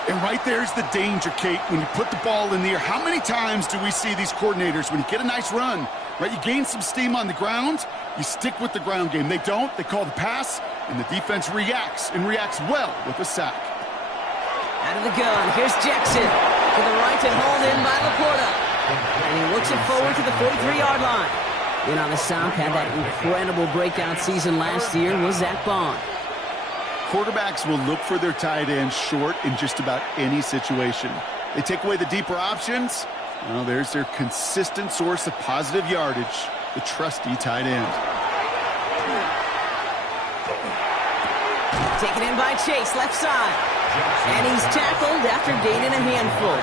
And right there's the danger, Kate, when you put the ball in the air. How many times do we see these coordinators, when you get a nice run, right, you gain some steam on the ground, you stick with the ground game. They don't, they call the pass, and the defense reacts, and reacts well with a sack. Out of the gun, here's Jackson. To the right and hauled in by Laporta. And he looks it forward to the 43-yard line. In on the South, had that incredible breakout season last year, was Zach Bond. Quarterbacks will look for their tight end short in just about any situation. They take away the deeper options. Well, there's their consistent source of positive yardage, the trusty tight end. Taken in by Chase, left side. And he's tackled after gaining a handful.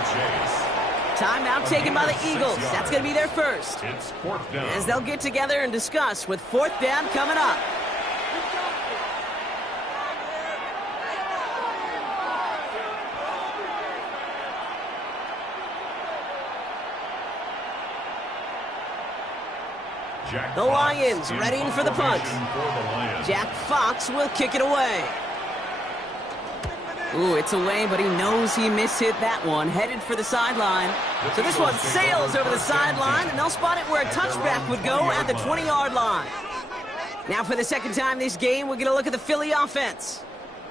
Timeout taken by the Eagles. That's going to be their first. As they'll get together and discuss with 4th down coming up. The Lions readying for the punt. Jack Fox will kick it away. Ooh, it's away, but he knows he mishit that one. Headed for the sideline. So this one sails over the sideline, and they'll spot it where a touchback would go at the 20-yard line. Now for the second time this game, we're going to look at the Philly offense.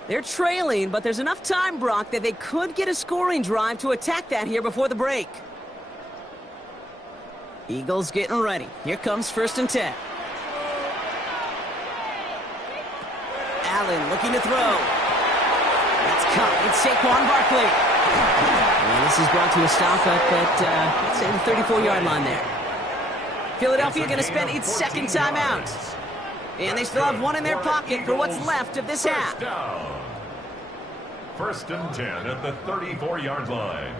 They're trailing, but there's enough time, Brock, that they could get a scoring drive to attack that here before the break. Eagles getting ready. Here comes 1st and 10. Allen looking to throw. That's caught. It's Saquon Barkley. And this is brought to a stop at, let's say, the 34-yard line there. Philadelphia going to spend its second timeout. And they still have one in their pocket for what's left of this half. 1st and 10 at the 34-yard line.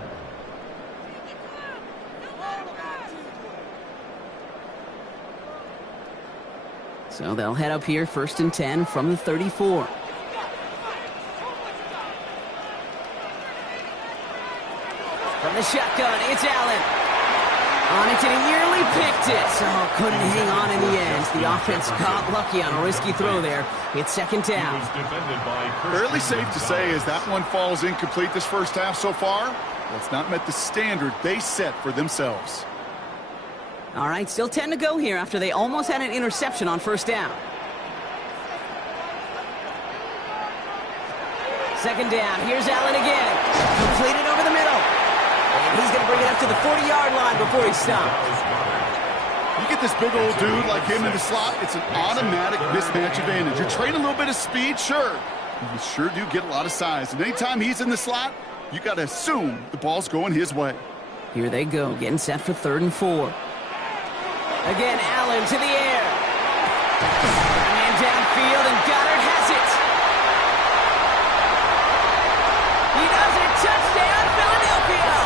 So they'll head up here, 1st and 10 from the 34. From the shotgun, it's Allen. On it, and he nearly picked it. So couldn't hang on in the end. The offense got lucky on a risky throw there. It's 2nd down. Fairly safe to say as that one falls incomplete this first half so far. Well, it's not met the standard they set for themselves. All right, still 10 to go here after they almost had an interception on 1st down. 2nd down, here's Allen again. Completed over the middle. And he's going to bring it up to the 40-yard line before he stops. You get this big old dude like him in the slot, it's an automatic mismatch advantage. You're trading a little bit of speed, sure. You sure do get a lot of size. And anytime he's in the slot, you got to assume the ball's going his way. Here they go, getting set for 3rd and 4. Again, Allen to the air. Man downfield, and Goddard has it. He does it. Touchdown, Philadelphia.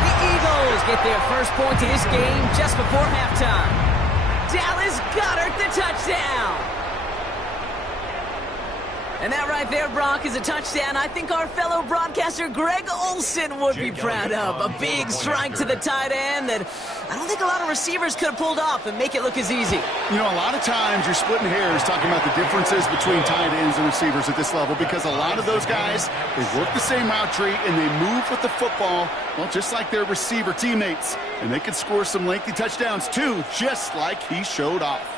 The Eagles get their first point of this game just before halftime. Dallas Goedert, the touchdown. And that right there, Brock, is a touchdown I think our fellow broadcaster Greg Olsen would be proud of. A big strike to the tight end that I don't think a lot of receivers could have pulled off and make it look as easy. You know, a lot of times you're splitting hairs talking about the differences between tight ends and receivers at this level because a lot of those guys, they work the same route tree and they move with the football, well, just like their receiver teammates. And they can score some lengthy touchdowns too, just like he showed off.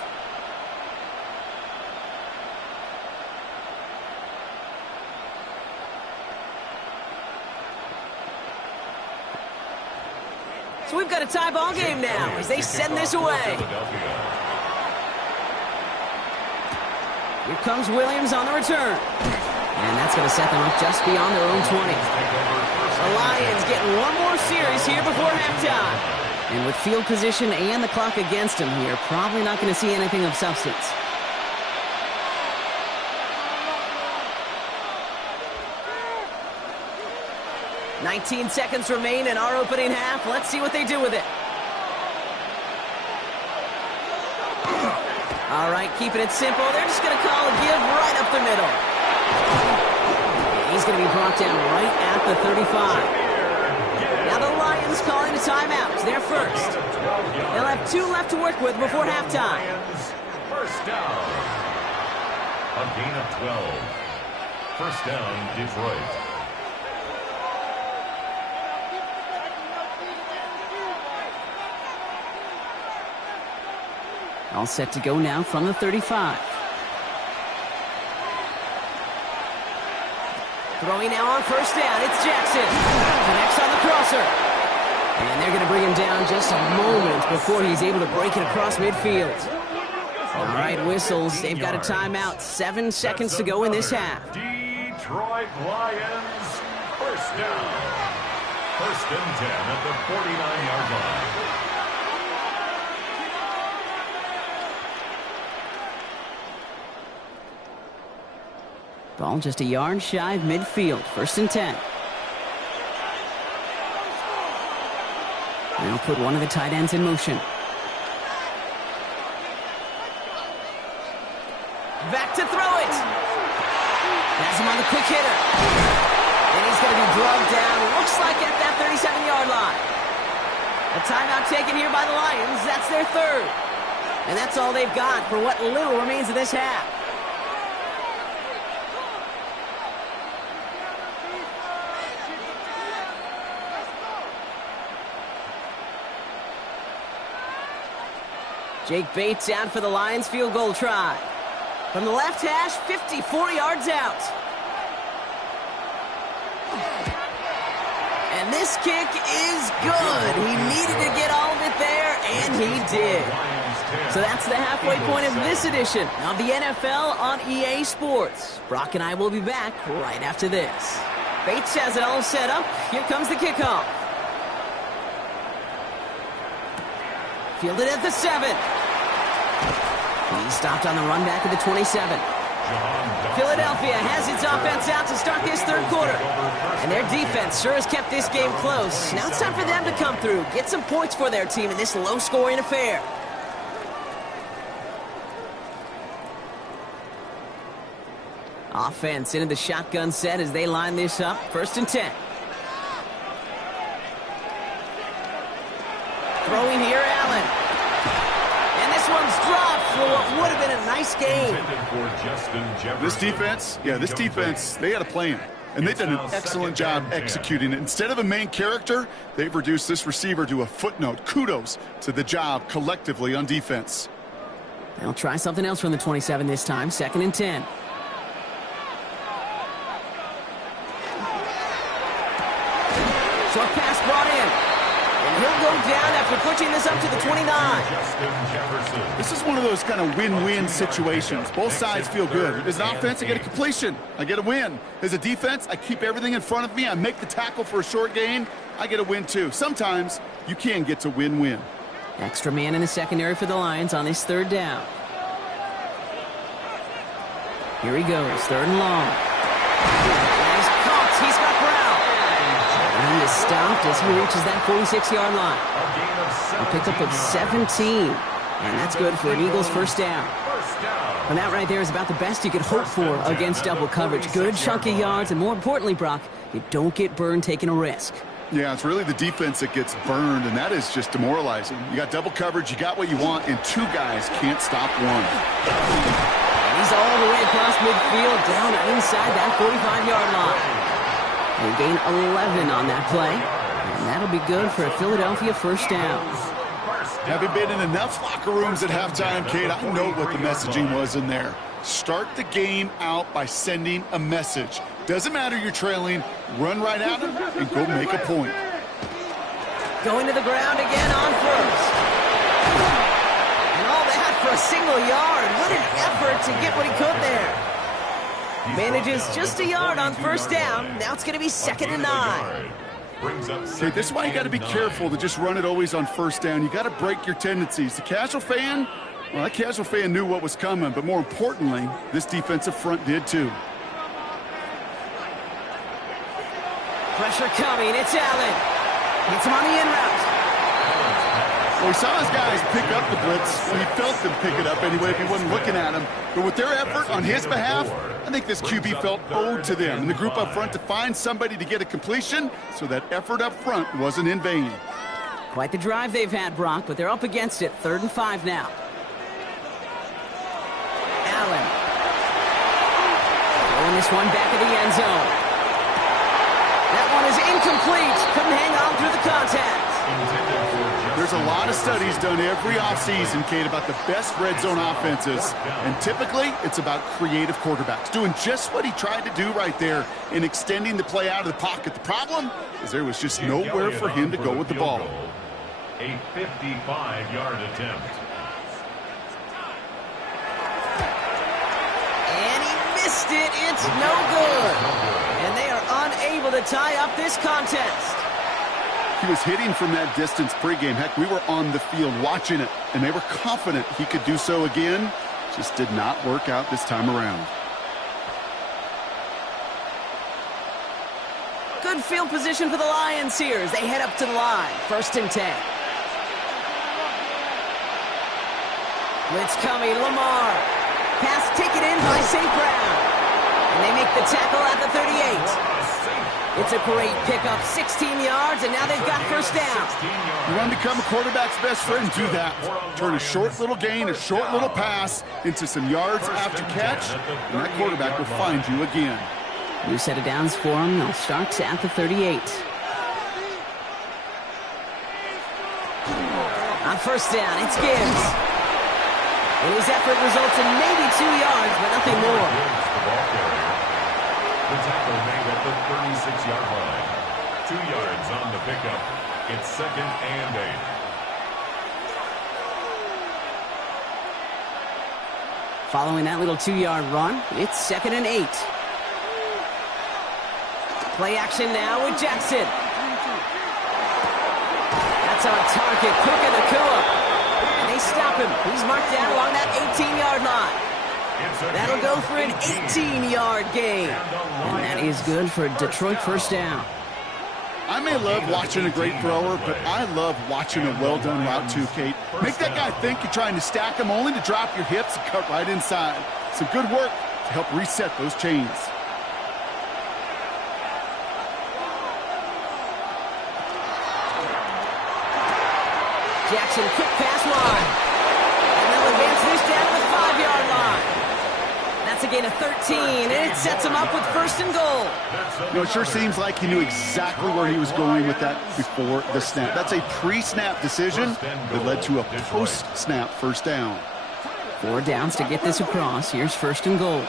So we've got a tie ball game now as they send this away. Here comes Williams on the return. And that's going to set them up just beyond their own 20. The Lions getting one more series here before halftime. And with field position and the clock against them here, probably not going to see anything of substance. "19 seconds remain in our opening half. Let's see what they do with it. All right, keeping it simple. They're just going to call a give right up the middle. He's going to be brought down right at the 35. Now the Lions calling a timeout. They're first. They'll have 2 left to work with before halftime. First down. A gain of 12. First down, Detroit. All set to go now from the 35. Throwing now on first down, it's Jackson. Connects on the crosser. And they're going to bring him down just a moment before he's able to break it across midfield. All right, whistles. They've got a timeout. 7 seconds to go in this half. Detroit Lions, first down. 1st and 10 at the 49-yard line. Ball just a yard shy of midfield. 1st and 10. Now put one of the tight ends in motion. Back to throw it. Has him on the quick hitter. And he's going to be drugged down. Looks like at that 37-yard line. A timeout taken here by the Lions. That's their third. And that's all they've got for what little remains of this half. Jake Bates out for the Lions field goal try. From the left hash, 54 yards out. And this kick is good. He needed to get all of it there, and he did. So that's the halfway point of this edition of the NFL on EA Sports. Brock and I will be back right after this. Bates has it all set up. Here comes the kickoff. Fielded at the 7. He stopped on the run back at the 27. Philadelphia has its offense out to start this third quarter. And their defense sure has kept this game close. Now it's time for them to come through, get some points for their team in this low-scoring affair. Offense into the shotgun set as they line this up. 1st and 10. Throwing here, Allen. And this one's dropped for what would have been a nice game. This defense, they had a plan. And they did an excellent job executing it. Instead of a main character, they've reduced this receiver to a footnote. Kudos to the job collectively on defense. They'll try something else from the 27 this time. 2nd and 10. Short pass brought in. And he'll go down after pushing this up to the 29. This is one of those kind of win-win situations. Both sides feel good. As an offense, I get a completion. I get a win. As a defense, I keep everything in front of me. I make the tackle for a short gain. I get a win, too. Sometimes you can get to win-win. Extra man in the secondary for the Lions on this 3rd down. Here he goes. 3rd and long. He's caught. He's got Brown. And he is stopped as he reaches that 46-yard line. A pickup of 17. And that's good for an Eagles 1st down. And that right there is about the best you could hope for against double coverage. Good chunky yards, and more importantly, Brock, you don't get burned taking a risk. Yeah, it's really the defense that gets burned, and that is just demoralizing. You got double coverage, you got what you want, and 2 guys can't stop one. And he's all the way across midfield, down inside that 45-yard line. They gain 11 on that play, and that'll be good for a Philadelphia 1st down. Having been in enough locker rooms at halftime, Kate, I know what the messaging was in there. Start the game out by sending a message. Doesn't matter you're trailing, run right at him and go make a point. Going to the ground again on 1st. And all that for a single yard. What an effort to get what he could there. Manages just a yard on 1st down. Now it's going to be 2nd and 9. Okay, this is why you got to be careful to just run it always on 1st down. You got to break your tendencies. The casual fan, well, that casual fan knew what was coming, but more importantly, this defensive front did too. Pressure coming. It's Allen. Gets him on the in route. Well, we saw his guys pick up the blitz. He felt them pick it up anyway if he wasn't looking at him. But with their effort on his behalf, I think this QB felt owed to them and the group up front to find somebody to get a completion, so that effort up front wasn't in vain. Quite the drive they've had, Brock, but they're up against it. 3rd and 5 now. Allen. Throwing this one back of the end zone. That one is incomplete. Couldn't hang on through the contact. There's a lot of studies done every offseason, Kate, about the best red zone offenses. And typically, it's about creative quarterbacks doing just what he tried to do right there in extending the play out of the pocket. The problem is there was just nowhere for him to go with the ball. A 55-yard attempt. And he missed it. It's no good. And they are unable to tie up this contest. He was hitting from that distance pregame. Heck, we were on the field watching it, and they were confident he could do so again. Just did not work out this time around. Good field position for the Lions here as they head up to the line. 1st and 10. Blitz coming, Lamar. Pass taken in by St. Brown. And And they make the tackle at the 38. It's a great pickup, 16 yards, and now they've got first down. You want to become a quarterback's best friend, do that. Turn a short little gain, a short little pass into some yards after catch, and that quarterback will find you again. New set of downs for them. They'll start at the 38. On first down, it's Gibbs. And his effort results in maybe 2 yards, but nothing more. The tackle made at the 36-yard line. 2 yards on the pickup. It's 2nd and 8. Following that little 2-yard run, it's 2nd and 8. Play action now with Jackson. That's on target, Puka Nacua. And they stop him. He's marked down along that 18-yard line. That'll go for an 18-yard gain. And that is good for Detroit first down. I may love watching a great thrower, but I love watching a well-done route too, Kate. Make that guy think you're trying to stack him only to drop your hips and cut right inside. Some good work to help reset those chains. Jackson, quick pass wide. And they'll advance this down to the 5-yard line. That's a gain of 13, and it sets him up with first and goal. You know, it sure seems like he knew exactly where he was going with that before the snap. That's a pre-snap decision that led to a post-snap first down. 4 downs to get this across. Here's first and goal.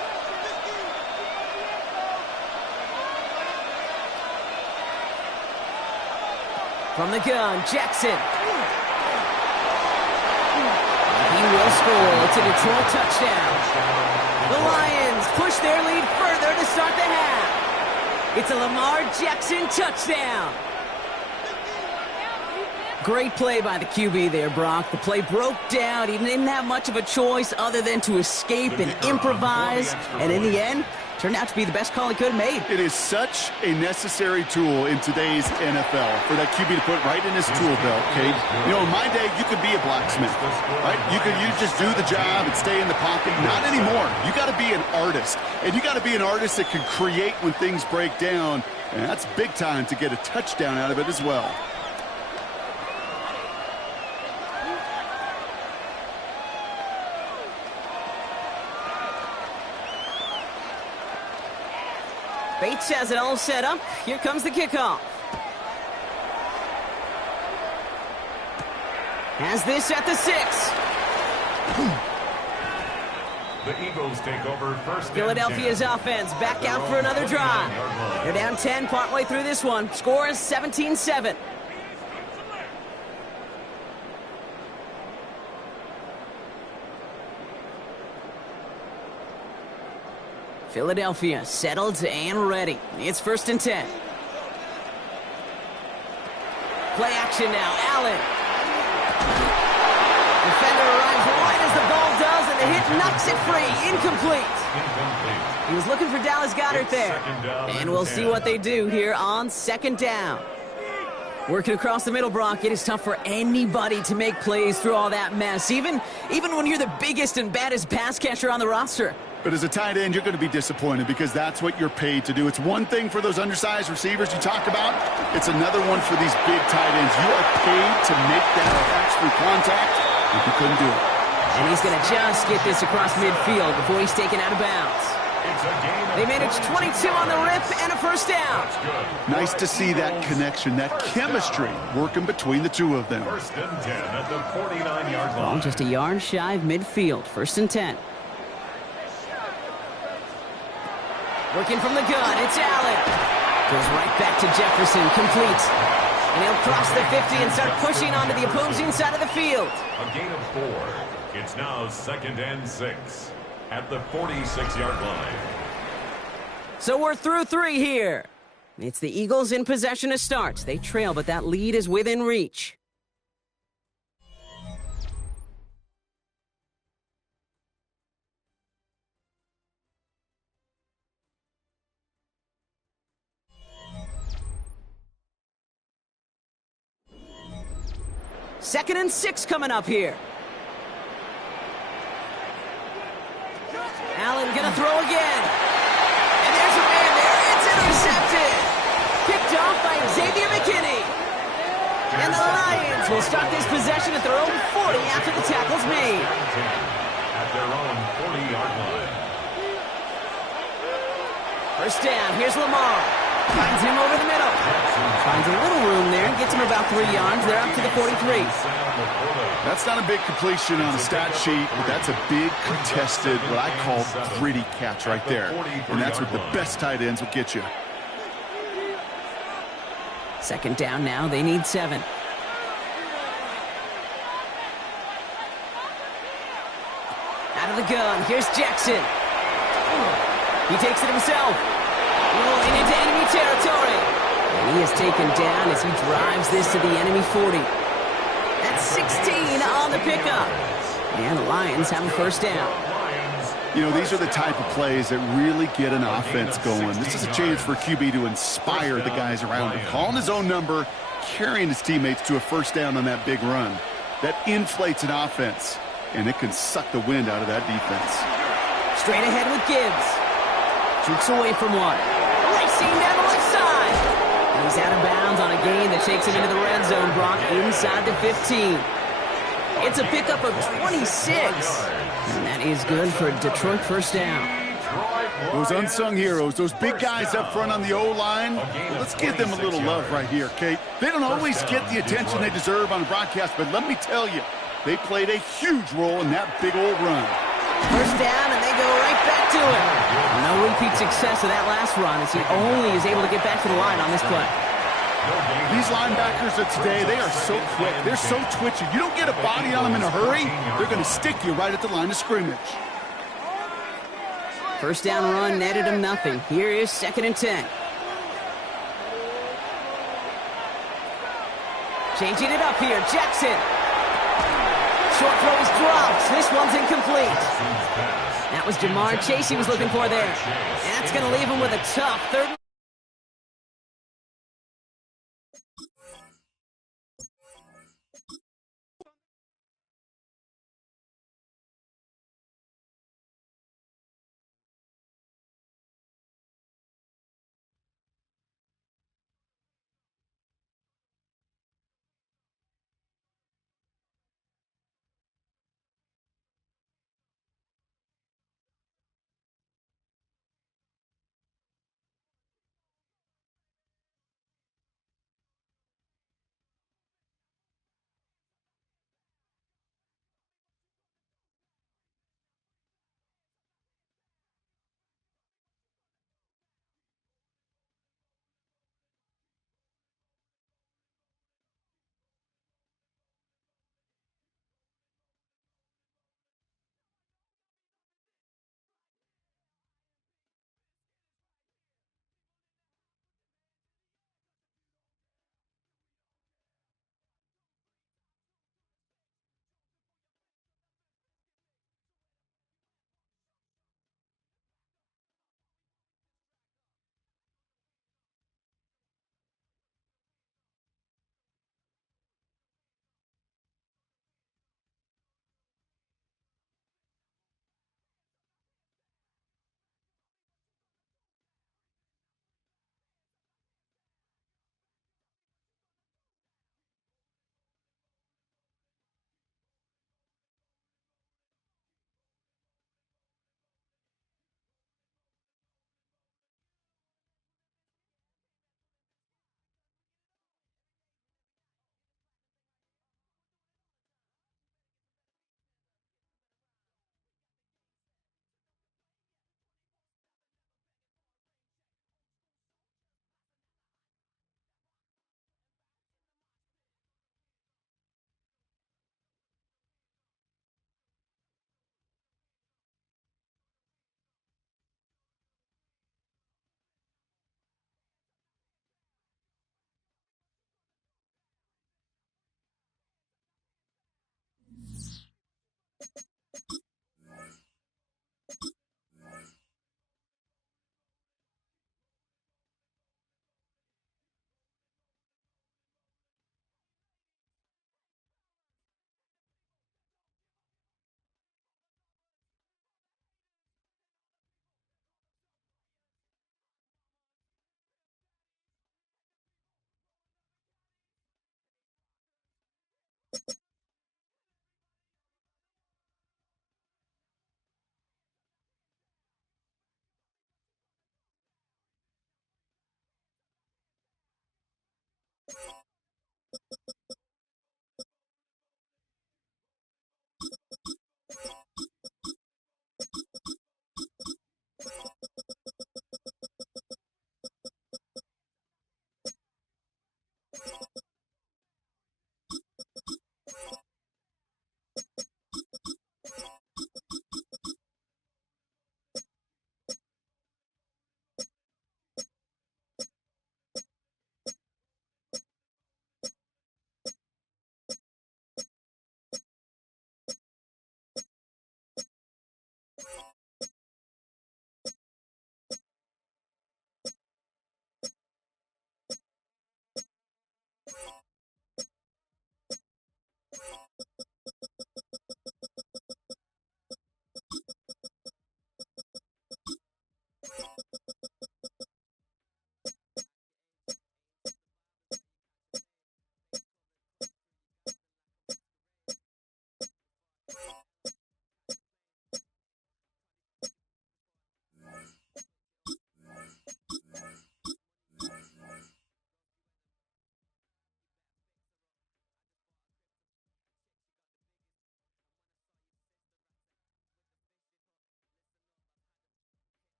From the gun, Jackson. He will score. It's a Detroit touchdown. The Lions push their lead further to start the half. It's a Lamar Jackson touchdown. Great play by the QB there, Brock. The play broke down. He didn't have much of a choice other than to escape and improvise. And in the end, turned out to be the best call he could have made. It is such a necessary tool in today's NFL for that QB to put right in his tool belt, Kate. You know, in my day, you could be a blacksmith, right? You just do the job and stay in the pocket. Not anymore. You got to be an artist. And you got to be an artist that can create when things break down. And that's big time to get a touchdown out of it as well. Bates has it all set up. Here comes the kickoff. Has this at the 6. The Eagles take over first. Philadelphia's offense back out for another drive. They're down 10 partway through this one. Score is 17-7. Philadelphia settled and ready. It's first and 10. Play action now. Allen. Defender arrives right as the ball does, and the hit knocks it free. Incomplete. He was looking for Dallas Goedert there. And we'll see what they do here on second down. Working across the middle, Brock, it is tough for anybody to make plays through all that mess, even when you're the biggest and baddest pass catcher on the roster. But as a tight end, you're going to be disappointed because that's what you're paid to do. It's one thing for those undersized receivers you talk about. It's another one for these big tight ends. You are paid to make that catch-through contact, and you couldn't do it. And he's going to just get this across midfield before he's taken out of bounds. They managed 22 on the rip and a first down. Nice to see that connection, that chemistry working between the two of them. First and 10 at the 49-yard line. Ball just a yard shy of midfield. First and 10. Working from the gun, it's Allen. Goes right back to Jefferson, complete. And he'll cross the 50 and start pushing onto the opposing side of the field. A gain of 4. It's now 2nd and 6 at the 46-yard line. So we're through 3 here. It's the Eagles in possession to start. They trail, but that lead is within reach. Second and 6 coming up here. Allen gonna throw again. off by Xavier McKinney. And the Lions will start this possession at their own 40 after the tackle's made. At their own 40-yard line. First down, here's Lamar. Finds him over the middle. Finds a little room there, gets him about 3 yards. They're up to the 43. That's not a big completion on the stat sheet, but that's a big contested, what I call gritty catch right there. And that's what the best tight ends will get you. Second down now, they need 7. Out of the gun, here's Jackson. He takes it himself. Rolling into enemy territory. And he is taken down as he drives this to the enemy 40. That's 16 on the pickup. And the Lions have a first down. You know, these are the type of plays that really get an offense going. This is a chance for QB to inspire the guys around him. Calling his own number, carrying his teammates to a first down on that big run. That inflates an offense, and it can suck the wind out of that defense. Straight ahead with Gibbs. Jukes away from one. Racing down the left side. And he's out of bounds on a gain that takes him into the red zone, Brock, inside the 15. It's a pickup of 26. And that is good for a Detroit first down. Those unsung heroes, those big guys up front on the O-line, let's give them a little love right here, Kate. They don't always get the attention they deserve on the broadcast, but let me tell you, they played a huge role in that big old run. First down, and they go right back to it. No repeat success of that last run as he only is able to get back to the line on this play. These linebackers of today, they are so quick. They're so twitchy. You don't get a body on them in a hurry, they're going to stick you right at the line of scrimmage. First down run netted him nothing. Here is 2nd and 10. Changing it up here, Jackson. Short throw is dropped. This one's incomplete. That was Jamar Chase he was looking for there. And that's going to leave him with a tough third.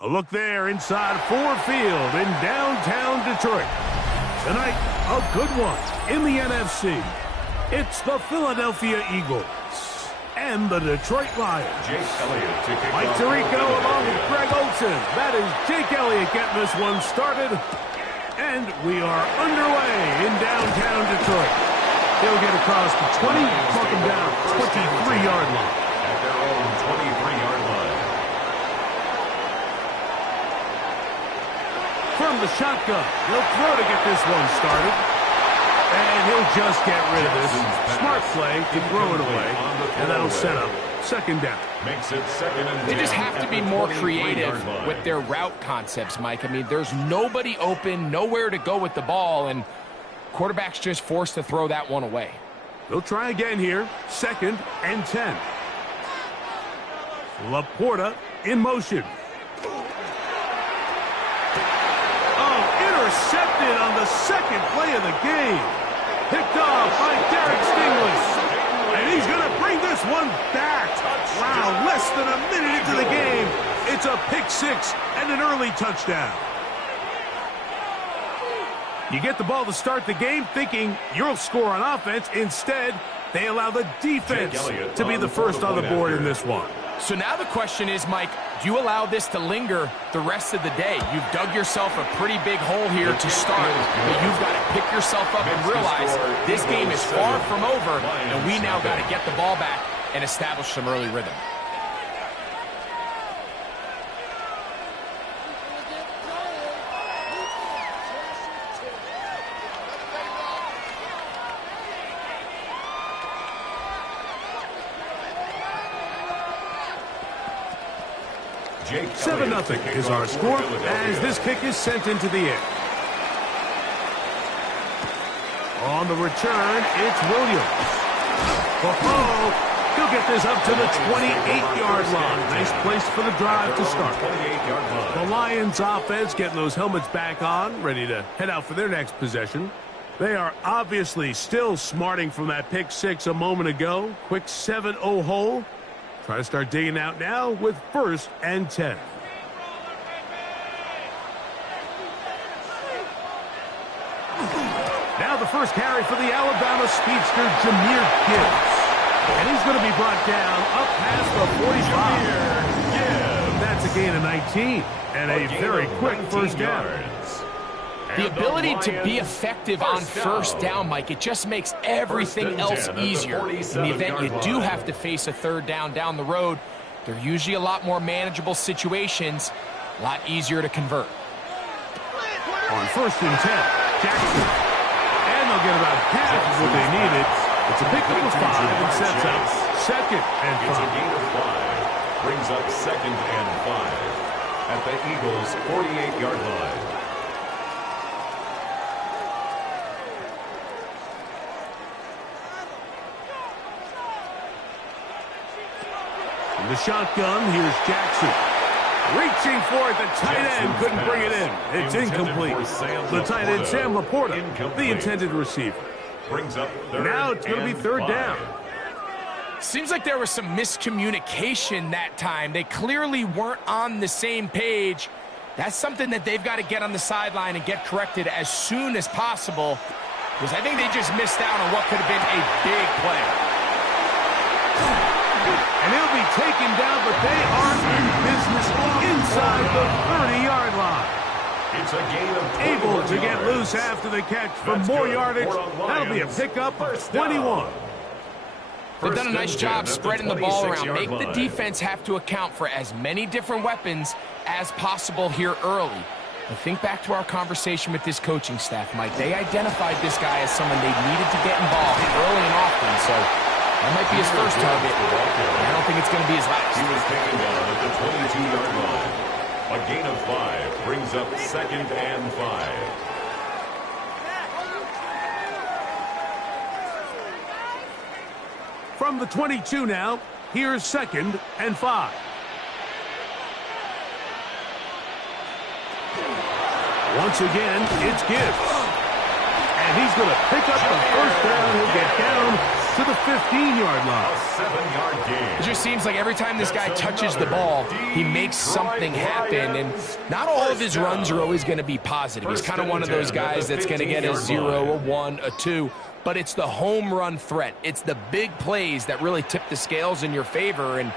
A look there inside Ford Field in downtown Detroit. Tonight, a good one in the NFC. It's the Philadelphia Eagles and the Detroit Lions. Jake Elliott to kick Mike off Tirico along with Greg Olsen. That is Jake Elliott getting this one started. And we are underway in downtown Detroit. They'll get across the 20, talk them down 23-yard line. At their own 23-yard line. From the shotgun, they'll throw to get this one started. And he'll just get rid of this. Smart play to throw it away, and that'll set up second down. Makes it second and 10. They just have to be more creative with their route concepts, Mike. I mean, there's nobody open, nowhere to go with the ball, and quarterback's just forced to throw that one away. They'll try again here. Second and 10. Laporta in motion. Oh, intercepted on the second play of the game. Picked off by Derek Stingley. And he's going to bring this one back. Wow, less than a minute into the game. It's a pick six and an early touchdown. You get the ball to start the game thinking you'll score on offense. Instead, they allow the defense to be the first on the board in this one. So now the question is, Mike, do you allow this to linger the rest of the day? You've dug yourself a pretty big hole here to start, but you've got to pick yourself up and realize this game is far from over, and we now got to get the ball back and establish some early rhythm. Jake 7-0 is our score as this kick is sent into the air. On the return, it's Williams. Oh, he'll get this up to the 28-yard line. Nice place for the drive to start. The Lions offense getting those helmets back on, ready to head out for their next possession. They are obviously still smarting from that pick six a moment ago. Quick 7-0 hole. Try to start digging out now with 1st and 10. Now the first carry for the Alabama speedster, Jahmyr Gibbs. And he's going to be brought down up past the 45. That's a gain of 19 and a very quick first down. The ability to be effective on first down, Mike, it just makes everything else easier. In the event you do have to face a third down the road, they're usually a lot more manageable situations, a lot easier to convert. On 1st and 10, Jackson. And they'll get about half of what they needed. It's a pickup of 5 and sets up 2nd and 5. It's a gain of 5. Brings up 2nd and 5 at the Eagles' 48-yard line. The shotgun, here's Jackson. Reaching for it, the tight end couldn't bring it in. It's incomplete. The tight end, Sam Laporta, the intended receiver. Now it's going to be 3rd down. Seems like there was some miscommunication that time. They clearly weren't on the same page. That's something that they've got to get on the sideline and get corrected as soon as possible, because I think they just missed out on what could have been a big play. And he'll be taken down, but they are in business inside the 30-yard line. It's a gain of 21 Able to get loose after the catch for more yardage. That'll be a pickup of 21. They've done a nice job spreading the ball around. Make the defense have to account for as many different weapons as possible here early. But think back to our conversation with this coaching staff, Mike. They identified this guy as someone they needed to get involved early and often, so that might be his first target. I don't think it's going to be his last. He was taken down at the 22-yard line. A gain of 5 brings up 2nd and 5. From the 22 now, here's 2nd and 5. Once again, it's Gibbs. And he's going to pick up the first down. He'll get down to the 15-yard line. A 7-yard gain. It just seems like every time this guy touches the ball, he makes something happen, and not all of his runs are always going to be positive. He's kind of one of those guys that's going to get a 0, a 1, a 2, but it's the home run threat. It's the big plays that really tip the scales in your favor, and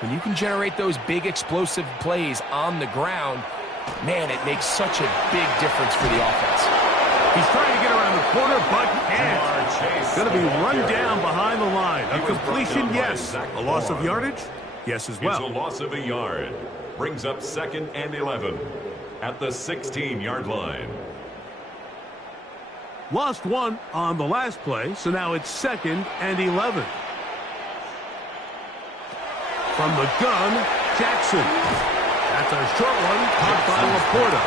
when you can generate those big explosive plays on the ground, man, it makes such a big difference for the offense. He's trying to get around the corner, but can't. Going to be run down behind the line. A completion, yes. A loss of yardage, yes as well. It's a loss of a yard. Brings up 2nd and 11 at the 16-yard line. Lost one on the last play, so now it's 2nd and 11. From the gun, Jackson. That's a short one, caught by Laporta.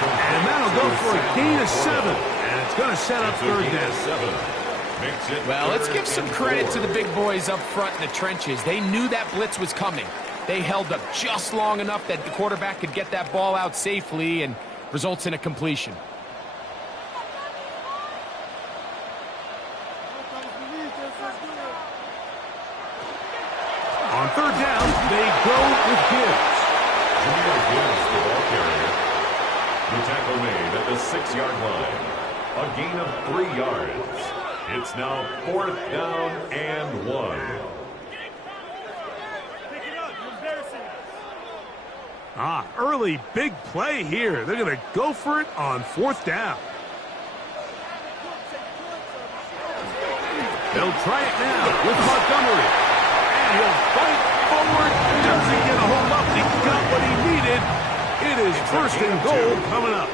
And that'll go for a gain of 7. And it's going to set up 3rd down. Well, let's give some credit to the big boys up front in the trenches. They knew that blitz was coming. They held up just long enough that the quarterback could get that ball out safely and results in a completion. On 3rd down, they go with Gibbs. Jameer Gibbs, the ball carrier. The tackle made at the 6-yard line. A gain of 3 yards. It's now 4th down and 1. Early big play here. They're going to go for it on 4th down. They'll try it now with Montgomery. And he'll fight forward. Doesn't get a hold up. He got what he needed. It is 1st and goal coming up.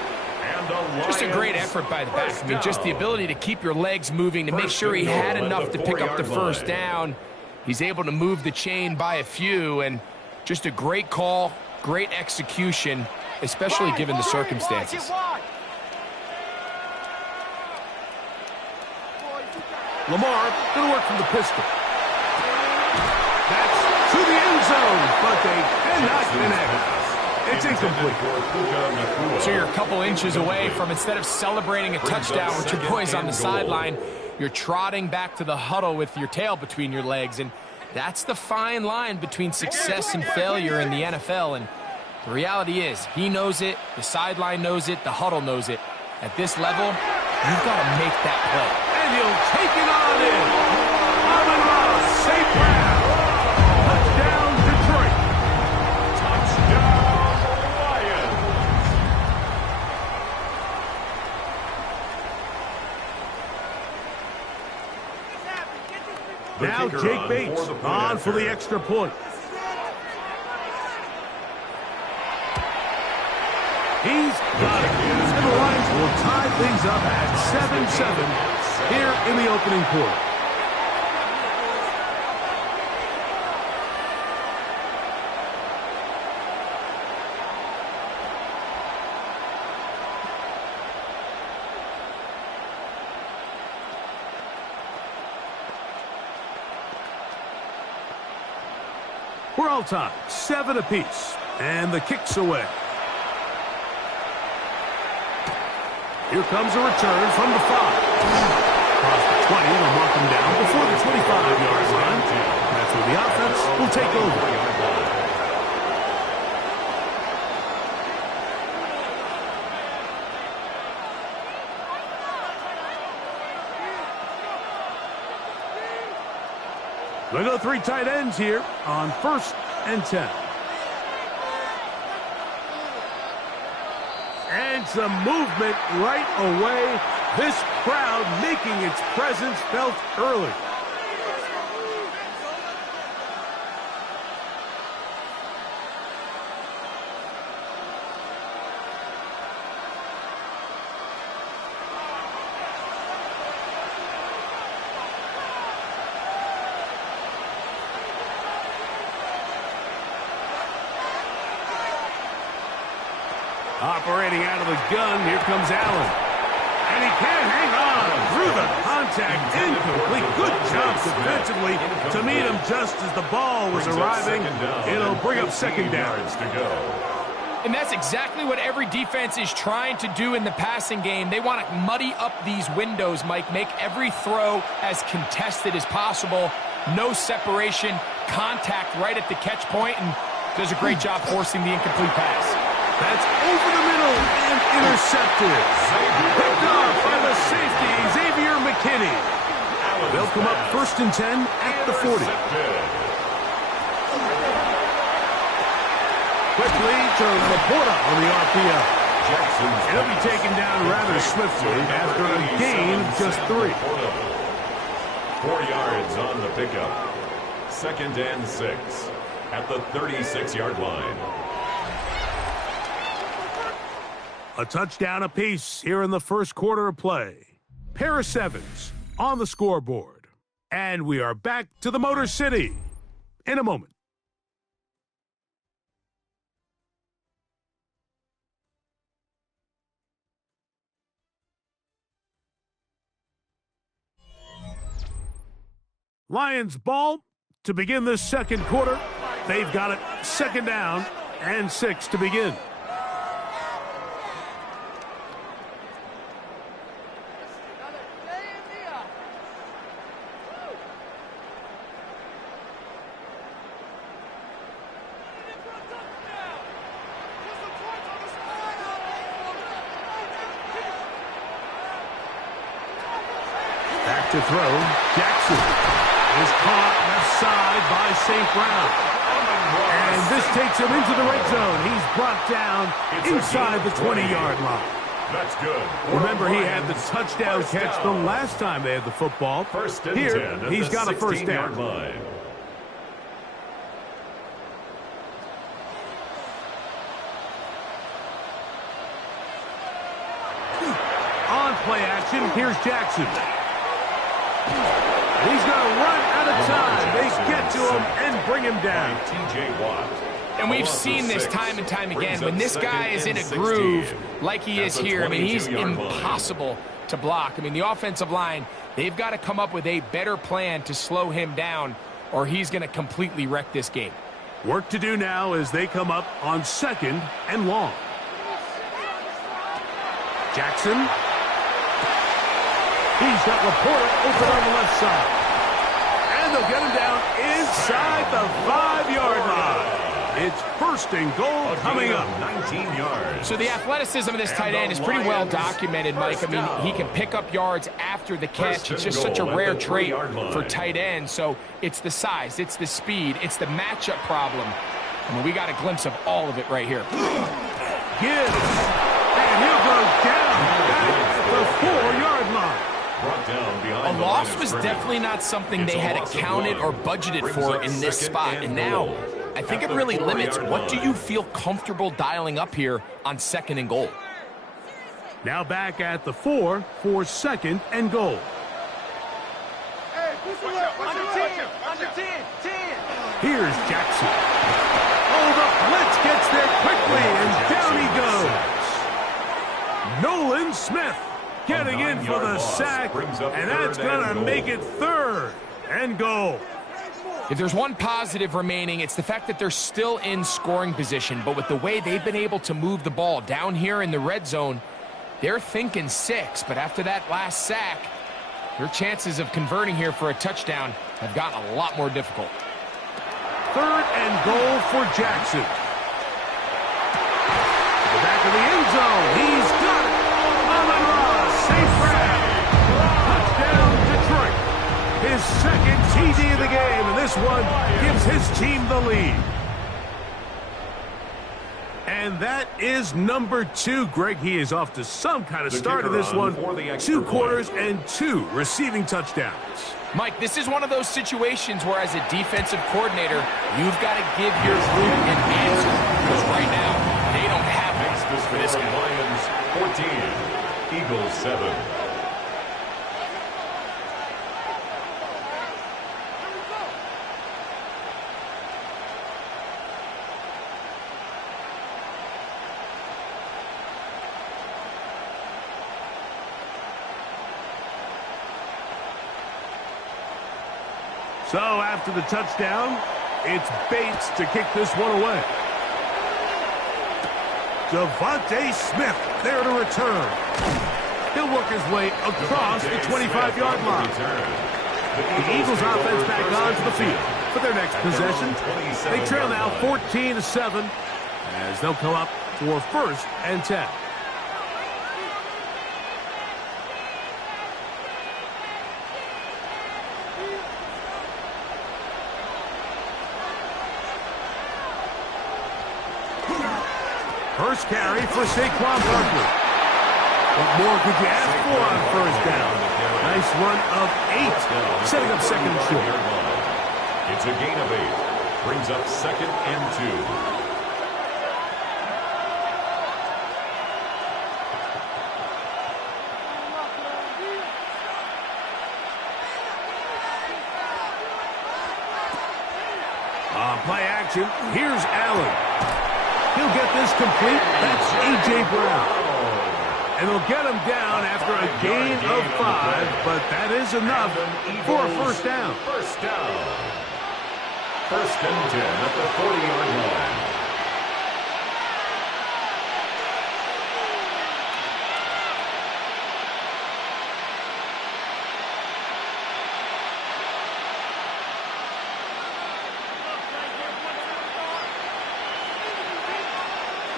Just a great effort by the back. I mean, just the ability to keep your legs moving to make sure he had enough to pick up the 1st down. He's able to move the chain by a few, and just a great call, great execution, especially given the circumstances. Lamar going to work from the pistol. That's to the end zone, but they cannot connect. It's incomplete. So you're a couple inches away from, instead of celebrating a touchdown with your boys on the sideline, you're trotting back to the huddle with your tail between your legs. And that's the fine line between success and failure in the NFL. And the reality is, he knows it, the sideline knows it, the huddle knows it. At this level, you've got to make that play. And he'll take it on in. Amon-Ra, St. Brown. Touchdown, Detroit. Touchdown, Lions. Now Jake Bates on for the extra point. He's got it. And the Lions will tie things up at 7-7 here in the opening quarter. We're all tied, 7 apiece, and the kick's away. Here comes a return from the 5. Across the 20, they'll mark him down before the 25-yard line. That's where the offense will take over. They go 3 tight ends here on 1st and 10. And some movement right away. This crowd making its presence felt early. Operating out of the gun, here comes Allen. And he can't hang on through the contact. Incomplete. Good job defensively to meet him just as the ball was arriving. It'll bring up 2nd down. And that's exactly what every defense is trying to do in the passing game. They want to muddy up these windows, Mike. Make every throw as contested as possible. No separation, contact right at the catch point, and does a great job forcing the incomplete pass. That's over the middle and intercepted. Picked off by the safety, Xavier McKinney. They'll come up 1st and 10 at the 40. Quickly to Laporta on the RPO. And he'll be taken down rather swiftly after a gain of just 3. 4 yards on the pickup. 2nd and 6 at the 36-yard line. A touchdown apiece here in the 1st quarter of play. pair of sevens on the scoreboard. And we are back to the Motor City in a moment. Lions ball to begin this second quarter. They've got it second down and 6 to begin. Back to throw. Jackson is caught left side by St. Brown. And this takes him into the red zone. He's brought down inside the 20-yard line. That's good. Remember, he had the touchdown catch the last time they had the football. Here, he's got a first down. Line. On play action, here's Jackson. He's going to run out of time. They get to him and bring him down. T.J. Watt. And we've seen this time and time again. When this guy is in a groove like he is here, I mean, he's impossible to block. I mean, the offensive line, they've got to come up with a better plan to slow him down, or he's going to completely wreck this game. Work to do now as they come up on second and long. Jackson. He's got Laporta open on the left side. And they'll get him down inside the 5-yard line. It's first and goal coming up. 19 yards. So the athleticism of this tight end is pretty well documented, Mike. I mean, he can pick up yards after the catch. It's just such a rare trait for tight ends. So it's the size, it's the speed, it's the matchup problem. I mean, we got a glimpse of all of it right here. Gibbs. And he'll go down at the 4-yard line. A loss was definitely not something they had accounted or budgeted for in this spot. And now, I think it really limits what do you feel comfortable dialing up here on second and goal. Now back at the 4 for second and goal. Here's Jackson. Oh, the blitz gets there quickly, and down he goes. Nolan Smith getting in for the sack, and that's going to make it third and goal. If there's one positive remaining, it's the fact that they're still in scoring position. But with the way they've been able to move the ball down here in the red zone, they're thinking 6. But after that last sack, their chances of converting here for a touchdown have gotten a lot more difficult. Third and goal for Jackson. To the back of the end zone. He's got it. St. Brown. Touchdown, Detroit. His second TD of the game, and this one gives his team the lead. And that is number 2. Greg, he is off to some kind of start in this one. 2 quarters and 2 receiving touchdowns. Mike, this is one of those situations where as a defensive coordinator, you've got to give your group an answer. Because right now, they don't have one for this guy. Lions 14, Eagles 7. So after the touchdown, it's Bates to kick this one away. Devontae Smith there to return. He'll work his way across the 25-yard line. The Eagles offense back onto the field for their next possession. They trail now 14-7 as they'll come up for first and 10. First carry for Saquon Barkley. What more could you ask for on first down? Nice run of 8, setting up second and short. It's a gain of 8. Brings up second and 2. action. Here's Allen. He'll get this complete. That's A.J. Brown. And they'll get him down after a gain of 5, but that is enough for a first down. First down. First and 10 at the 40-yard line.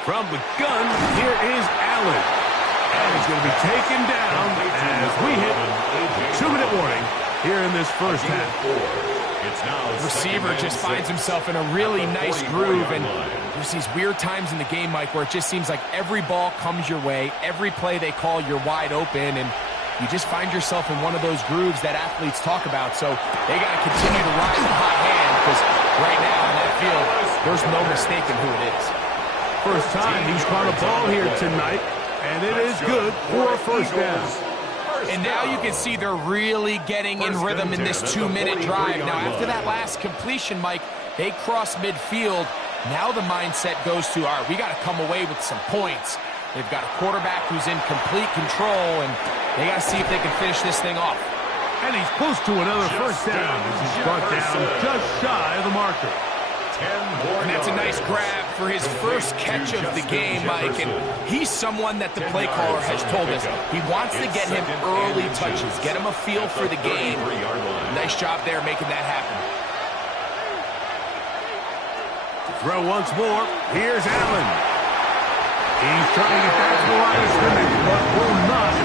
From the gun, here is Allen. And he's going to be taken down as we hit 2-minute warning here in this first half. Receiver just finds himself in a really nice groove, and there's these weird times in the game, Mike, where it just seems like every ball comes your way, every play they call, you're wide open, and you just find yourself in one of those grooves that athletes talk about. So they got to continue to ride the hot hand, because right now in that field, there's no mistaking who it is. First time he's caught a ball here tonight, and it is good for a first down. And now you can see they're really getting in rhythm in this 2-minute drive. Now, after that last completion, Mike, they cross midfield. Now the mindset goes to, all right, we got to come away with some points. They've got a quarterback who's in complete control, and they got to see if they can finish this thing off. And he's close to another first down as he's brought down just shy of the marker. And that's a nice grab for his first catch of the game, Mike. And he's someone that the play caller has told us he wants to get him early touches, get him a feel for the game. Nice job there making that happen. To throw once more, here's Allen. He's trying to get back to the line of scrimmage, but will not.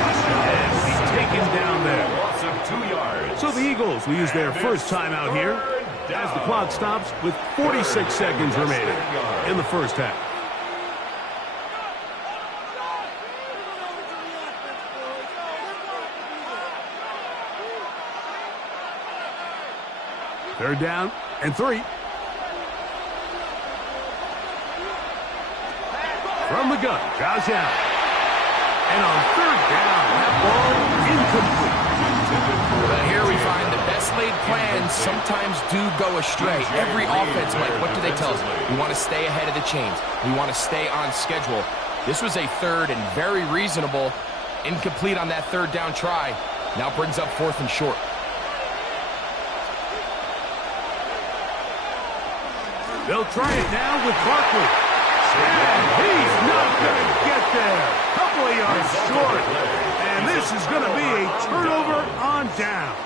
And he's taken down there. Loss of 2 yards. So the Eagles will use their first time out here as the clock stops with 46 seconds remaining in the first half. Third down and 3. From the gun, Josh Allen. And on third down, that ball incomplete. Well, here we find the best laid plans sometimes do go astray. Every offense, Mike, what do they tell us? We want to stay ahead of the chains. We want to stay on schedule. This was a third and very reasonable. Incomplete on that third down try. Now brings up 4th and short. They'll try it now with Barkley. And he's not going to get there. Couple of yards short. And this is going to be a turnover on downs.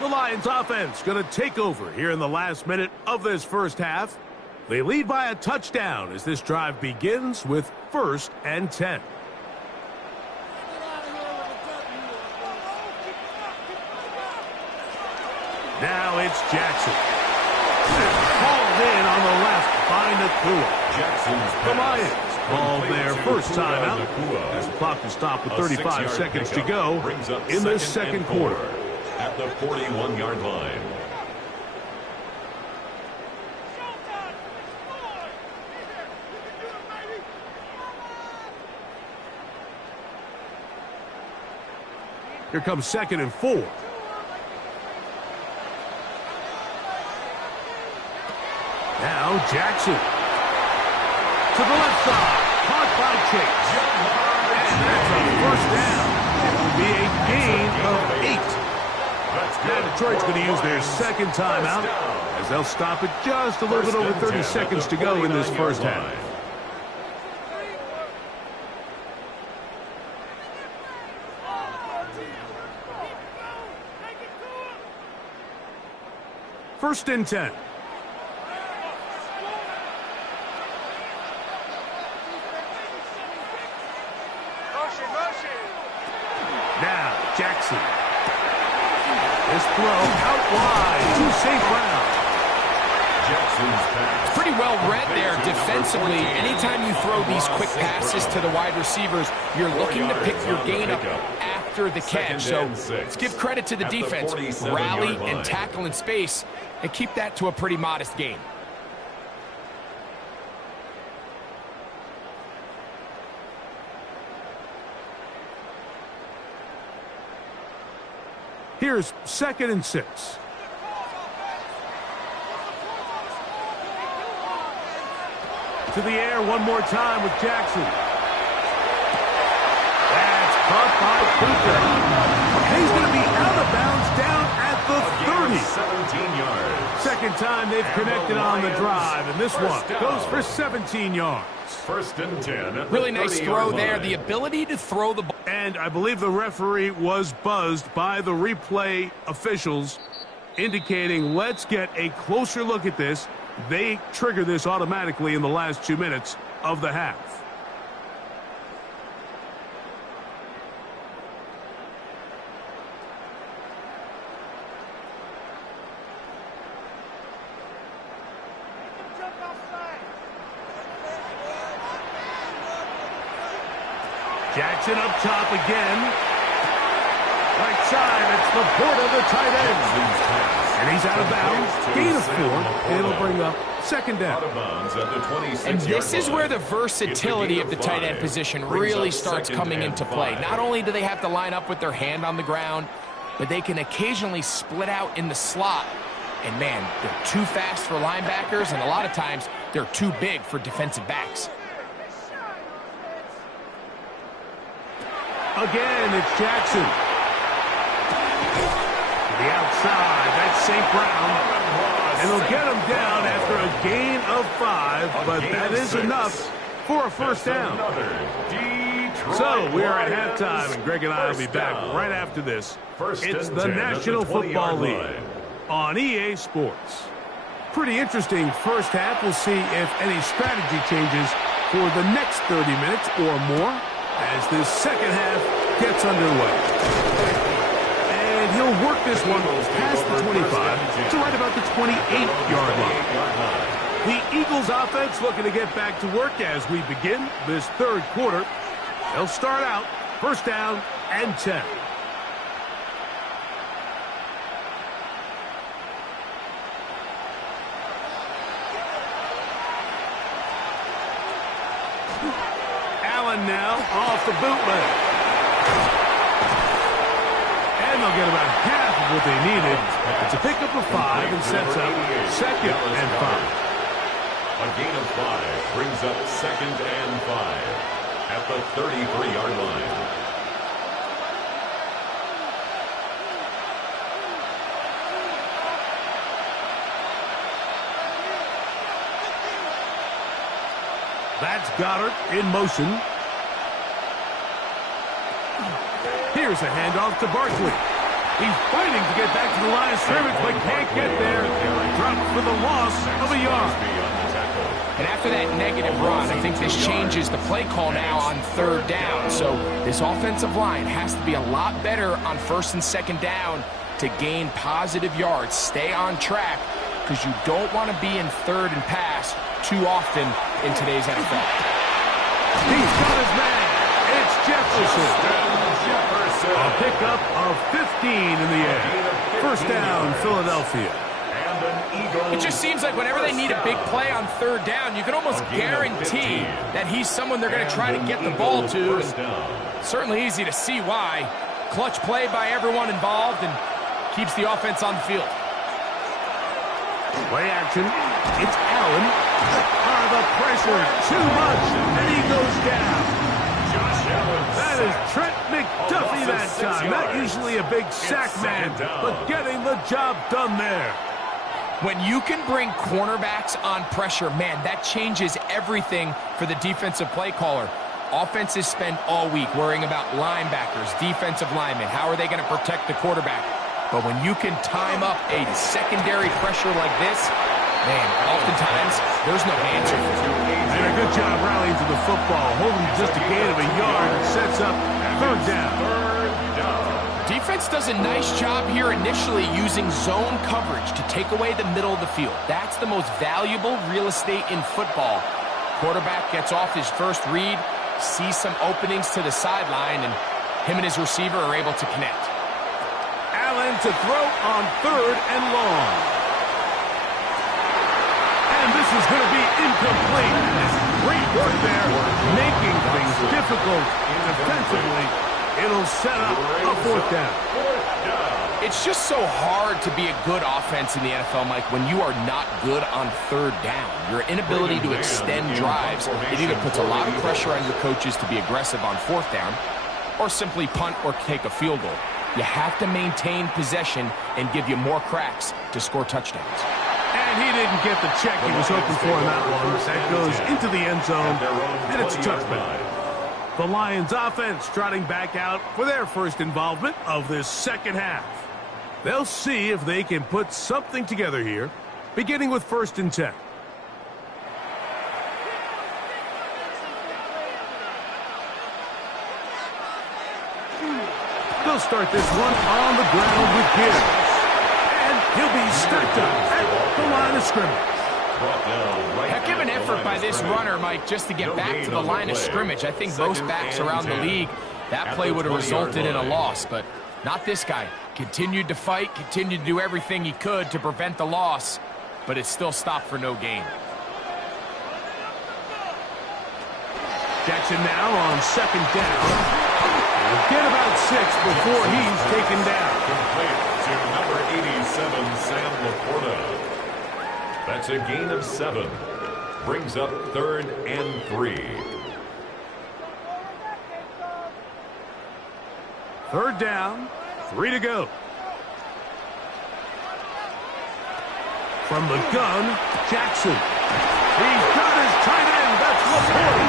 The Lions offense going to take over here in the last minute of this first half. They lead by a touchdown as this drive begins with 1st and 10. Now it's Jackson. Called in on the left by Nacua. The Lions called their first timeout as the clock is stopped with 35 seconds to go in the second quarter. At the 41-yard line. Here comes 2nd and 4. Now Jackson. To the left side. Caught by Chase. And that's a first down. It will be a gain of 8. Now Detroit's going to use their second timeout as they'll stop it just a little bit over 30 seconds to go in this first half. First and 10. Now Jackson. This throw out wide to St. Brown. It's pretty well read there defensively. Anytime you throw these quick passes to the wide receivers, you're looking to pick your gain up after the catch. So let's give credit to the defense. Rally and tackle in space and keep that to a pretty modest gain. Here's 2nd and 6. To the air one more time with Jackson. That's caught by Cooper. And he's going to be out of bounds down at the 30. 17 yards. Second time they've connected on the drive, and this one goes for 17 yards. First and 10 at the Really nice throw there. line. The ability to throw the ball. And I believe the referee was buzzed by the replay officials, indicating let's get a closer look at this. They trigger this automatically in the last 2 minutes of the half. Jackson up top again. Right side, it's the Laporta, the tight end. And he's out of bounds. Gain of 4. It'll bring up second down. Out of bounds at the 26-yard And this is line. where the versatility It's a of the gain tight end 5. position Brings really up starts second coming and into play. 5. Not only do they have to line up with their hand on the ground, but they can occasionally split out in the slot. And man, they're too fast for linebackers, and a lot of times they're too big for defensive backs. Again, it's Jackson. To the outside, that's St. Brown. And they'll get him down after a gain of 5, but that is enough for a first down. So we are at halftime, and Greg and I will be back right after this. It's the National Football League on EA Sports. Pretty interesting first half. We'll see if any strategy changes for the next 30 minutes or more as this second half gets underway. And he'll work this one past the 25 to right about the 28-yard line. The Eagles offense looking to get back to work as we begin this third quarter. They'll start out first down and 10. Allen now off the bootleg. And they'll get about half of what they needed. It's a pickup of 5 and sets up second and 5. A gain of 5 brings up second and 5 at the 33-yard line. That's Goddard in motion. Here's a handoff to Barkley. He's fighting to get back to the line of scrimmage, but can't get there. Dropped for the loss of a yard. And after that negative run, I think this changes the play call now on third down. So this offensive line has to be a lot better on first and second down to gain positive yards. Stay on track because you don't want to be in third and pass too often in today's NFL. He's got his man. It's Jefferson. A pickup of 15 in the air. First down, Philadelphia. It just seems like whenever they need a big play on third down, you can almost guarantee that he's someone they're going to try to get the ball to. And certainly easy to see why. Clutch play by everyone involved and keeps the offense on the field. Play action. It's Allen. The pressure too much, and he goes down. That is Trent McDuffie that time. Not usually a big sack man, but getting the job done there. When you can bring cornerbacks on pressure, man, that changes everything for the defensive play caller. Offenses spend all week worrying about linebackers, defensive linemen. How are they going to protect the quarterback? But when you can time up a secondary pressure like this, man, oftentimes there's no answer for it. And a good job rallying to the football, holding just a gain of a yard and sets up third down. Defense does a nice job here initially using zone coverage to take away the middle of the field. That's the most valuable real estate in football. Quarterback gets off his first read, sees some openings to the sideline, and him and his receiver are able to connect. Allen to throw on third and long. And this is going to be incomplete. Great work there, making things difficult defensively It'll set up a fourth down. It's just so hard to be a good offense in the NFL, Mike, when you are not good on third down. Your inability to extend drives, it either puts a lot of pressure on your coaches to be aggressive on fourth down or simply punt or take a field goal. You have to maintain possession and give you more cracks to score touchdowns. And he didn't get the check he was hoping for in that one. That goes into the end zone, and it's a touchdown. The Lions offense trotting back out for their first involvement of this second half. They'll see if they can put something together here, beginning with 1st and 10. They'll start this one on the ground with Gibbs. And he'll be stacked up at the line of scrimmage. Heck of an effort by this runner, Mike, just to get back to the line of scrimmage. I think most backs around the league, that play would have resulted in a loss, but not this guy. Continued to fight, continued to do everything he could to prevent the loss, but it still stopped for no gain. Jackson now on 2nd down. He'll get about 6 before he's taken down. Complete to number 87, Sam Laporta. That's a gain of 7. Brings up 3rd and 3. 3rd down, 3 to go. From the gun, Jackson. He's got his tight end. That's Laporta.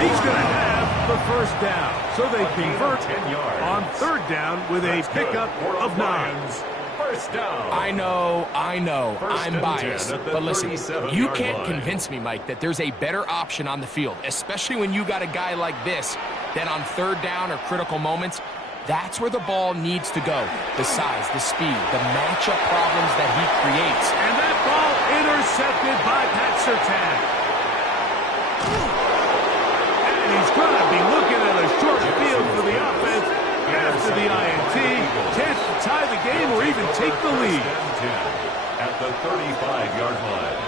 He's going to have the 1st down. So they convert on 3rd down with a pickup of 9. First down. I know, I'm biased. But listen, you can't convince me, Mike, that there's a better option on the field, especially when you got a guy like this, that on 3rd down or critical moments, that's where the ball needs to go. The size, the speed, the matchup problems that he creates. And that ball intercepted by Pat Surtain. And he's going to be looking at a short field for the offense after the INT. Chance to tie the game or even take the lead. At the 35-yard line.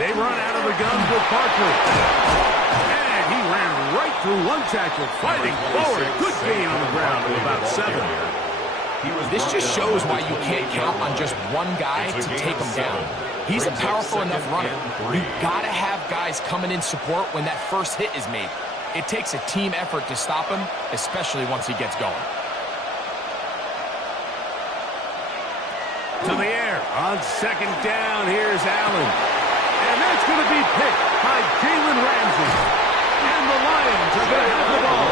They run out of the gun with Barkley. And he ran right through one tackle, fighting forward. Good gain on the ground of about 7. This just shows why you can't count on just one guy to take him down. He's a powerful enough runner. You've got to have guys coming in support when that first hit is made. It takes a team effort to stop him, especially once he gets going. To the air on 2nd down. Here's Allen. And that's going to be picked by Jalen Ramsey. And the Lions are going to have the ball.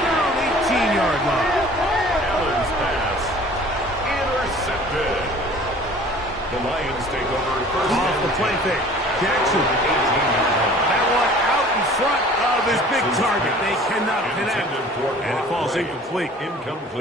They're on the 18-yard line. Allen's pass intercepted. The Lions take over 1st Off the play fake. Jackson. 18-yard line. That one out in front of his big target. They cannot connect. And it falls incomplete.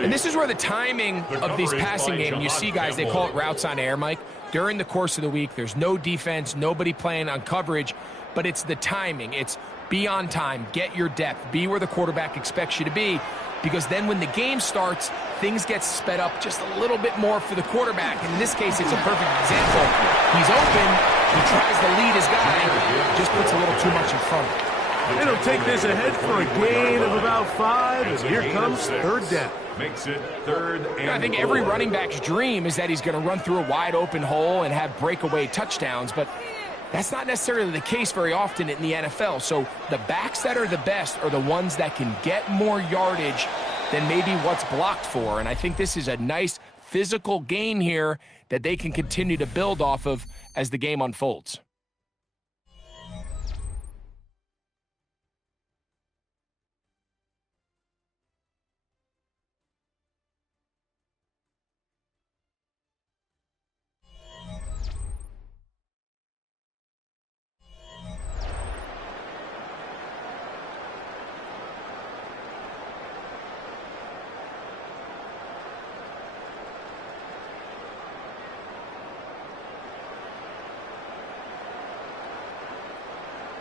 And this is where the timing of these passing games, you see guys, they call it routes on air, Mike. During the course of the week, there's no defense, nobody playing on coverage, but it's the timing. It's be on time, get your depth, be where the quarterback expects you to be, because then when the game starts, things get sped up just a little bit more for the quarterback. And in this case, it's a perfect example. He's open, he tries to lead his guy, just puts a little too much in front of him. It'll take this ahead for a gain of about 5, and here comes 3rd down. Makes it 3rd and I think every running back's dream is that he's going to run through a wide open hole and have breakaway touchdowns, but that's not necessarily the case very often in the NFL. So the backs that are the best are the ones that can get more yardage than maybe what's blocked for. And I think this is a nice physical gain here that they can continue to build off of as the game unfolds.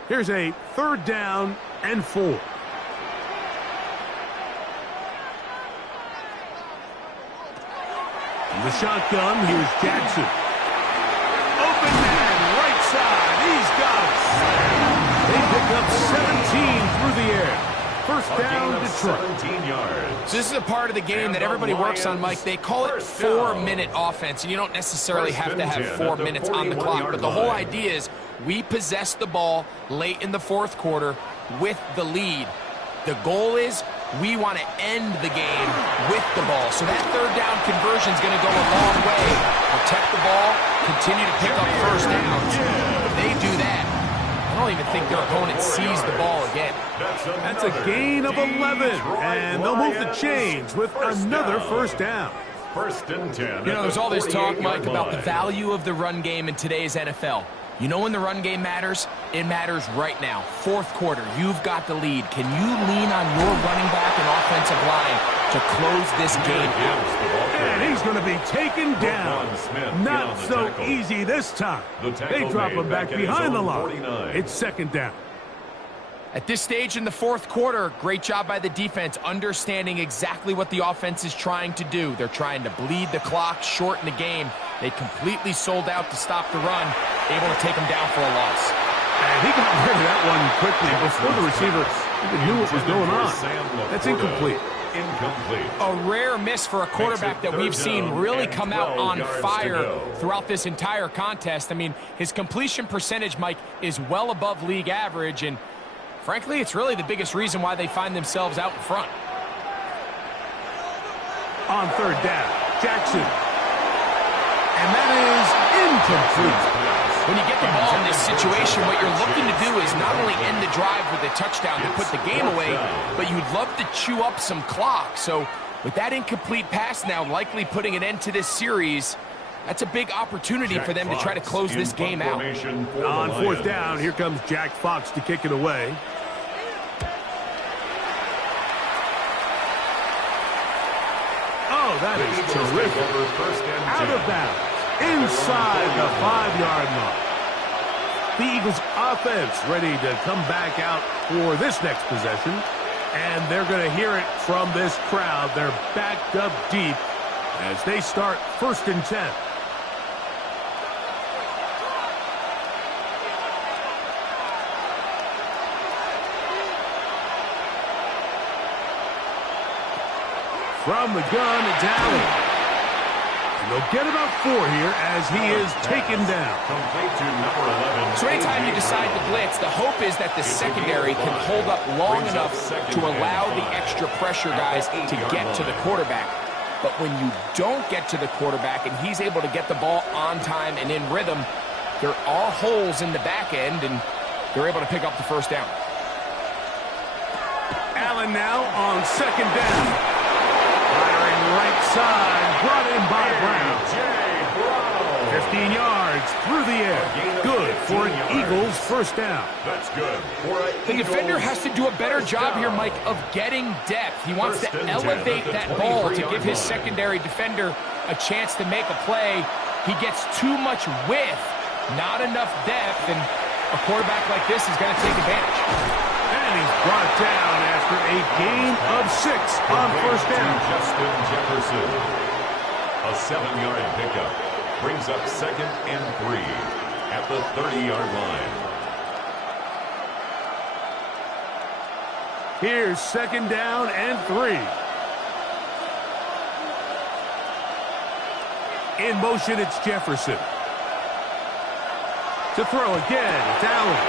Here's a 3rd down and 4. In the shotgun, here's Jackson. Open man, right side. He's got it. They pick up 17 through the air. First down, Detroit. 17 yards. So this is a part of the game that everybody works on, Mike. They call it 4-minute offense, and you don't necessarily have to have 4 minutes on the clock. But the whole idea is we possess the ball late in the fourth quarter with the lead. The goal is we want to end the game with the ball. So that third down conversion is going to go a long way. Protect the ball, continue to pick up first downs. If they do that, I don't even think their opponent sees the ball again. That's a gain of 11, and they'll move the chains with another first down. First and 10. You know, there's all this talk, Mike, about the value of the run game in today's NFL. You know when the run game matters? It matters right now. Fourth quarter, you've got the lead. Can you lean on your running back and offensive line to close this game out? And he's going to be taken down. Not so easy this time. They drop him back behind the line. It's second down. At this stage in the fourth quarter, great job by the defense, understanding exactly what the offense is trying to do. They're trying to bleed the clock, shorten the game. They completely sold out to stop the run, able to take them down for a loss. And he got rid of that one quickly before the receiver even knew what was going on. That's incomplete. A rare miss for a quarterback that we've seen really come out on fire throughout this entire contest. I mean, his completion percentage, Mike, is well above league average, and frankly, it's really the biggest reason why they find themselves out in front. On third down, Jackson. And that is incomplete. When you get the ball in this situation, what you're looking to do is not only end the drive with a touchdown to put the game away, but you'd love to chew up some clock. So with that incomplete pass now likely putting an end to this series, that's a big opportunity for them to try to close this game out. On fourth down, here comes Jack Fox to kick it away. Oh, that is terrific. Out of bounds. Inside the 5-yard line. The Eagles offense ready to come back out for this next possession. And they're going to hear it from this crowd. They're backed up deep as they start first and 10. From the gun, it's Allen. They'll get about 4 here as he is taken down. So anytime you decide to blitz, the hope is that the secondary can hold up long enough to allow the extra pressure guys to get to the quarterback. But when you don't get to the quarterback and he's able to get the ball on time and in rhythm, there are holes in the back end, and they're able to pick up the first down. Allen now on second down. Right side, brought in by Brown. 15 yards through the air. Good for an Eagles first down. That's good. The defender has to do a better job here, Mike, of getting depth. He wants to elevate that ball to give his secondary defender a chance to make a play. He gets too much width, not enough depth, and a quarterback like this is going to take advantage. And he's brought down after a gain of 6 on first down. Justin Jefferson. A 7-yard pickup brings up second and 3 at the 30-yard line. Here's second down and 3. In motion, it's Jefferson. To throw again, it's Allen.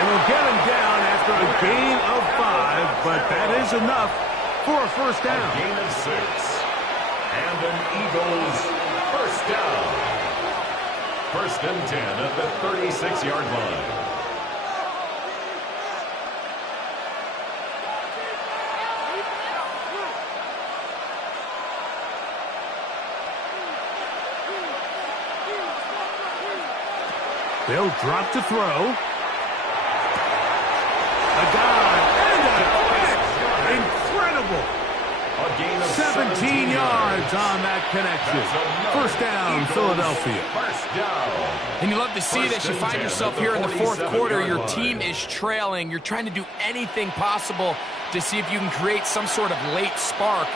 And we'll get him down after a gain of 5, but that is enough for a first down. A gain of 6. And an Eagles first down. First and 10 at the 36-yard line. They'll drop to throw. A dive and a catch. Incredible. A gain of 17 yards on that connection. First down, Philadelphia. First down. And you love to see this. You find yourself here in the fourth quarter. Your team is trailing. You're trying to do anything possible to see if you can create some sort of late spark.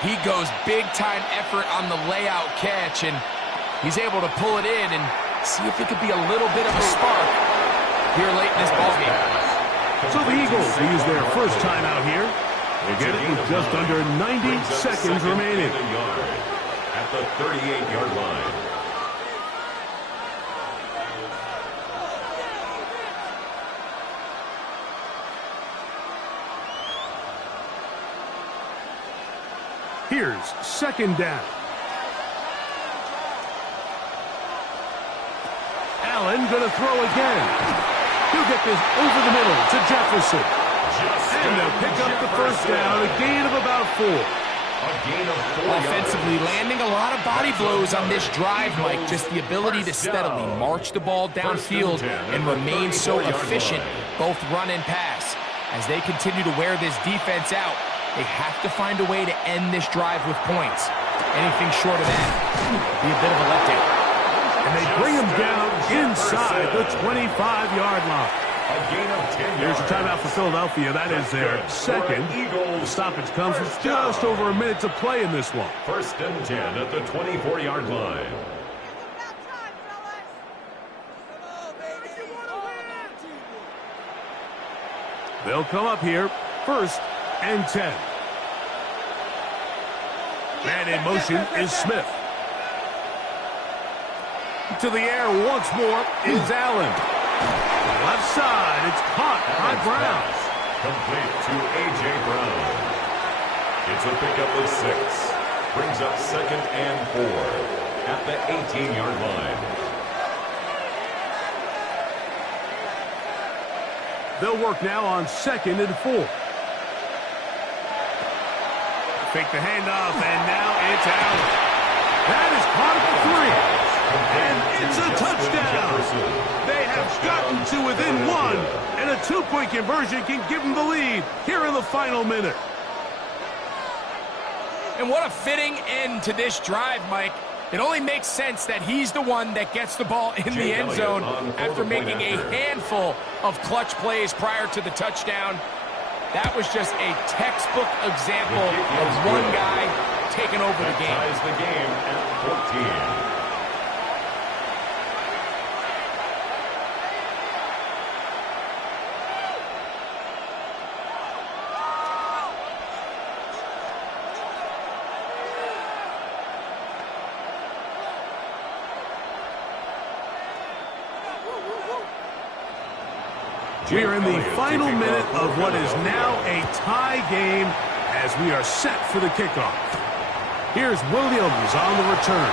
He goes big-time effort on the layout catch, and he's able to pull it in and see if it could be a little bit of a spark here late in this ballgame. So the Eagles will use their first timeout here. They get it with just under 90 seconds remaining. At the 38-yard line. Here's second down. Allen going to throw again. He'll get this over the middle to Jefferson. And they'll pick up the first down, a gain of about 4. Offensively, landing a lot of body blows on this drive, Mike. Just the ability to steadily march the ball downfield and remain so efficient, both run and pass. As they continue to wear this defense out, they have to find a way to end this drive with points. Anything short of that would be a bit of a letdown. And they bring him down inside the 25-yard line. Here's a timeout for Philadelphia. That is their second. The stoppage comes with just over a minute to play in this one. First and 10 at the 24-yard line. They'll come up here, first and 10. Man in motion is Smith. To the air once more is Allen. Left side, it's caught by Brown. Complete to A.J. Brown. It's a pickup of 6. Brings up second and 4 at the 18-yard line. They'll work now on second and 4. Fake the handoff, and now it's Allen. That is caught at the 3. And it's a touchdown. They have gotten to within 1, and a 2-point conversion can give them the lead here in the final minute. And what a fitting end to this drive, Mike. It only makes sense that he's the one that gets the ball in the end zone after making a handful of clutch plays prior to the touchdown. That was just a textbook example of one guy taking over the game. Ties the game at 14. We are in the final minute of what is now a tie game as we are set for the kickoff. Here's Williams on the return.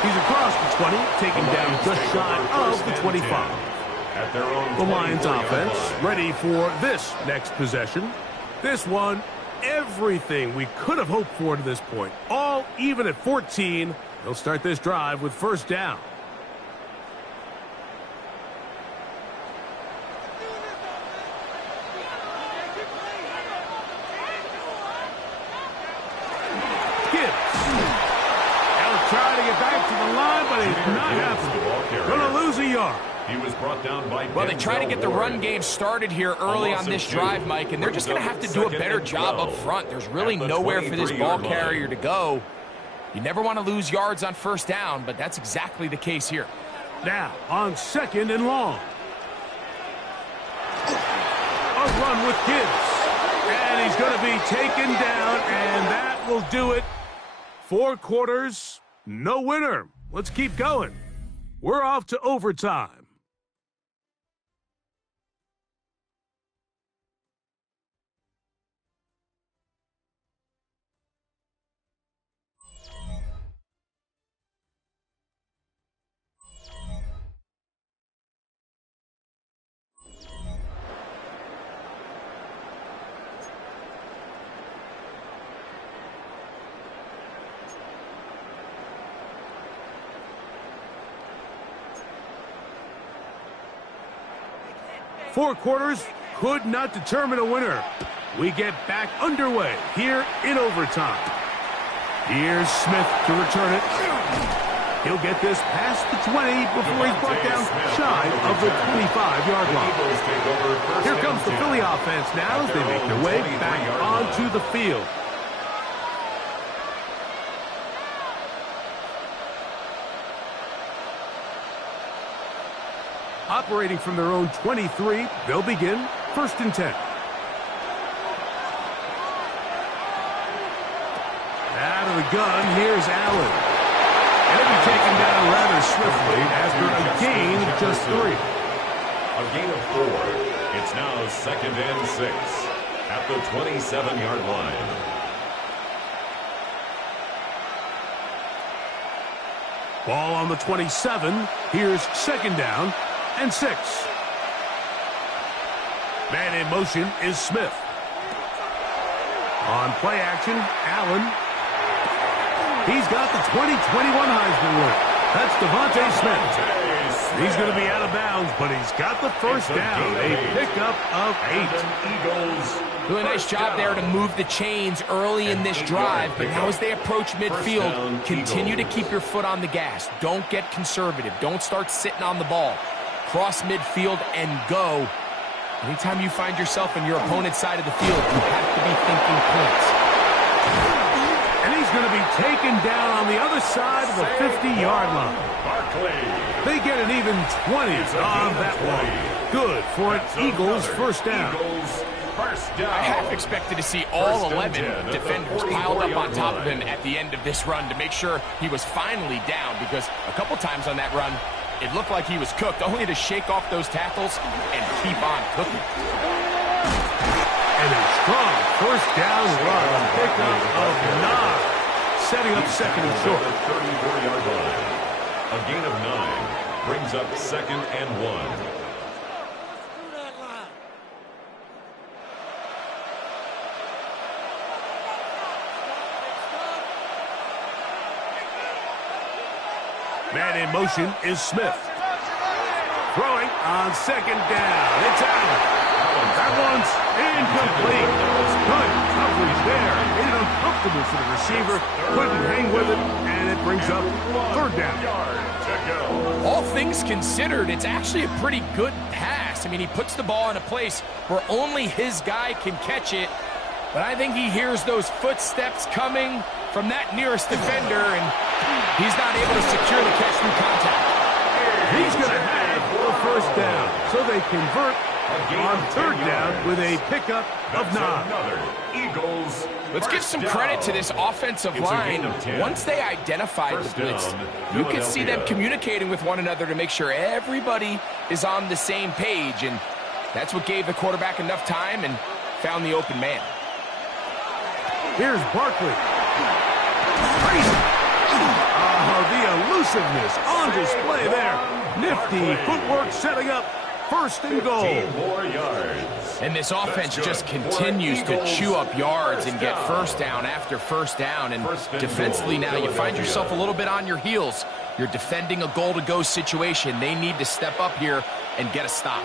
He's across the 20, taking down just shy of the 25. The Lions offense ready for this next possession. This one, everything we could have hoped for to this point. All even at 14. They'll start this drive with first down. He was brought down by well, they try to get the run game started here early on this drive, Mike, and they're just going to have to do a better job up front. There's really nowhere for this ball carrier to go. You never want to lose yards on first down, but that's exactly the case here. Now, on second and long. A run with Gibbs. And he's going to be taken down, and that will do it. 4 quarters, no winner. Let's keep going. We're off to overtime. Four quarters could not determine a winner. We get back underway here in overtime. Here's Smith to return it. He'll get this past the 20 before he's brought down shy of the 25-yard line. Here comes the Philly offense now as they make their way back onto the field. Up operating from their own 23. They'll begin 1st and 10. Out of the gun, here's Allen. And he'll be taken down rather swiftly after a gain of just 3. A gain of 4. It's now 2nd and 6 at the 27-yard line. Ball on the 27. Here's 2nd down and 6. Man in motion is Smith. On play action, Allen. He's got the 2021 Heisman winner. That's Devontae Smith. He's going to be out of bounds, but he's got the first down. A pickup of 8. Eagles. Doing a nice job there to move the chains early in this drive, but now as they approach midfield, continue to keep your foot on the gas. Don't get conservative. Don't start sitting on the ball. Cross midfield and go. Anytime you find yourself on your opponent's side of the field, you have to be thinking points. And he's going to be taken down on the other side of the 50-yard line. They get an even 20 on that one. Good for an Eagles first down. I half expected to see all 11 defenders piled up on top of him at the end of this run to make sure he was finally down, because a couple times on that run, it looked like he was cooked, only to shake off those tackles and keep on cooking. And a strong first down run, pickup of 9, setting up 2nd and short. 34-yard line. A gain of 9 brings up 2nd and 1. Man in motion is Smith. Throwing on 2nd down. It's Allen. That one's incomplete. Good coverage there. Made it uncomfortable for the receiver. Couldn't hang with it, and it brings up 3rd down. All things considered, it's actually a pretty good pass. I mean, he puts the ball in a place where only his guy can catch it. But I think he hears those footsteps coming from that nearest defender, and he's not able to secure the catch through contact. He's going to have a first down, so they convert on 3rd down with a pickup of 9. Eagles. Let's give some credit to this offensive line. Once they identified the blitz, you can see them communicating with one another to make sure everybody is on the same page, and that's what gave the quarterback enough time and found the open man. Here's Barkley. Crazy. Oh, the elusiveness on display there. Nifty footwork setting up 1st and goal. More yards. And this offense just continues to chew up yards and get first down after first down. And defensively now, you find yourself a little bit on your heels. You're defending a goal-to-go situation. They need to step up here and get a stop.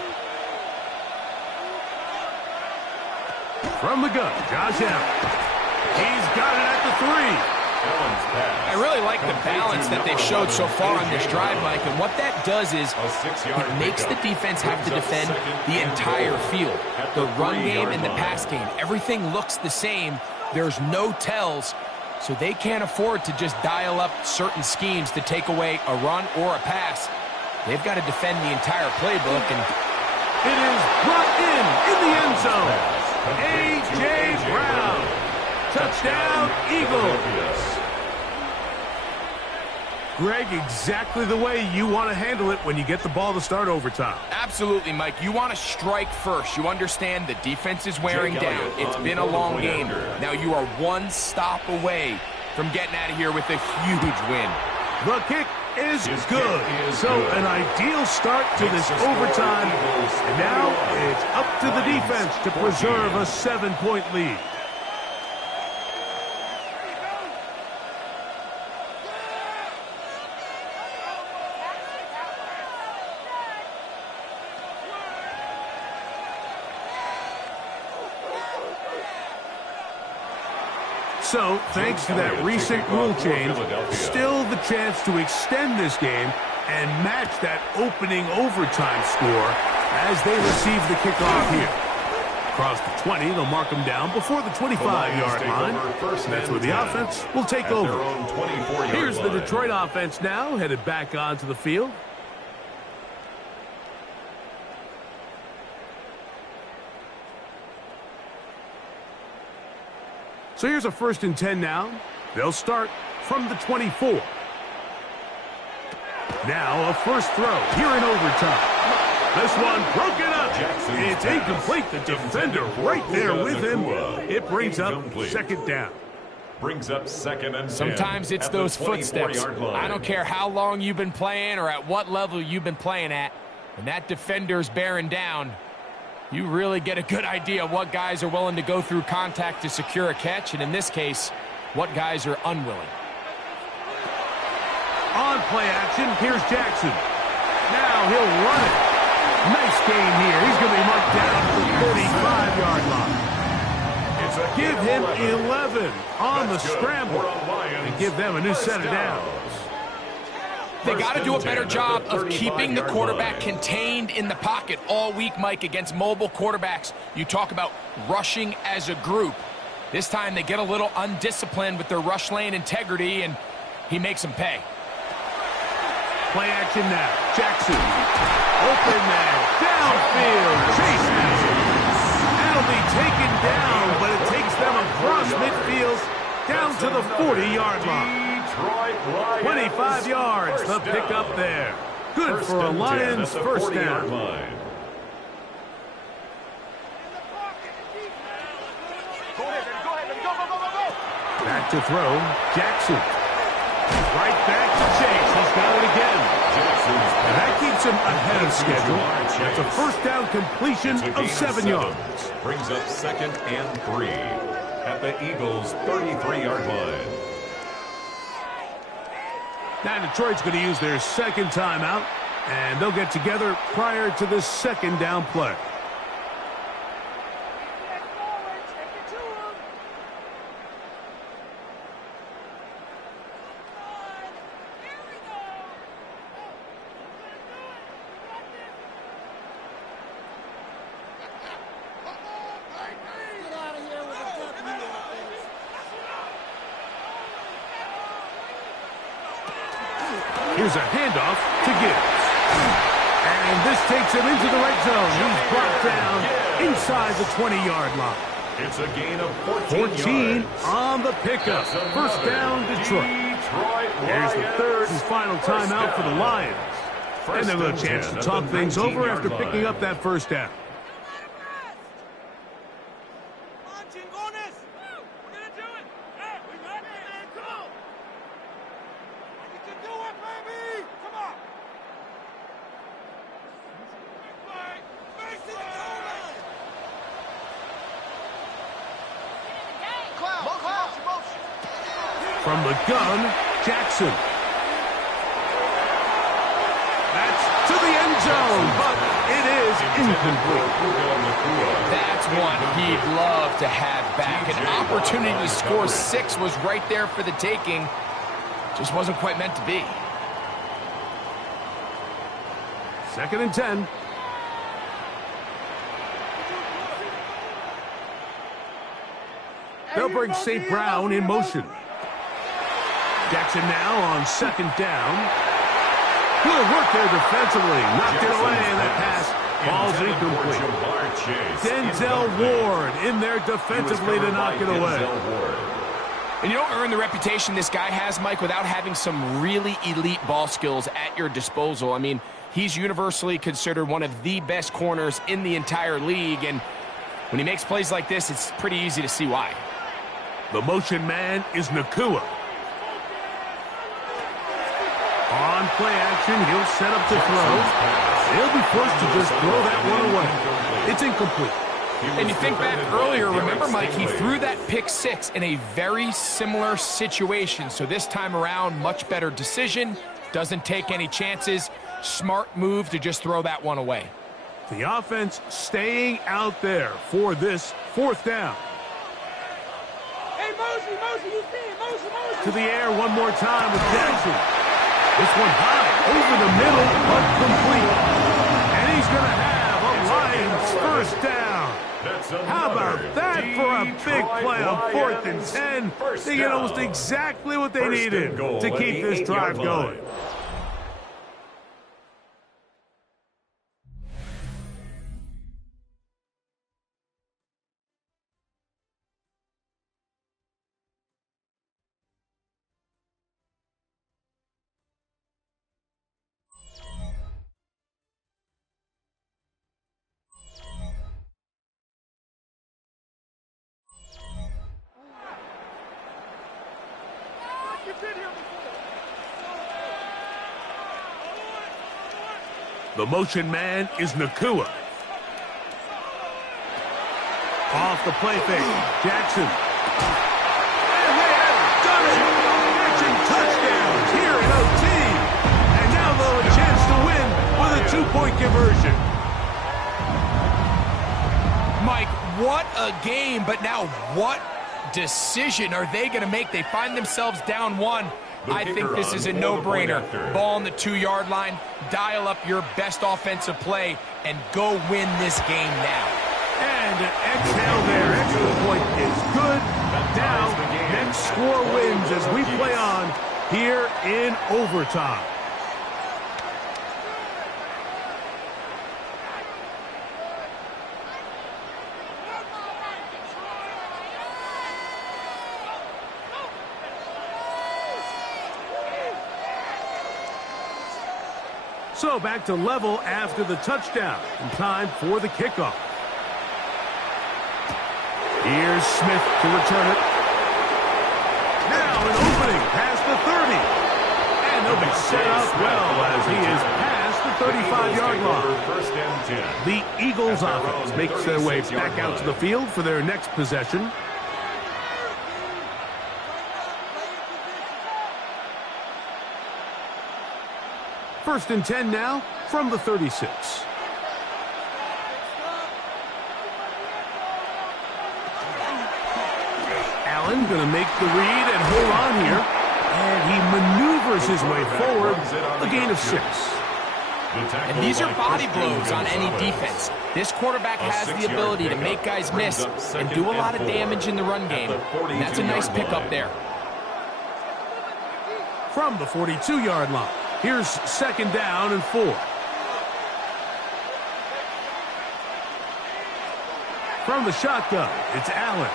From the gun, Josh Allen. He's got it at the 3. I really like the balance that they've showed so far on this drive, Mike, and what that does is it makes the defense have to defend the entire field. The run game and the pass game, everything looks the same. There's no tells, so they can't afford to just dial up certain schemes to take away a run or a pass. They've got to defend the entire playbook, and it is brought in the end zone. A.J. Brown. Touchdown, Eagles. Greg, exactly the way you want to handle it when you get the ball to start overtime. Absolutely, Mike. You want to strike first. You understand the defense is wearing down. It's been a long game. Now you are one stop away from getting out of here with a huge win. The kick is good. So an ideal start to this overtime. And now it's up to the defense to preserve a 7-point lead. So, thanks to that recent rule change, still the chance to extend this game and match that opening overtime score as they receive the kickoff here. Across the 20, they'll mark them down before the 25-yard line. That's where the offense will take over. Here's the Detroit offense now, headed back onto the field. So here's a 1st and 10 now. They'll start from the 24. Now a first throw here in overtime. This one broken up. It's incomplete. The defender right there with him. It brings up 2nd down. Brings up 2nd and 10. Sometimes it's those footsteps. I don't care how long you've been playing or at what level you've been playing at. When that defender's bearing down, you really get a good idea of what guys are willing to go through contact to secure a catch, and in this case, what guys are unwilling. On play action, here's Jackson. Now he'll run it. Nice gain here. He's going to be marked down to the 35-yard line. Give him 11 on the scramble and give them a new set of downs. They got to do a better job of keeping the quarterback contained in the pocket all week, Mike, against mobile quarterbacks. You talk about rushing as a group. This time they get a little undisciplined with their rush lane integrity, and he makes them pay. Play action now. Jackson. Open man. Downfield. Chase has it. That'll be taken down, but it takes them across midfield down to the 40-yard line. 25 yards, the pickup there. Good for a Lions first down. Back to throw. Jackson. Right back to Chase. He's got it again. And that keeps him ahead of schedule. That's a first down completion of 7 yards. Brings up 2nd and 3 at the Eagles' 33-yard line. Now Detroit's going to use their 2nd timeout, and they'll get together prior to the 2nd down play. Here's a handoff to Gibbs. And this takes him into the red zone. He's brought down inside the 20-yard line. It's a gain of 14 yards. On the pickup. First down, Detroit. Here's the 3rd and final timeout for the Lions. And they'll get a chance to talk things over after picking up that first down. From the gun, Jackson. That's to the end zone, but it is incomplete. That's one he'd love to have back. An opportunity to score 6 was right there for the taking. Just wasn't quite meant to be. 2nd and 10. They'll bring St. Brown in motion. Jackson now on 2nd down. Good work there defensively. Knocked it away, and that pass falls incomplete. Denzel Ward in there defensively to knock it away. And you don't earn the reputation this guy has, Mike, without having some really elite ball skills at your disposal. I mean, he's universally considered one of the best corners in the entire league, and when he makes plays like this, it's pretty easy to see why. The motion man is Nacua. On play action, he'll set up to throw. He'll be forced to just throw that one away. It's incomplete. And you think back earlier, remember, Mike, he threw that pick 6 in a very similar situation. So this time around, much better decision. Doesn't take any chances. Smart move to just throw that one away. The offense staying out there for this 4th down. Hey, Mosey, you see it, Mosey. To the air one more time with Jackson. This one high, over the middle, but complete. And he's going to have a Lions first down. How about that for a big play on 4th and 10? They get almost exactly what they needed to keep this drive going. The motion man is Nakua. Off the play fake, Jackson. And they have done it! Catching touchdowns here in OT. And now they'll have a chance to win with a 2-point conversion. Mike, what a game, but now what decision are they going to make? They find themselves down 1. I think this is a no-brainer. Ball on the 2-yard line, dial up your best offensive play, and go win this game now. And an exhale there. Extra point is good. Now, next score wins as we play on here in overtime. So back to level after the touchdown. And time for the kickoff. Here's Smith to return it. Now an opening past the 30. And he'll be set up well as he is past the 35-yard line. The Eagles offense makes their way back out to the field for their next possession. First and 10 now from the 36. Allen going to make the read and hold on here. And he maneuvers his way forward. A gain of 6. And these are body blows on any defense. This quarterback has the ability to make guys miss and do a lot of damage in the run game. And that's a nice pickup there. From the 42-yard line. Here's second down and 4. From the shotgun, it's Allen.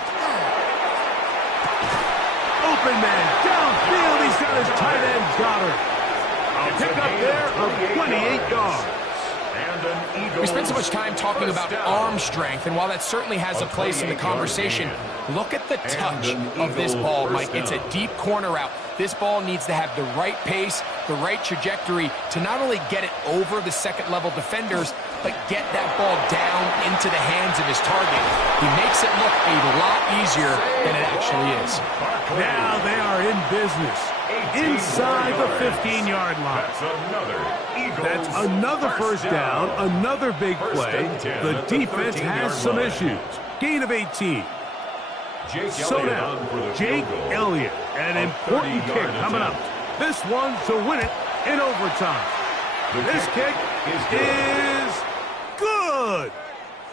Open man, downfield, he's got his tight end Goddard. A pickup there of 28 yards. We spent so much time talking about arm strength, and while that certainly has a place in the conversation, look at the touch of this ball, Mike. It's a deep corner route. This ball needs to have the right pace, the right trajectory to not only get it over the second-level defenders, but get that ball down into the hands of his target. He makes it look a lot easier than it actually is. Now they are in business. Inside the 15-yard line. That's another first down, another big play. The defense has some issues. Gain of 18. So now, Jake Elliott, an important kick coming up. This one to win it in overtime. This kick is good.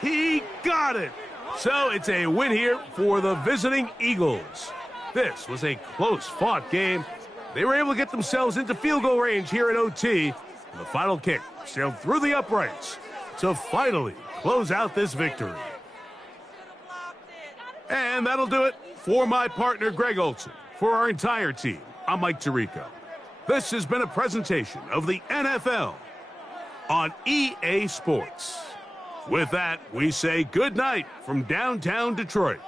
He got it. So it's a win here for the visiting Eagles. This was a close-fought game. They were able to get themselves into field goal range here in OT. And the final kick sailed through the uprights to finally close out this victory. And that'll do it for my partner, Greg Olson. For our entire team, I'm Mike Tirico. This has been a presentation of the NFL on EA Sports. With that, we say good night from downtown Detroit.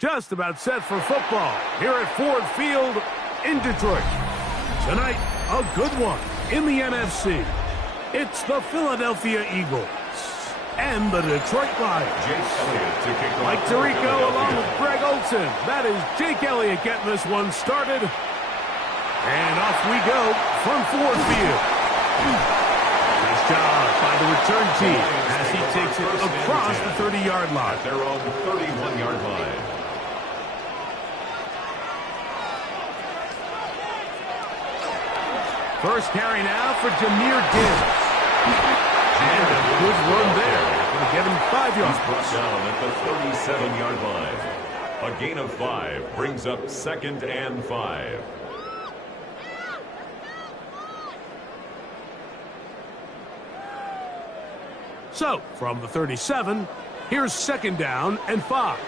just about set for football here at Ford Field in Detroit. Tonight, a good one in the NFC. It's the Philadelphia Eagles and the Detroit Lions. Mike Tirico along with Greg Olsen. That is Jake Elliott getting this one started. And off we go from Ford Field. Nice job by the return team as he takes it across the 30-yard line. They're on the 31-yard line. First carry now for Jahmyr Gibbs. And a good run there. Going to get him 5 yards. He's brought down at the 37-yard line. A gain of 5 brings up 2nd and 5. So, from the 37, here's 2nd down and 5.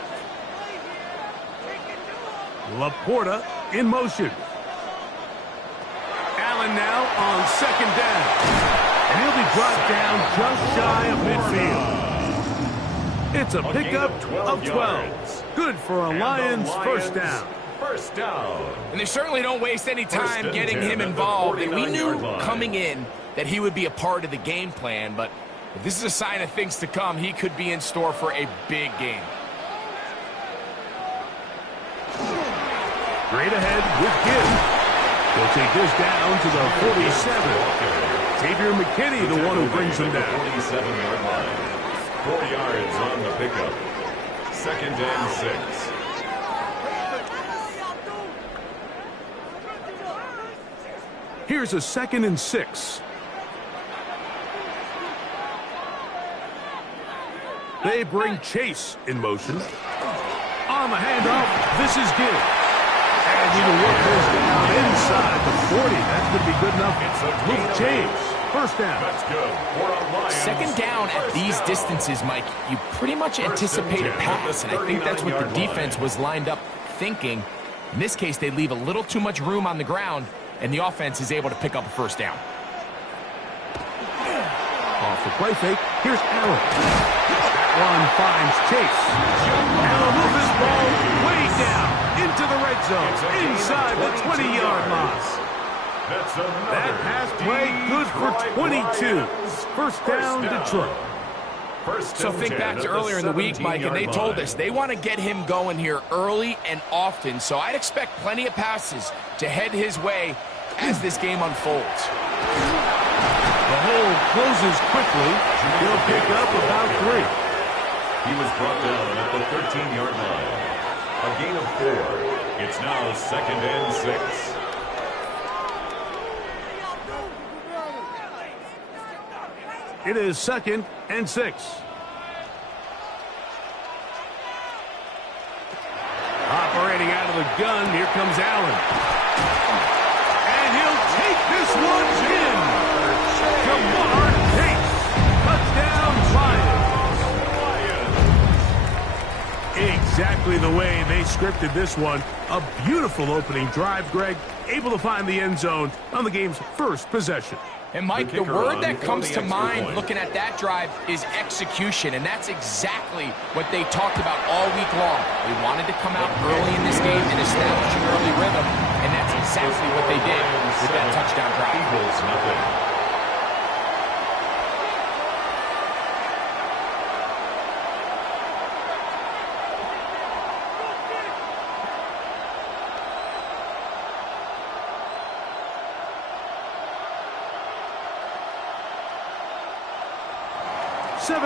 Laporta in motion. Allen now on 2nd down. And he'll be brought down just shy of midfield. It's a pickup of 12. Good for a Lions first down. First down. And they certainly don't waste any time getting him involved. And we knew coming in that he would be a part of the game plan, but if this is a sign of things to come, he could be in store for a big game. Straight ahead with Gibbs. He'll take this down to the 47. Xavier McKinney, the one who brings him down. 47-yard line. 4 yards on the pickup. 2nd and 6. Here's a 2nd and 6. They bring Chase in motion. On the handoff, this is Gibbs. And he will work this down inside the 40. That could be good enough. Move change. First down. That's good. 2nd down at these distances, Mike, you pretty much anticipate a pass, and I think that's what the defense was lined up thinking. In this case, they leave a little too much room on the ground, and the offense is able to pick up a first down. Off the play fake, here's Allen. That one finds Chase. Allen will this ball way down into the red zone, inside the 20-yard line. That pass play good for 22. First down, Detroit. So think back to earlier in the week, Mike, and they told us they want to get him going here early and often. So I'd expect plenty of passes to head his way as this game unfolds. The hole closes quickly. He'll pick up about 3. He was brought down at the 13-yard line. A gain of 4. It's now 2nd and 6. It is 2nd and 6. Operating out of the gun, here comes Allen. And he'll take this one in. Ja'Marr Chase. Touchdown, Lions. Exactly the way they scripted this one. A beautiful opening drive, Greg. Able to find the end zone on the game's first possession. And, Mike, the word that comes to mind looking at that drive is execution, and that's exactly what they talked about all week long. They wanted to come out early in this game and establish an early rhythm, and that's exactly what they did with that touchdown drive. Eagles nothing.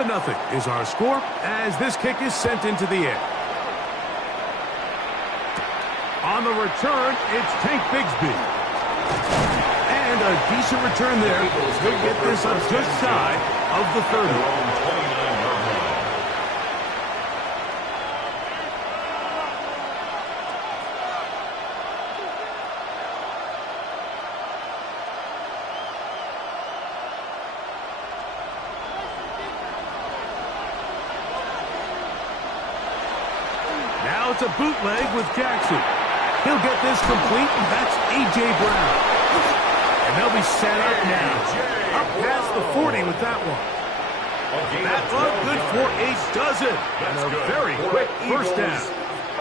Nothing is our score as this kick is sent into the air. On the return, it's Tank Bigsby. And a decent return there. He'll get this up just shy of the 30. Now it's a bootleg with Jackson. He'll get this complete, and that's A.J. Brown. And they'll be set up now. Up past the 40 with that one. That one good for a dozen. And a very quick first down.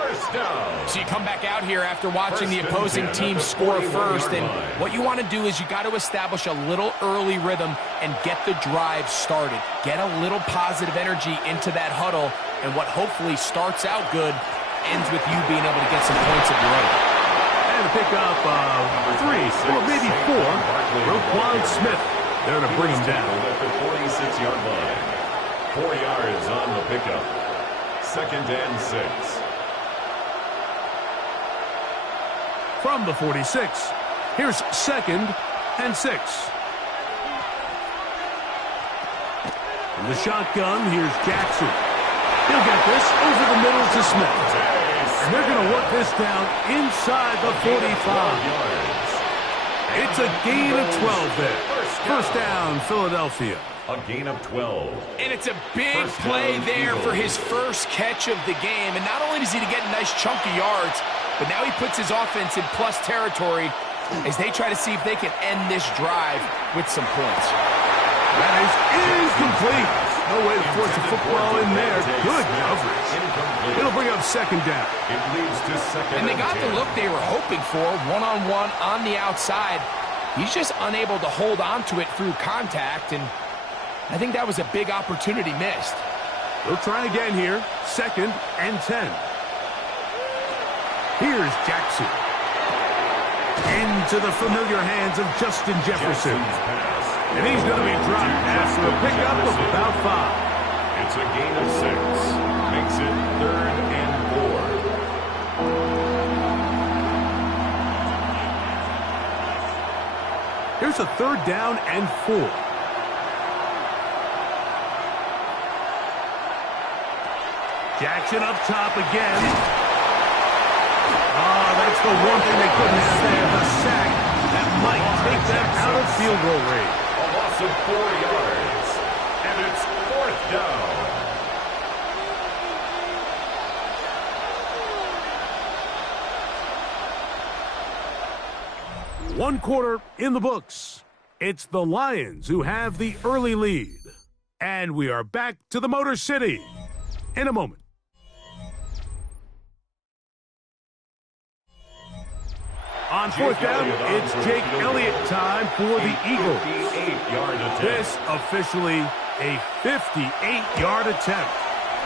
First down. So you come back out here after watching the opposing team score first, and what you want to do is you got to establish a little early rhythm and get the drive started. Get a little positive energy into that huddle, and what hopefully starts out good ends with you being able to get some points of your own. And to pick up 3 or maybe 4, Roquan Smith there to bring him down. At the 46-yard line. 4 yards on the pickup. 2nd and 6. From the 46, here's 2nd and 6. In the shotgun, here's Jackson. He'll get this over the middle to Smith. And they're going to work this down inside the 45. It's a gain of 12 there. First down, Philadelphia. A gain of 12. And it's a big play there for his first catch of the game. And not only does he get a nice chunk of yards, but now he puts his offense in plus territory as they try to see if they can end this drive with some points. That is incomplete. No way to force a football in there. Good coverage. It'll bring up 2nd down. It leads to 2nd and they got the look they were hoping for, one-on-one on the outside. He's just unable to hold on to it through contact, and I think that was a big opportunity missed. They'll try again here. 2nd and 10. Here's Jackson. Into the familiar hands of Justin Jefferson. And he's going to be dropped after a pickup of about 5. It's a gain of 6. Makes it 3rd and 4. Here's a 3rd down and 4. Jackson up top again. Oh, that's the one thing they couldn't have there, the sack that might take them out of field goal range. A loss of 4 yards. And it's 4th down. One quarter in the books. It's the Lions who have the early lead. And we are back to the Motor City in a moment. On 4th down, it's Jake Elliott time for the Eagles. This officially a 58-yard attempt.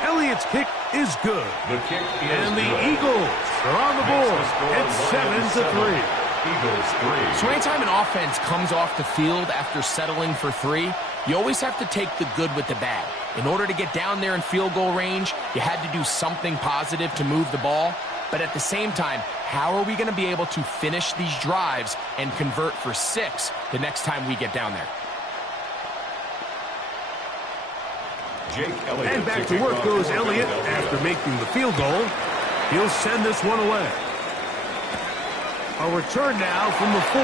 Elliott's kick is good. And the Eagles are on the board. It's 7-3. So anytime an offense comes off the field after settling for 3, you always have to take the good with the bad. In order to get down there in field goal range, you had to do something positive to move the ball. But at the same time, how are we going to be able to finish these drives and convert for 6 the next time we get down there? And back to work goes Elliott after making the field goal. He'll send this one away. A return now from the 4.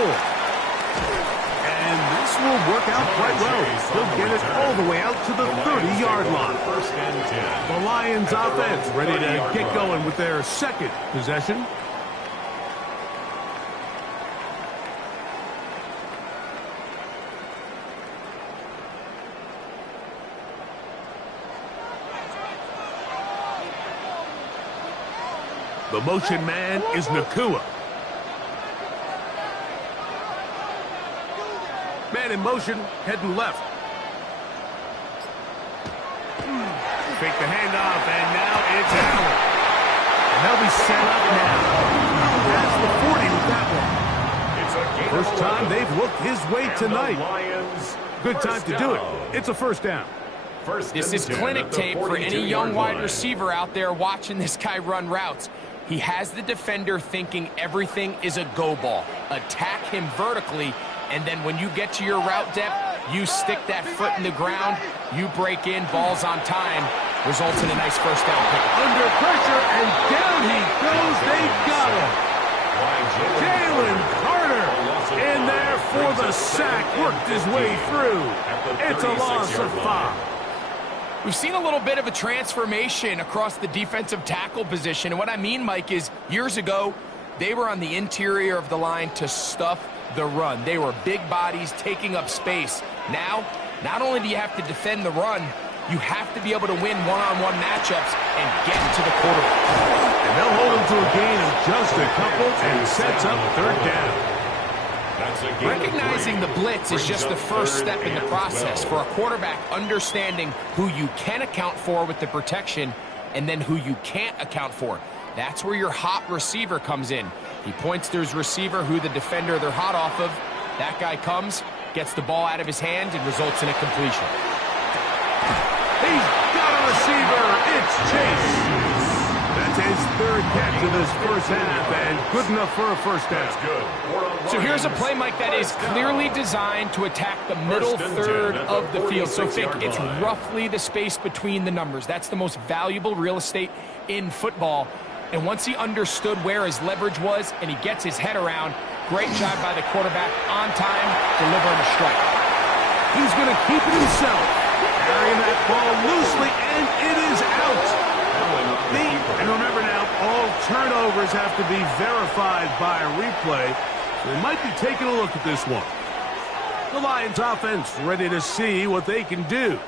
And this will work out quite well. He'll get it all the way out to the 30-yard line. The Lions offense ready to get going with their 2nd possession. The motion man is Nacua. Man in motion, heading left. Fake the handoff, and now it's Allen. And they'll be set up now. Past the 40 with that one. First time they've looked his way tonight. Good time to do it. It's a 1st down. This is clinic tape for any young wide receiver out there watching this guy run routes. He has the defender thinking everything is a go ball. Attack him vertically, and then when you get to your route depth, you stick that foot in the ground, you break in, balls on time, results in a nice 1st down pick. Under pressure, and down he goes. They got him. Jalen Carter in there for the sack, worked his way through. It's a loss of 5. We've seen a little bit of a transformation across the defensive tackle position. And what I mean, Mike, is years ago, they were on the interior of the line to stuff the run. They were big bodies taking up space. Now, not only do you have to defend the run, You have to be able to win one-on-one matchups and get to the quarterback. And they'll hold him to a gain of just a couple and sets up third down. Recognizing the blitz is just the first step in the process for a quarterback understanding who you can account for with the protection and then who you can't account for. That's where your hot receiver comes in. He points to his receiver who the defender they're hot off of. That guy comes, gets the ball out of his hand, and results in a completion. He's got a receiver. It's Chase. That's his third catch of this first half, and good enough for a first down. So here's a play, Mike, that is clearly designed to attack the middle third of the field. So think it's roughly the space between the numbers. That's the most valuable real estate in football. And once he understood where his leverage was and he gets his head around, great job by the quarterback on time, delivering a strike. He's going to keep it himself, carrying that ball loosely, and it is out. And remember now, all turnovers have to be verified by a replay. So they might be taking a look at this one. The Lions offense ready to see what they can do.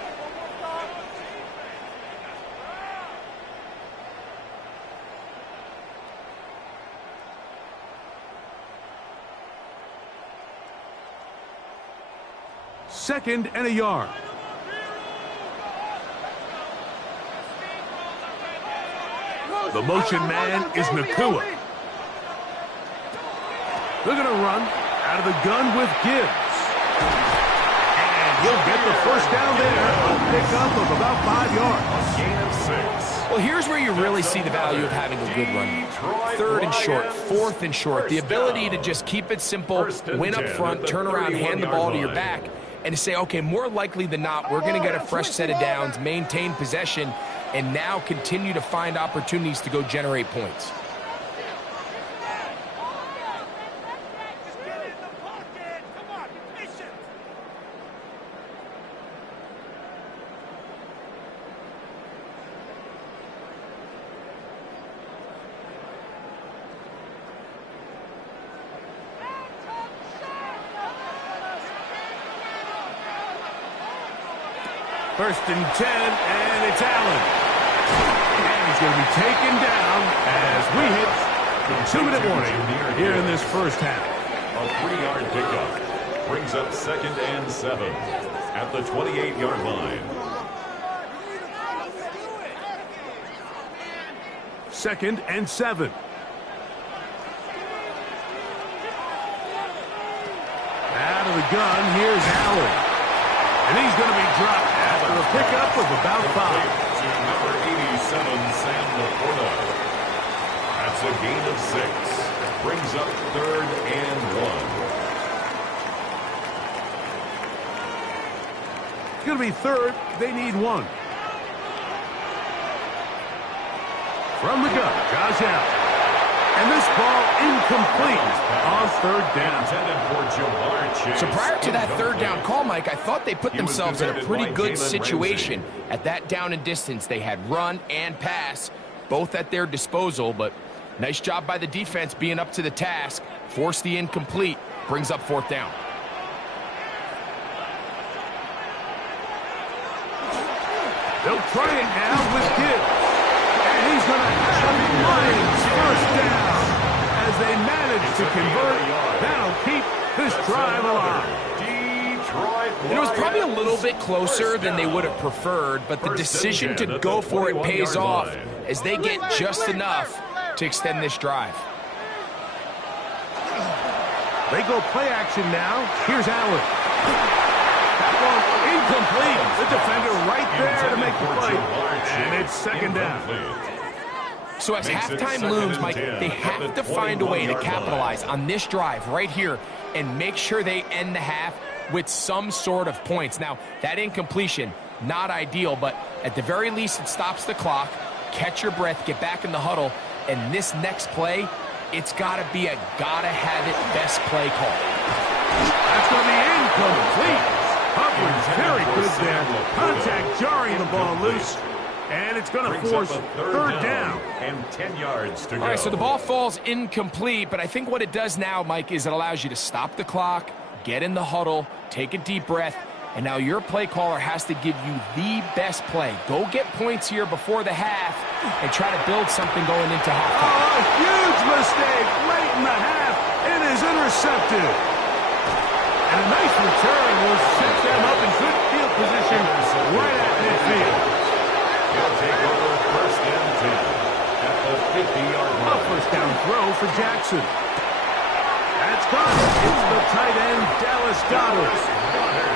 Second and a yard. The motion man is Nacua. They're going to run out of the gun with Gibbs. And he'll get the first down there. A pickup of about 5 yards. A gain of 6. Well, here's where you really see the value of having a good run. Third and short, fourth and short. The ability to just keep it simple, win up front, turn around, hand the ball to your back, and to say, okay, more likely than not, we're going to get a fresh set of downs, maintain possession, and now continue to find opportunities to go generate points. First and 10, and it's Allen. And he's going to be taken down as we hit the 2-minute warning here in this first half. A 3-yard pickup brings up 2nd and 7 at the 28-yard line. 2nd and 7. Out of the gun, here's Allen. And he's going to be dropped after a pickup of about 5. To number 87, Sam Laporta. That's a gain of 6. Brings up 3rd and 1. It's going to be 3rd. They need 1. From the gun, Josh Allen. And this ball incomplete on 3rd down. So prior to that 3rd down call, Mike, I thought they put themselves in a pretty good situation at that down and distance. They had run and pass, both at their disposal, but nice job by the defense being up to the task. Force the incomplete, brings up 4th down. They'll try it now with Gibbs. And he's going to have Lions first down as they manage to convert. That'll keep this drive alive. It was probably a little bit closer than they would have preferred, but the decision to go for it pays off as they get just enough to extend this drive. They go play action now. Here's Allen. That one incomplete. The defender right there to make the play. And it's 2nd down. So as halftime looms, Mike, they have to find a way to capitalize on this drive right here and make sure they end the half with some sort of points. Now, that incompletion, not ideal, but at the very least, it stops the clock. Catch your breath, get back in the huddle, and this next play, it's got to be a gotta-have-it best play call. That's going to be incomplete. Hubbard's very good there. Contact jarring the ball loose. And it's going to force 3rd down. And 10 yards to go. All right, so the ball falls incomplete, but I think what it does now, Mike, is it allows you to stop the clock, get in the huddle, take a deep breath, And now your play caller has to give you the best play. Go get points here before the half and try to build something going into halftime. Oh, a huge mistake late in the half. It is intercepted. And a nice return will set them up in good field position right at midfield. He'll take over 1st and 10 at the 50-yard line. A first down throw for Jackson. That's Goddard. It's the tight end, Dallas Goddard.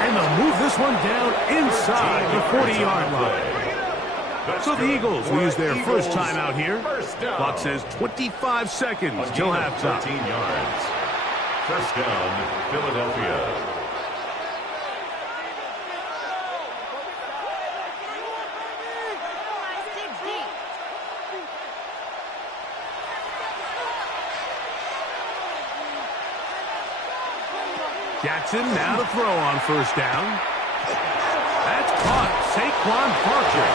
And they'll move this one down inside the 40-yard line. So the Eagles will use their first timeout here. Clock says 25 seconds till halftime. 13 yards. First down, Philadelphia. Jackson now to throw on first down. That's caught. Saquon Barkley.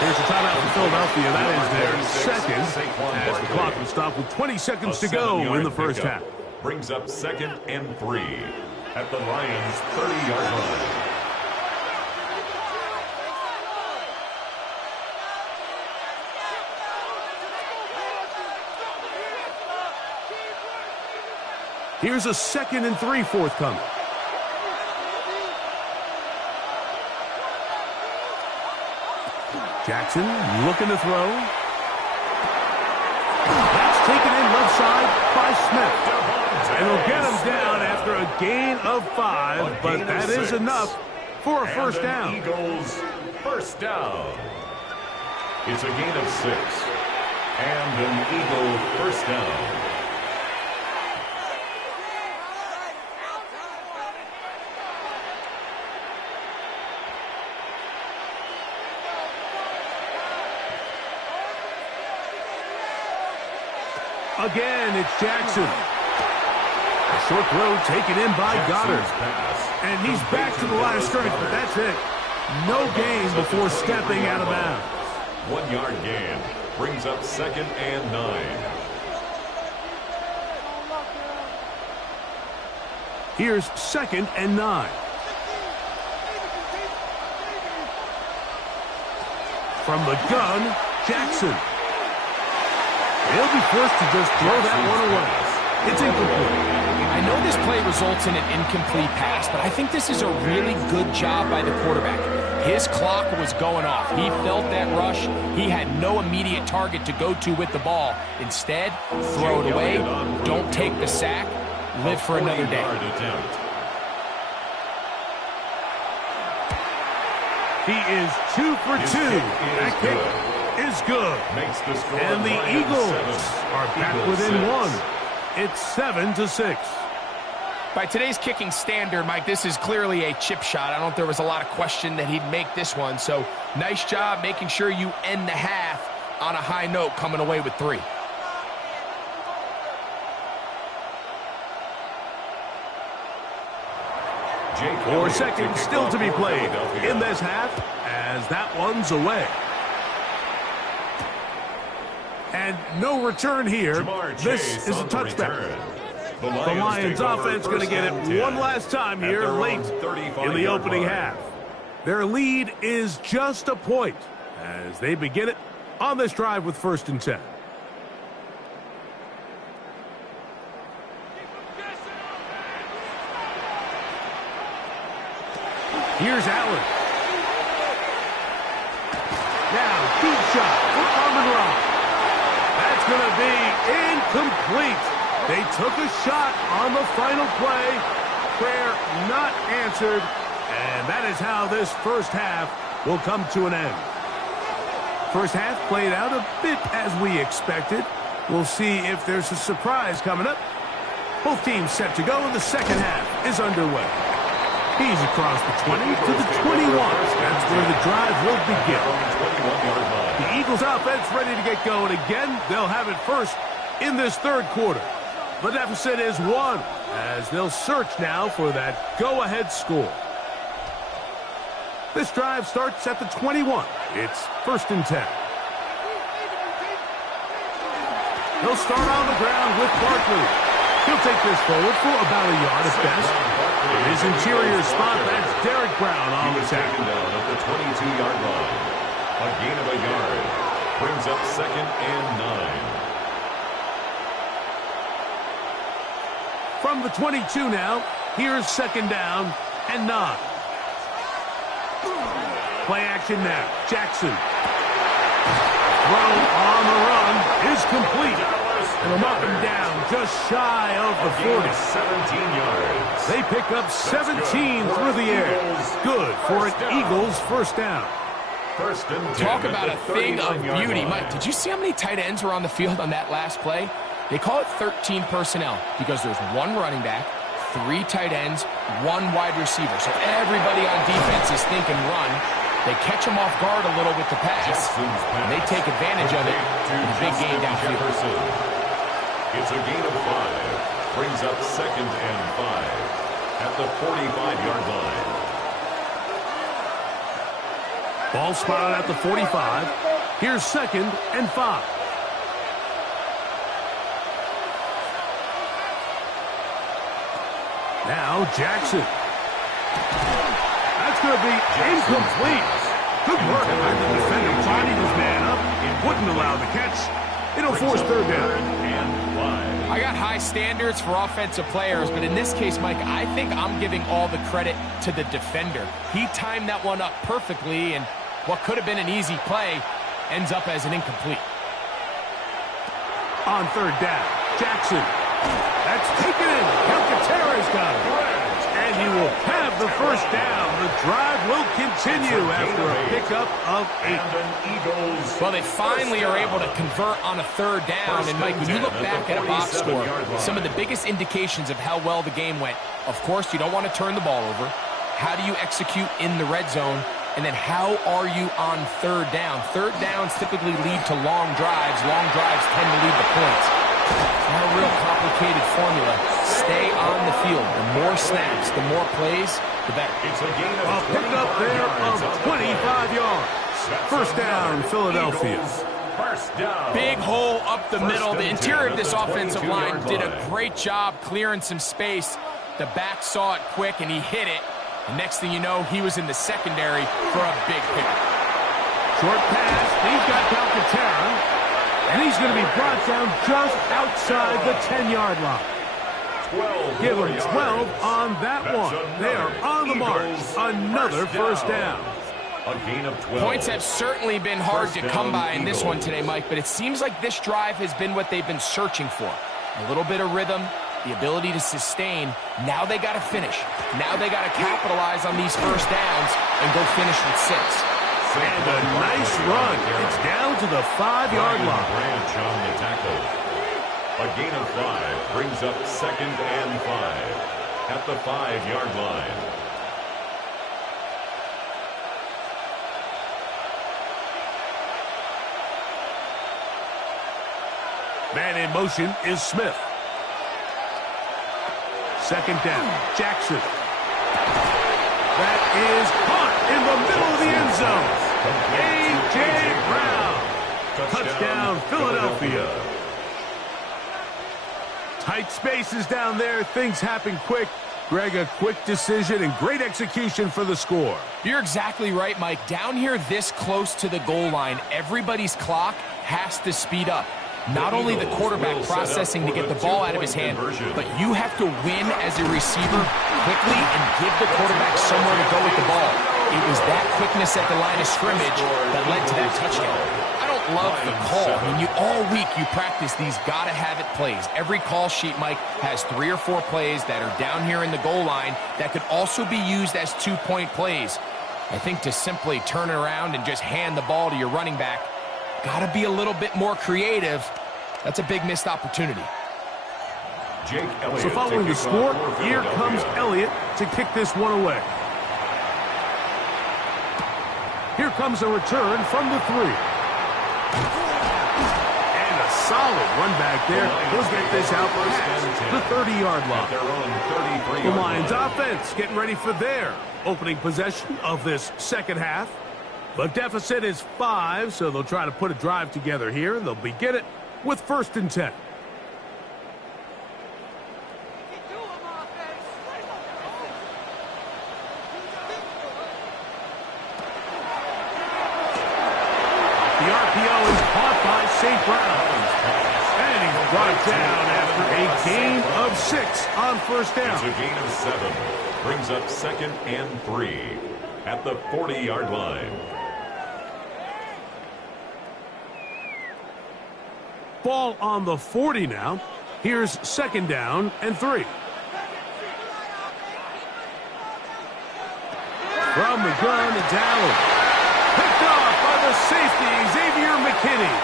Here's a timeout for Philadelphia. That is their second, as the clock will stop with 20 seconds to go in the first half. Brings up 2nd and 3 at the Lions' 30-yard line. Here's a 2nd and 3 forthcoming. Jackson looking to throw. That's taken in left side by Smith. And he'll get him down after a gain of 5, but that is enough for a first down. Eagles first down. It's a gain of 6. And an Eagle first down. Again, it's Jackson. A short throw taken in by Goddard. And he's back to the line of scrimmage, but that's it. No gain before stepping out of bounds. 1-yard gain. Brings up 2nd and 9. Here's 2nd and 9. From the gun, Jackson. He'll be forced to just throw that one away. It's incomplete. I know this play results in an incomplete pass, but I think this is a really good job by the quarterback. His clock was going off. He felt that rush. He had no immediate target to go to with the ball. Instead, throw it away. Don't take the sack. Live for another day. He is 2 for 2. That kick is good. And the Eagles are back within 1. It's 7-6. By today's kicking standard, Mike, this is clearly a chip shot. I don't think there was a lot of question that he'd make this one. So nice job making sure you end the half on a high note, coming away with 3. Four seconds still to be played in this half as that one's away. And no return here. This is a touchback. The Lions offense going to get it one last time here late in the opening half. Their lead is just a point as they begin it on this drive with 1st and 10. Here's Allen. Now, deep shot for Amon-Ra. That's going to be incomplete. They took a shot on the final play. Prayer not answered. And that is how this first half will come to an end. First half played out a bit as we expected. We'll see if there's a surprise coming up. Both teams set to go, and the second half is underway. He's across the 20 to the 21. That's where the drive will begin. The Eagles offense ready to get going again. They'll have it first in this third quarter. The deficit is 1 as they'll search now for that go-ahead score. This drive starts at the 21. It's 1st and 10. They'll start on the ground with Barkley. He'll take this forward for about a yard at best. In his interior spot, that's Derek Brown on the tackle. Taken down at the 22-yard line. A gain of a yard. Brings up 2nd and 9. From the 22 now, here's 2nd down and 9. Play action now. Jackson. Throw on the run is complete. And they'll knock him down just shy of the 40. 17 yards. They pick up 17 through the air. Good for an Eagles first down. First and 10. Talk about a thing of 39-yard beauty. line. Mike, did you see how many tight ends were on the field on that last play? They call it 13 personnel because there's 1 running back, 3 tight ends, 1 wide receiver. So everybody on defense is thinking run. They catch them off guard a little with the pass, and they take advantage of it in a big game downfield. It's a gain of 5. Brings up 2nd and 5 at the 45-yard line. Ball spotted at the 45. Here's 2nd and 5. Now Jackson. That's going to be incomplete. Good work by the defender finding his man up. It wouldn't allow the catch. It'll force 3rd down. I got high standards for offensive players, but in this case, Mike, I think I'm giving all the credit to the defender. He timed that one up perfectly, and what could have been an easy play ends up as an incomplete. On 3rd down, Jackson. That's taken in. Calcaterra's got it. And he will have the first down. The drive will continue after a pickup of 8. Well, they finally are able to convert on a 3rd down. And, Mike, when you look back at a box score, some of the biggest indications of how well the game went, of course, you don't want to turn the ball over. How do you execute in the red zone? And then how are you on 3rd down? 3rd downs typically lead to long drives. Long drives tend to lead to points. It's not a real complicated formula. Stay on the field. The more snaps, the more plays, the better. It's a gain A pickup there of 25 yards. First down, Philadelphia. First down. Big hole up the middle. The interior of this offensive line did a great job clearing some space. The back saw it quick, and he hit it. The next thing you know, he was in the secondary for a big pickup. Short pass. He's got Calcaterra. And he's going to be brought down just outside the 10-yard line. 12 Give him 12 on that one. They are on the march. Another first down. A gain of 12. Points have certainly been hard to come by in this one today, Mike, but it seems like this drive has been what they've been searching for. A little bit of rhythm, the ability to sustain. Now they got to finish. Now they got to capitalize on these first downs and go finish with 6. And a nice run. It's down to the 5-yard line. Branch on the tackle. A gain of 5 brings up 2nd and 5 at the 5-yard line. Man in motion is Smith. 2nd down, Jackson. That is caught in the middle of the end zone. A.J. Brown. Touchdown, Philadelphia. Tight spaces down there. Things happen quick. Greg, a quick decision and great execution for the score. You're exactly right, Mike. Down here this close to the goal line, everybody's clock has to speed up. Not only the quarterback processing to get the ball out of his hand, but you have to win as a receiver quickly and give the quarterback somewhere to go with the ball. It was that quickness at the line of scrimmage that led to that touchdown. I don't love the call. I mean, all week you practice these gotta-have-it plays. Every call sheet, Mike, has 3 or 4 plays that are down here in the goal line that could also be used as 2-point plays. I think to simply turn it around and just hand the ball to your running back, got to be a little bit more creative. That's a big missed opportunity. Jake Elliott. So following the score, here comes Elliott to kick this one away. Here comes a return from the 3. And a solid run back there. He'll get this out past the 30-yard line. The Lions offense getting ready for their opening possession of this second half. The deficit is 5, so they'll try to put a drive together here. They'll begin it with 1st and 10. The RPO is caught by St. Brown. And he's brought down after a gain of 6 on first down. It's a gain of 7. Brings up 2nd and 3 at the 40-yard line. Ball on the 40 now. Here's 2nd down and 3. From the gun, it's Allen. Picked off by the safety, Xavier McKinney.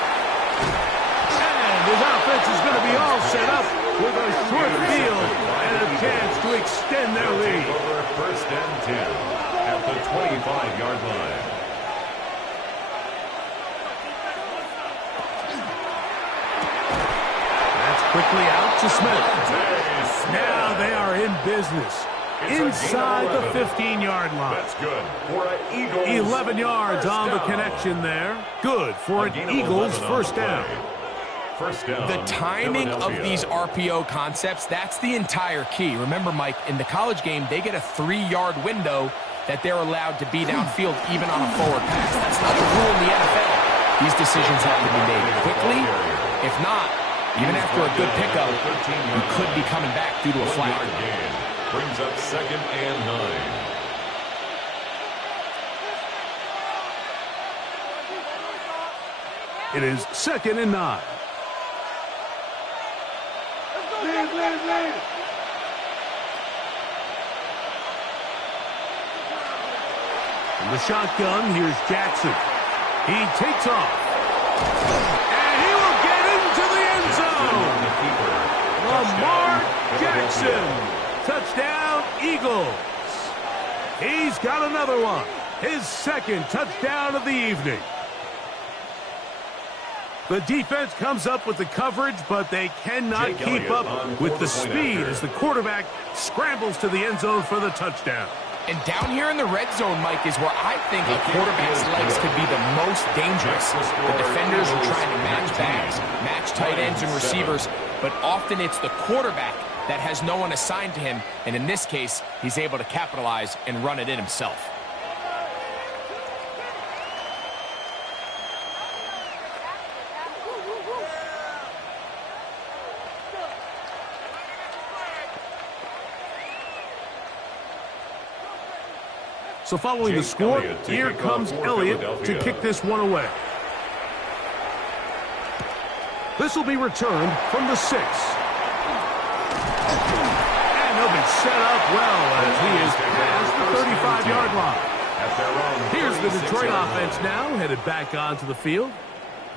And his offense is going to be all set up with a short field and a chance to extend their lead. Over 1st and 10 at the 25-yard line. That's quickly out to Smith. Now they are in business. Inside the 15-yard line. That's good for an Eagles. 11 yards on the connection there. Good for an Eagles first down. First down. The timing of these RPO concepts, that's the entire key. Remember, Mike, in the college game, they get a 3-yard window that they're allowed to be downfield even on a forward pass. That's not the rule in the NFL. These decisions have to be made quickly. If not, even after a good pickup, you could be coming back due to a flag. Brings up 2nd and 9. It is 2nd and 9. In the shotgun, here's Jackson. He takes off. And he will get into the end zone. Lamar Jackson. Touchdown, Eagles. He's got another one. His 2nd touchdown of the evening. The defense comes up with the coverage, but they cannot keep up with the speed as the quarterback scrambles to the end zone for the touchdown. And down here in the red zone, Mike, is where I think a quarterback's legs could be the most dangerous. The defenders are trying to match backs, match tight ends and receivers, but often it's the quarterback that has no one assigned to him, and in this case, he's able to capitalize and run it in himself. So following the score, here comes Elliott to kick this one away. This will be returned from the 6. And he'll be set up well as he is past the 35-yard line. Here's the Detroit offense now, headed back onto the field.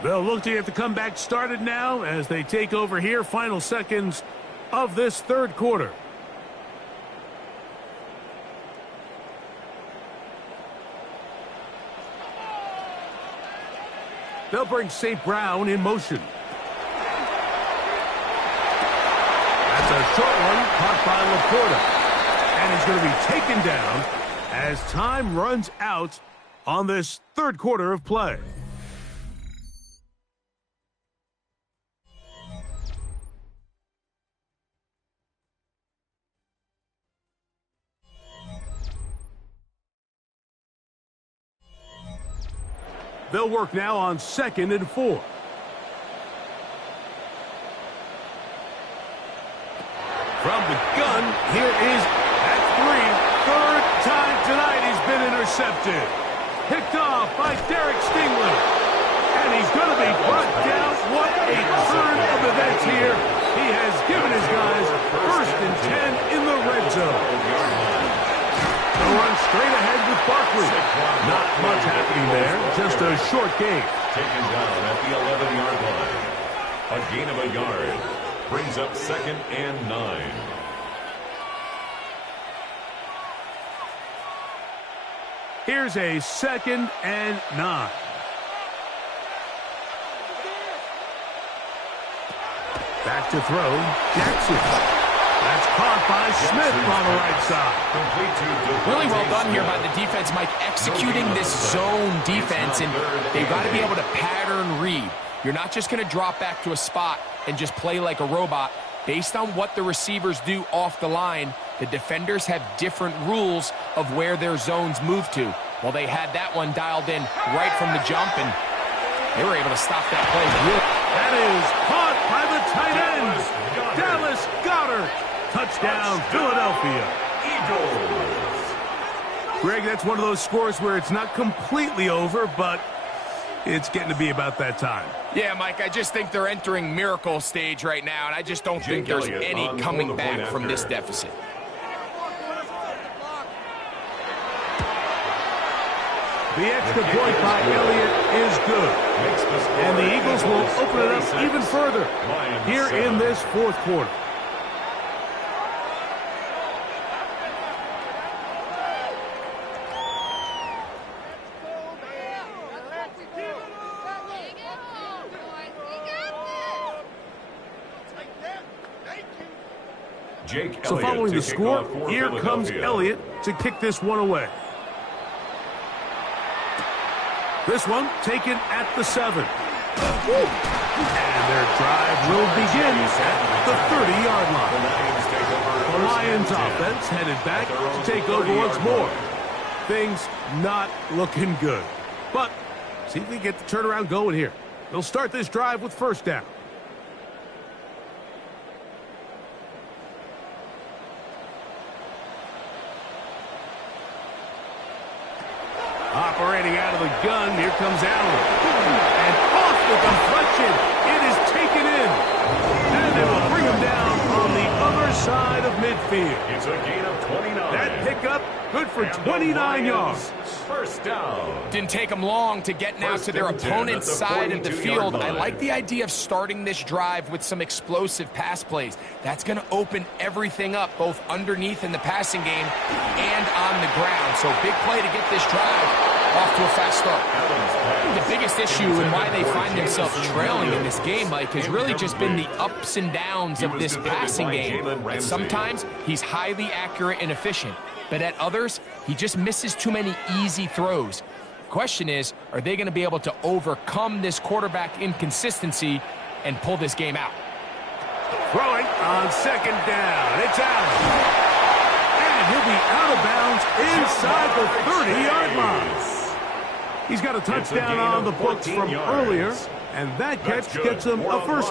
They'll look to get the comeback started now as they take over here. Final seconds of this 3rd quarter. They'll bring St. Brown in motion. That's a short one caught by Laporta. And he's going to be taken down as time runs out on this 3rd quarter of play. They'll work now on 2nd and 4. From the gun, here is at 3. 3rd time tonight he's been intercepted. Picked off by Derek Stingley. And he's going to be brought down. What a turn of events here. He has given his guys 1st and 10 in the red zone. They'll run straight ahead with Barkley. Not much happening there. Just a short gain. Taken down at the 11-yard line. A gain of a yard. Brings up 2nd and 9. Here's a 2nd and 9. Back to throw. Jackson. That's caught by Smith on the right side. Really well done here by the defense, Mike, executing this zone defense, and they've got to be able to pattern read. You're not just going to drop back to a spot and just play like a robot. Based on what the receivers do off the line, the defenders have different rules of where their zones move to. Well, they had that one dialed in right from the jump, and They were able to stop that play. That is caught by the tight end, Dallas Goedert. Touchdown, Philadelphia. Eagles. Greg, that's one of those scores where it's not completely over, but it's getting to be about that time. Yeah, Mike, I just think they're entering miracle stage right now, and I just don't think there's any coming back from this deficit. The extra point by Elliott is good. And the Eagles will open it up even further here in this fourth quarter. So following the score, here comes Elliott to kick this one away. This one taken at the 7. And their drive will begin at the 30-yard line. The Lions offense headed back to take over once more. Things not looking good. But see if they get the turnaround going here. They'll start this drive with first down. Operating out of the gun, here comes Allen. And off the deflection, it is taken in. And they will bring him down on the other side of midfield. It's a gain of 29. That pickup, good for 29 yards. First down. Didn't take them long to get now to their opponent's side of the field. I like the idea of starting this drive with some explosive pass plays. That's going to open everything up, both underneath in the passing game and on the ground. So big play to get this drive off to a fast start. The biggest issue and why they find themselves trailing in this game, Mike, has really just been the ups and downs of this passing game. And sometimes he's highly accurate and efficient, but at others, he just misses too many easy throws. Question is, are they going to be able to overcome this quarterback inconsistency and pull this game out? Throwing on second down. It's out. And he'll be out of bounds inside the 30-yard line. He's got a touchdown on the books from earlier, and that catch gets him a first.